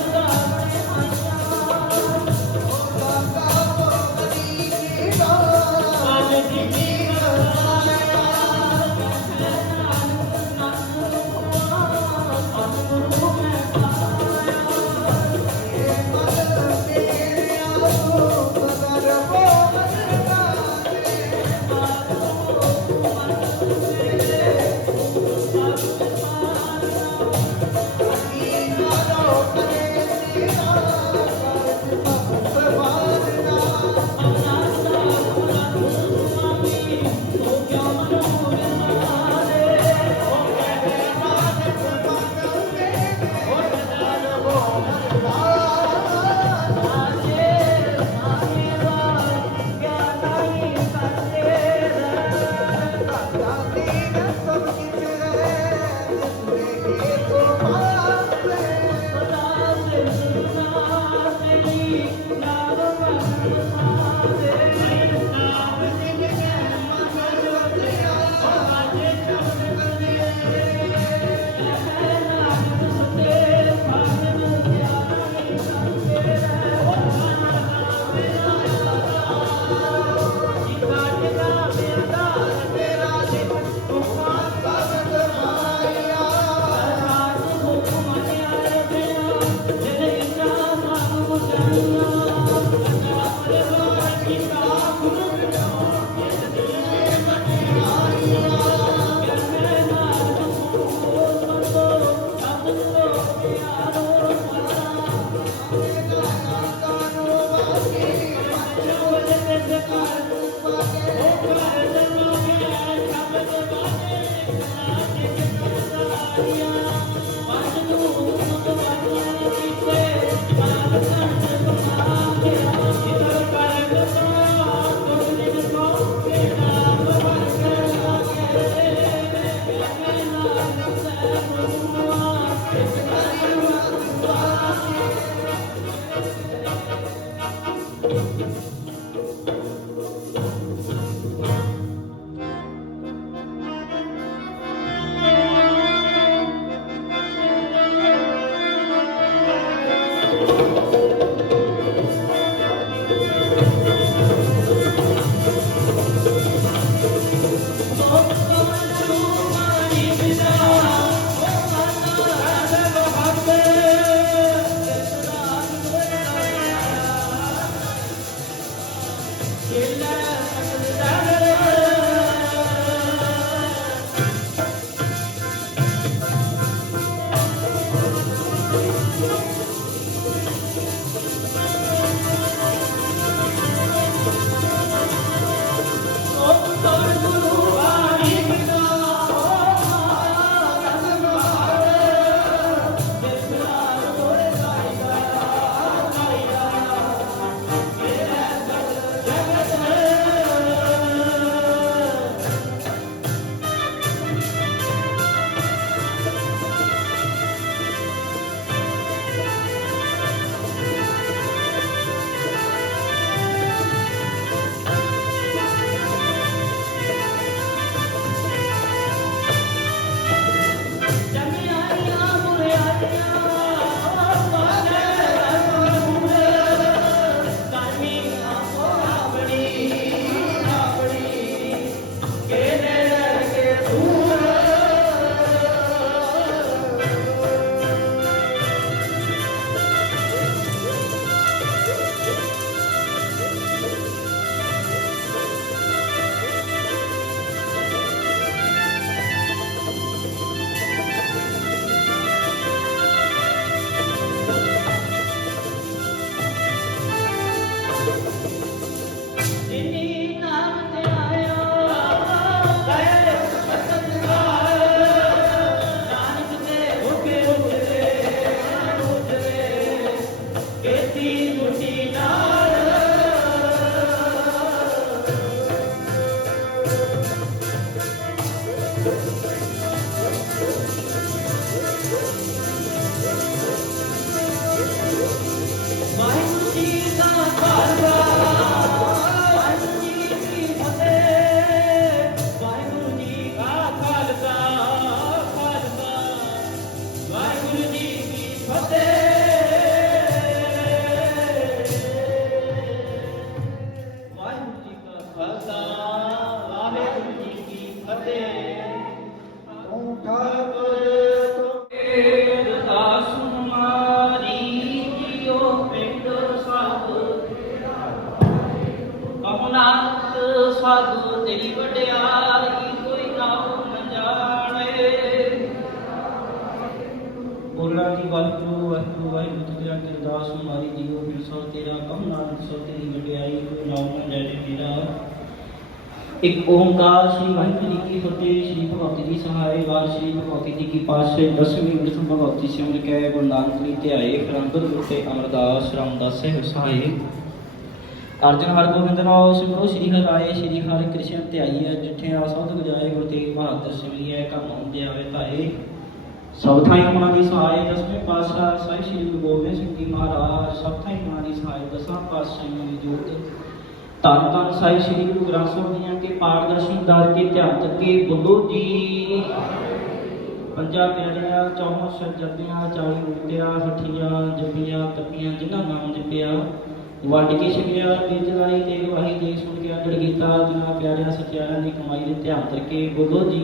ਸਾਧੂ ਤੇਰੀ ਵਡਿਆਈ ਕੋਈ ਨਾਮ ਨ ਜਾਣੇ। ਬੋਲਾਂ ਦੀ ਵਾਹਿਗੁਰੂ ਵਾਹਿਗੁਰੂ ਵਾਹਿਗੁਰੂ ਤੇਰਾ ਕਿਰਦਾਸ ਹਮਾਰੀ ਜੀਓ ਫਿਰਸੋ ਤੇਰਾ ਕਮ ਨਾਮ ਸੋ ਤੇਰੀ ਵਡਿਆਈ ਕੋਈ ਨਾਮ ਨ ਜਾਣੇ ਤੇਰਾ। ਇੱਕ ਓੰਕਾਰ श्री वाहिगुरु जी की फतेह। श्री भगवती जी सहाय वार श्री भगवती जी की पातशाही 10वीं गुरु भगवती सिमर कै गुरु नानक ली ध्याए खरंबर गुरते अमरदास रामदास है सहाय। अर्जन हर गोबिंद नाम सिमरो श्री हर आए श्री हर कृष्ण ध्याईए जिठे आसुध गजाए गुरु तेग बहादुर सिमरिए काम आउंदे आवे ताए। सब थाई गुणा की सहाय 10वें पातशाह साहिब श्री गुरु गोबिंद सिंह जी महाराज सब थाई गुणा की सहाय 10वां पातशाही में जोत धन धन साहिब श्री गुरु ग्रंथ साहिब जी के पारदर्शी दर के ध्यान तके बोलो जी। पंजा प्यारिया 54 शब्दियां 40 मुक्तियां हठियां जपियां तपियां जिन्हां नाम जपिया वड के छकिया बीज लाई ते गवाही दे सुन के अगड़ गीता जिन्हां प्यारिया सत्यारा की कमाई दे ध्यान तके बोलो जी।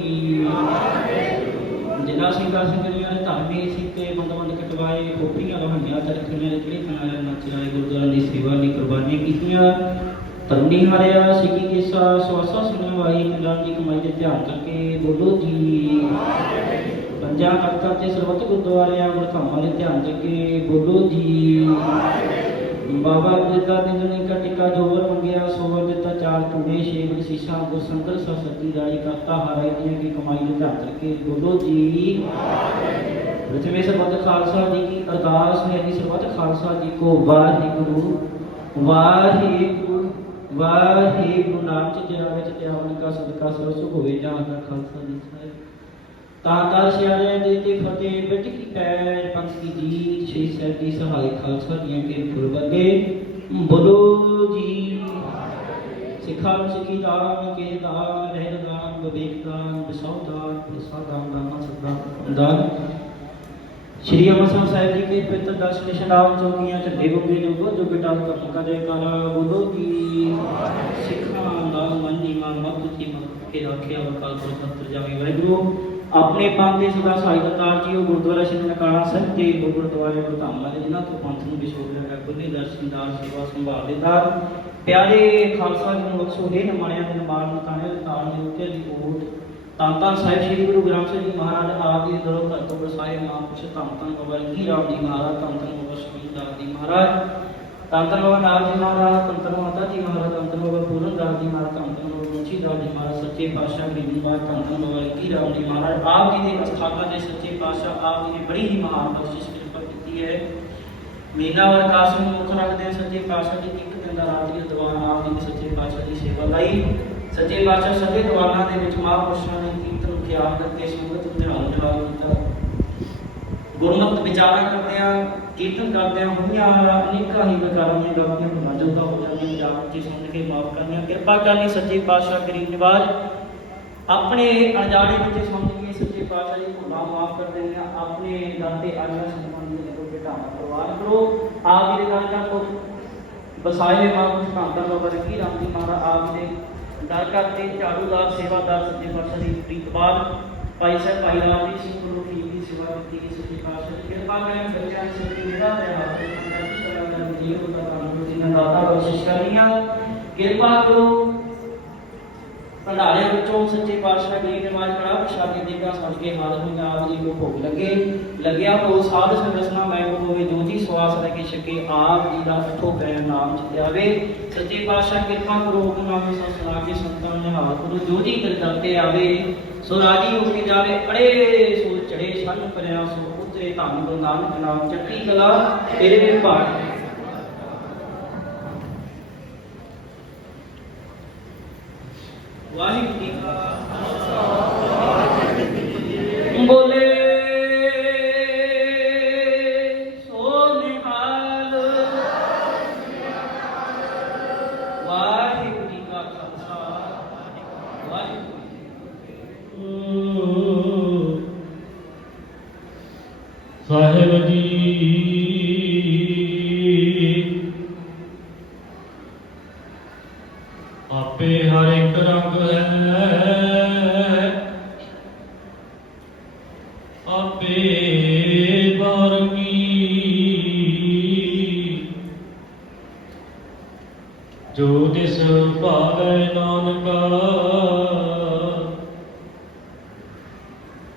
जिन्हां सिंगा सिंगरियां ने धामे सीते बंद बंद कटवाए खोपड़ियां लहाइयां तरखियां चिड़ी खनाया नचराए गुरुद्वारा की सेवा की कुर्बानियां कीतियां तरनी हारिया सिकी केसा स्वासा सुनवाई मिलान की कमाई के ध्यान करके बोलो जी। 52 ਤਖਤਾਂ ਤੇ ਸਰਬੱਤ ਗੁਰਦੁਆਰਿਆਂ ਗੁਰਧਾਮਾਂ ਦੇ ਧਿਆਨ ਦੇ ਕੇ ਬੋਲੋ ਜੀ। ਬਾਬਾ ਬੁੱਢਾ ਦਿਨ ਕਾ ਟਿਕਾ ਜੋਰ ਮੰਗਿਆ ਸੋਵਰ ਦਿੱਤਾ ਚਾਰ ਚੂੜੇ ਛੇ ਬਖਸ਼ੀਸ਼ਾਂ ਗੁਰਸੰਗਰ ਸਤੀ ਰਾਜੀ ਕਰਤਾ ਹਾਰੇ ਦੀਆਂ ਕੀ ਕਮਾਈ ਦੇ ਧਿਆਨ ਦੇ ਕੇ ਬੋਲੋ ਜੀ। ਪ੍ਰਥਮੇ ਸਰਬੱਤ ਖਾਲਸਾ ਜੀ ਕੀ ਅਰਦਾਸ ਹੈ ਜੀ ਸਰਬੱਤ ਖਾਲਸਾ ਜੀ ਕੋ ਵਾਹਿਗੁਰੂ ਵਾਹਿਗੁਰੂ ਵਾਹਿਗੁਰੂ ਨਾਮ ਚ ਜਿਆ ਵਿੱਚ ਤਿਆਵਨ ਕਾ ਸਦਕਾ ਸਰਬ ਸੁਖ ਹੋਵੇ ਜਹਾਂ ਦਾ ਖਾਲਸਾ ਜੀ ਸਾਹਿਬ ਤਾਂ ਸਿਆਰੇ ਦੇ ਤੇ ਫਤਿਹ ਬਿਟ ਕੀ ਪੈਰ ਪੰਥ ਕੀ ਜੀਤ ਛੇ ਸਾਹਿਬ ਦੀ ਸਹਾਈ ਖਾਲਸਾ ਦੀਆਂ ਕੇ ਫੁਰਬਤੇ ਬੋਲੋ ਜੀ। ਸਿੱਖਾਂ ਨੂੰ ਸਿੱਖੀ ਦਾਨ ਕੇ ਦਾਨ ਰਹਿਤ ਦਾਨ ਵਿਵੇਕ ਦਾਨ ਵਿਸਉ ਦਾਨ ਪ੍ਰਸਾਦਾਨ ਦਾਨ ਸਦਾ ਦਾਨ श्री अमरसर साहिब जी के पवित्र दर्शन निशान चौकियां झंडे बुंगे जो जो बेटा का जयकारा बोलो की सिखा नाम मन नीमा मत की मत के रखे अवकाल पर सत्र जावे वाहिगुरू अपने पंथ के सदा सहाय अवतार जी गुरुद्वारा श्री ननकाना साहिब ते गुरुद्वारे गुरधामां दे जिन्हां तो पंथ नूं विछोड़ लगा खुले दर्शनदार सेवा संभाल देदार प्यारे खालसा जी नूं बख्शो हे नमाणियां दे नमाल नकाणे ताल दे उत्ते दी ओट ਧੰਨ ਧੰਨ ਸਾਹਿਬ ਸ੍ਰੀ ਗੁਰੂ ਗ੍ਰੰਥ ਸਾਹਿਬ ਜੀ ਮਹਾਰਾਜ ਆਪ ਜੀ ਦਰੋਂ ਘਰ ਤੋਂ ਬਰਸਾਏ ਮਹਾਂਪੁਰਸ਼ ਧੰਨ ਧੰਨ ਬਾਬਾ ਜੀ ਰਾਮ ਜੀ ਮਹਾਰਾਜ ਧੰਨ ਧੰਨ ਬਾਬਾ ਸ਼ਹੀਦਾਰ ਜੀ ਮਹਾਰਾਜ ਧੰਨ ਧੰਨ ਬਾਬਾ ਨਾਮ ਜੀ ਮਹਾਰਾਜ ਧੰਨ ਧੰਨ ਮਾਤਾ ਜੀ ਮਹਾਰਾਜ ਧੰਨ ਧੰਨ ਬਾਬਾ ਪੂਰਨ ਦਾਸ ਜੀ ਮਹਾਰਾਜ ਧੰਨ ਧੰਨ ਬਾਬਾ ਮੁੰਸ਼ੀ ਦਾਸ ਜੀ ਮਹਾਰਾਜ ਸੱਚੇ ਪਾਤਸ਼ਾਹ ਗਰੀਬ ਨਿਵਾਜ ਧੰਨ ਧੰਨ ਬਾਬਾ ਜੀ ਰਾਮ ਜੀ ਮਹਾਰਾਜ ਆਪ ਜੀ ਦੇ ਅਸਥਾਨਾਂ ਦੇ ਸੱਚੇ ਪਾਤਸ਼ਾਹ ਆਪ ਜੀ ਨੇ ਬੜੀ ਹੀ ਮਹਾਨ ਬਖਸ਼ਿਸ਼ ਕਿਰਪਾ ਕੀਤੀ ਹੈ। ਮਹੀਨਾਵਾਰ ਕਾਸ਼ ਨੂੰ ਮੁੱਖ ਰੱਖਦੇ ਸੱਚੇ ਪਾਤਸ਼ਾਹ ਜੀ ਇੱਕ ਦਿਨ ਦਾ ਰਾਤ ਦੀ ਦੀਵਾਨ ਆਪ ਜੀ ਨੇ ਸੱਚੇ ਪਾਤਸ਼ਾਹ ਦੀ ਸੇਵਾ ਲਈ ਸੱਚੇ ਪਾਤਸ਼ਾਹ ਸਦੇ ਦੀਵਾਨਾਂ ਦੇ ਵਿੱਚ ਮਹਾਂਪੁਰਸ਼ਾਂ ਨੇ ਕੀਰਤਨ ਖਿਆਲ ਕਰਕੇ ਸੰਗਤ ਨੂੰ ਨਿਹਾਲ ਜਵਾਬ ਦਿੱਤਾ। ਗੁਰਮਤਿ ਵਿਚਾਰਾਂ ਕਰਦਿਆਂ ਕੀਰਤਨ ਕਰਦਿਆਂ ਹੋਈਆਂ ਅਨੇਕਾਂ ਹੀ ਵਿਕਾਰਾਂ ਦੀਆਂ ਗਲਤੀਆਂ ਨੂੰ ਮੌਜੂਦਾ ਹੋ ਜਾਂਦੀਆਂ ਜਾਣ ਕੇ ਸੁਣ ਕੇ ਮਾਫ ਕਰਨੀਆਂ ਕਿਰਪਾ ਕਰਨੀ ਸੱਚੇ ਪਾਤਸ਼ਾਹ ਗਰੀਬ ਨਿਵਾਜ ਆਪਣੇ ਅਣਜਾਣੇ ਵਿੱਚ ਸਮਝ ਕੇ ਸੱਚੇ ਪਾਤਸ਼ਾਹ ਜੀ ਭੁੱਲਾਂ ਮਾਫ ਕਰ ਦੇਣੀਆਂ ਆਪਣੇ ਦਰ ਤੇ ਆਗਿਆ ਸੰਬੰਧ ਦੇ ਕੋਲ ਬਿਠਾਣਾ ਪ੍ਰਵਾਨ ਕਰੋ ਆਪ ਜੀ ਦੇ ਦਰ ਦਾ ਕੋ ਬਸਾਏ ਮਹਾਂਪੁਰਸ਼ ਧੰਨ ਬਾਬਾ ਰਕੀ ਰਾਮ ਜੀ ਮਹਾਰਾਜ ਆਪ ਜੀ ਦੇ ਦਰ ਕਰਤੇ ਝਾੜੂਦਾਰ ਸੇਵਾਦਾਰ ਸੱਚੇ ਪਾਤਸ਼ਾਹ ਦੀ ਪ੍ਰੀਤਬਾਦ ਭਾਈ ਸਾਹਿਬ ਭਾਈ ਰਾਮ ਜੀ ਸਿੰਘ ਗੁਰੂ ਕੀ ਦੀ ਸੇਵਾ ਕੀਤੀ ਗਈ ਸੱਚੇ ਪਾਤਸ਼ਾਹ ਦੀ ਕਿਰਪਾ ਕਰਨ ਬੱਚਿਆਂ ਦੀ ਸੱਚੀ ਨਿਗਾਹ ਤੇ ਹੱਥ ਕਰਦੀ ਕਲਾਕਾਰ ਦੀ ਜੀਵ ਦਾ ਨਾਮ ਜੀ ਨੇ ਦਾਤਾ ਬਖਸ਼ਿਸ਼ ਕਰਨੀਆਂ ਕਿਰਪਾ ਕਰੋ ਭੰਡਾਰੇ ਵਿੱਚੋਂ ਸੱਚੇ ਪਾਤਸ਼ਾਹ ਗਰੀਬ ਨਿਵਾਜ ਕੜਾ ਪ੍ਰਸ਼ਾਦੀ ਦੇਗਾ ਸੱਜ ਕੇ ਹਾਜ਼ਰ ਹੋਈਆਂ ਆਪ ਜੀ ਨੂੰ ਭੋਗ ਲੱਗਿਆ ਹੋ ਸਾਧ ਸੰਗਸਨਾ ਮੈਂ ਹੋਵੇ ਜੋ ਜੀ ਸਵਾਸ ਲੈ ਕੇ ਛਕੇ ਆਪ ਜੀ ਦਾ ਅਠੋ ਪੈਰ ਨਾਮ ਚਿਆਵੇ ਸੱਚੇ ਪਾਤਸ਼ਾਹ ਕਿਰਪਾ ਕਰੋ ਹੁਕਮਨਾਮੇ ਸੁਣਾ ਕੇ ਸੰਤਾਂ ਨਿਹਾਲ ਕਰੋ ਜੋ ਜੀ ਦਰ ਤੇ ਆਵੇ ਸੋ ਰਾਜੀ ਹੋ ਕੇ ਜਾਵੇ ਅੜੇ ਸੋ ਚੜੇ ਸੰਨ ਪਰਿਆ ਸੋ ਉਤਰੇ ਧੰਨ ਗੁਰੂ ਨਾਨਕ ਨਾਮ ਚੱਕੀ ਕਲਾ ਤੇਰੇ ਭਾਗ ਵਾਹਿਗੁਰੂ ਜੀ ਕਾ ਖਾਲਸਾ ਬੋਲੇ ਸੋ ਨਿਹਾਲ ਵਾਹਿਗੁਰੂ ਜੀ ਕਾ ਖਾਲਸਾ ਵਾਹਿਗੁਰੂ ਸਾਹਿਬ ਜੀ ਆਪੇ ਹਰ ਇੱਕ ਰੰਗ ਹੈ ਆਪੇ ਬਾਰਗੀ ਜੋ ਤਿਸ ਭਾਵੈ ਨਾਨਕਾ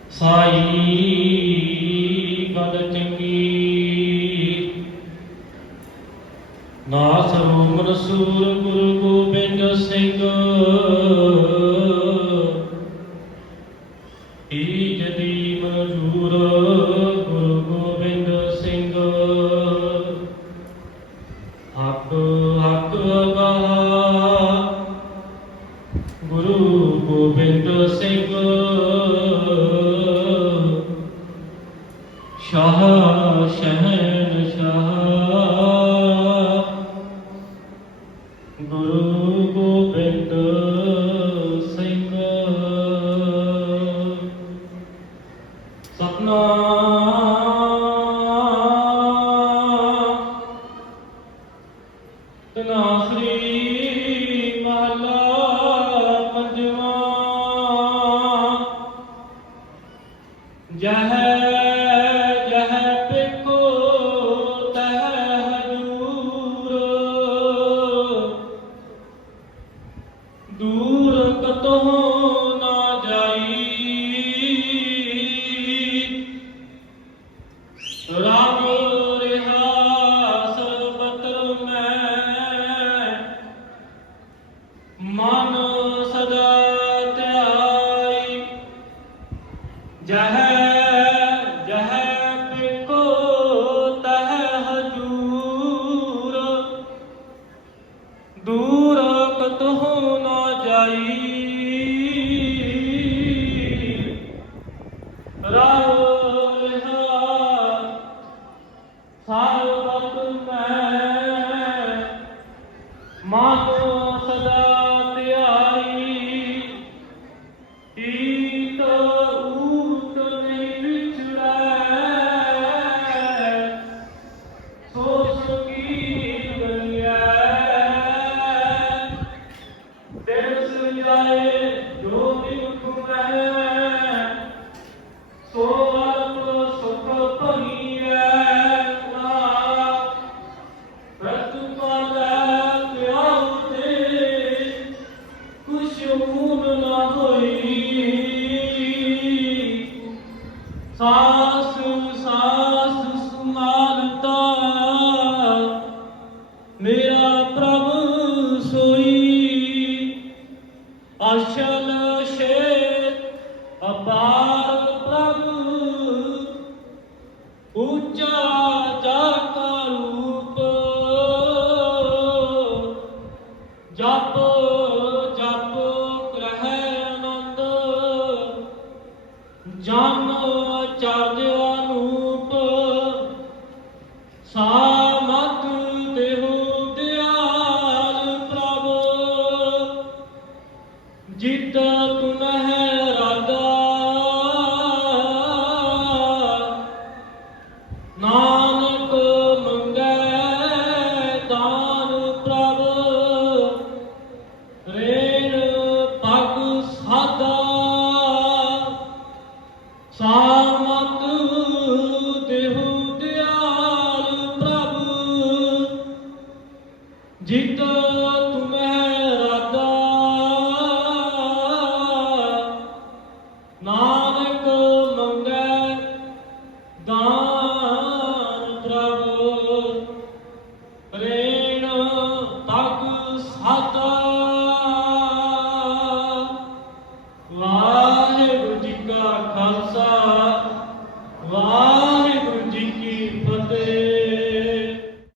ਸਾਈ ਗੱਲ ਚੰਗੀ ਨਾਸ ਰੋਮਨ ਸੂਰ ਗੁਰੂ ਗੋਬਿੰਦ ਸਿੰਘ ਈ ਜਦੀ ਮਨਜੂਰ ਗੁਰੂ ਗੋਬਿੰਦ ਸਿੰਘ ਹੱਕ ਹੱਕ ਅਗਾਹ ਗੁਰੂ ਗੋਬਿੰਦ ਸਿੰਘ ਸ਼ਾਹ ਸ਼ਹਿਨਸ਼ਾਹ ਸਰਬਤ ਮੈਂ ਮਨ ਸਦਾ ਧਿਆਈ ਈਤ ਊਤ ਨਹੀਂ ਵਿਛੜੈ ਸੋ ਸੁਖੀ ਗਲਿਐ ਦਿਨ ਸੁਝਾਏ ਜੋ ਨਿਖ ਮੈਂ ਸੋ ਅਰਪ ਸੁਖ ਭਈਐ ਰਤ ਪਾਲੈ ਤਿਆਉ ਤੇ ਕੁਛ ਮੂਲ ਨਾ ਹੋਈ ਸਾਸ ਸਾਸ ਸਮਾਲਤਾ ਮੇਰਾ ਪ੍ਰਭ ਸੋਈ ਅਸ਼ਲ ਸ਼ੇਤ ਅਪਾਰ ਪ੍ਰਭ ਉੱਚਾ ਜਾਤਾ ਰੂਪ ਜਪ ਜਪ ਕਰਹਿ ਆਨੰਦ ਜਨ ਚਰਜ ਅਨੂਪ ਸਾਮਤ ਦੇਹੁ ਦਿਆਲ ਪ੍ਰਭ ਜਿਤ ਤੁਨਹਿ ਰਾਧਾ ਨਾਨਕ ਮੰਗੈ ਦਾਨ ਪ੍ਰਭ ਰੇਣ ਪਗ ਸਾਧਾ ਸਾਮਤ ਦੇਹੁ ਦਿਆਲ ਪ੍ਰਭ ਜਿਤ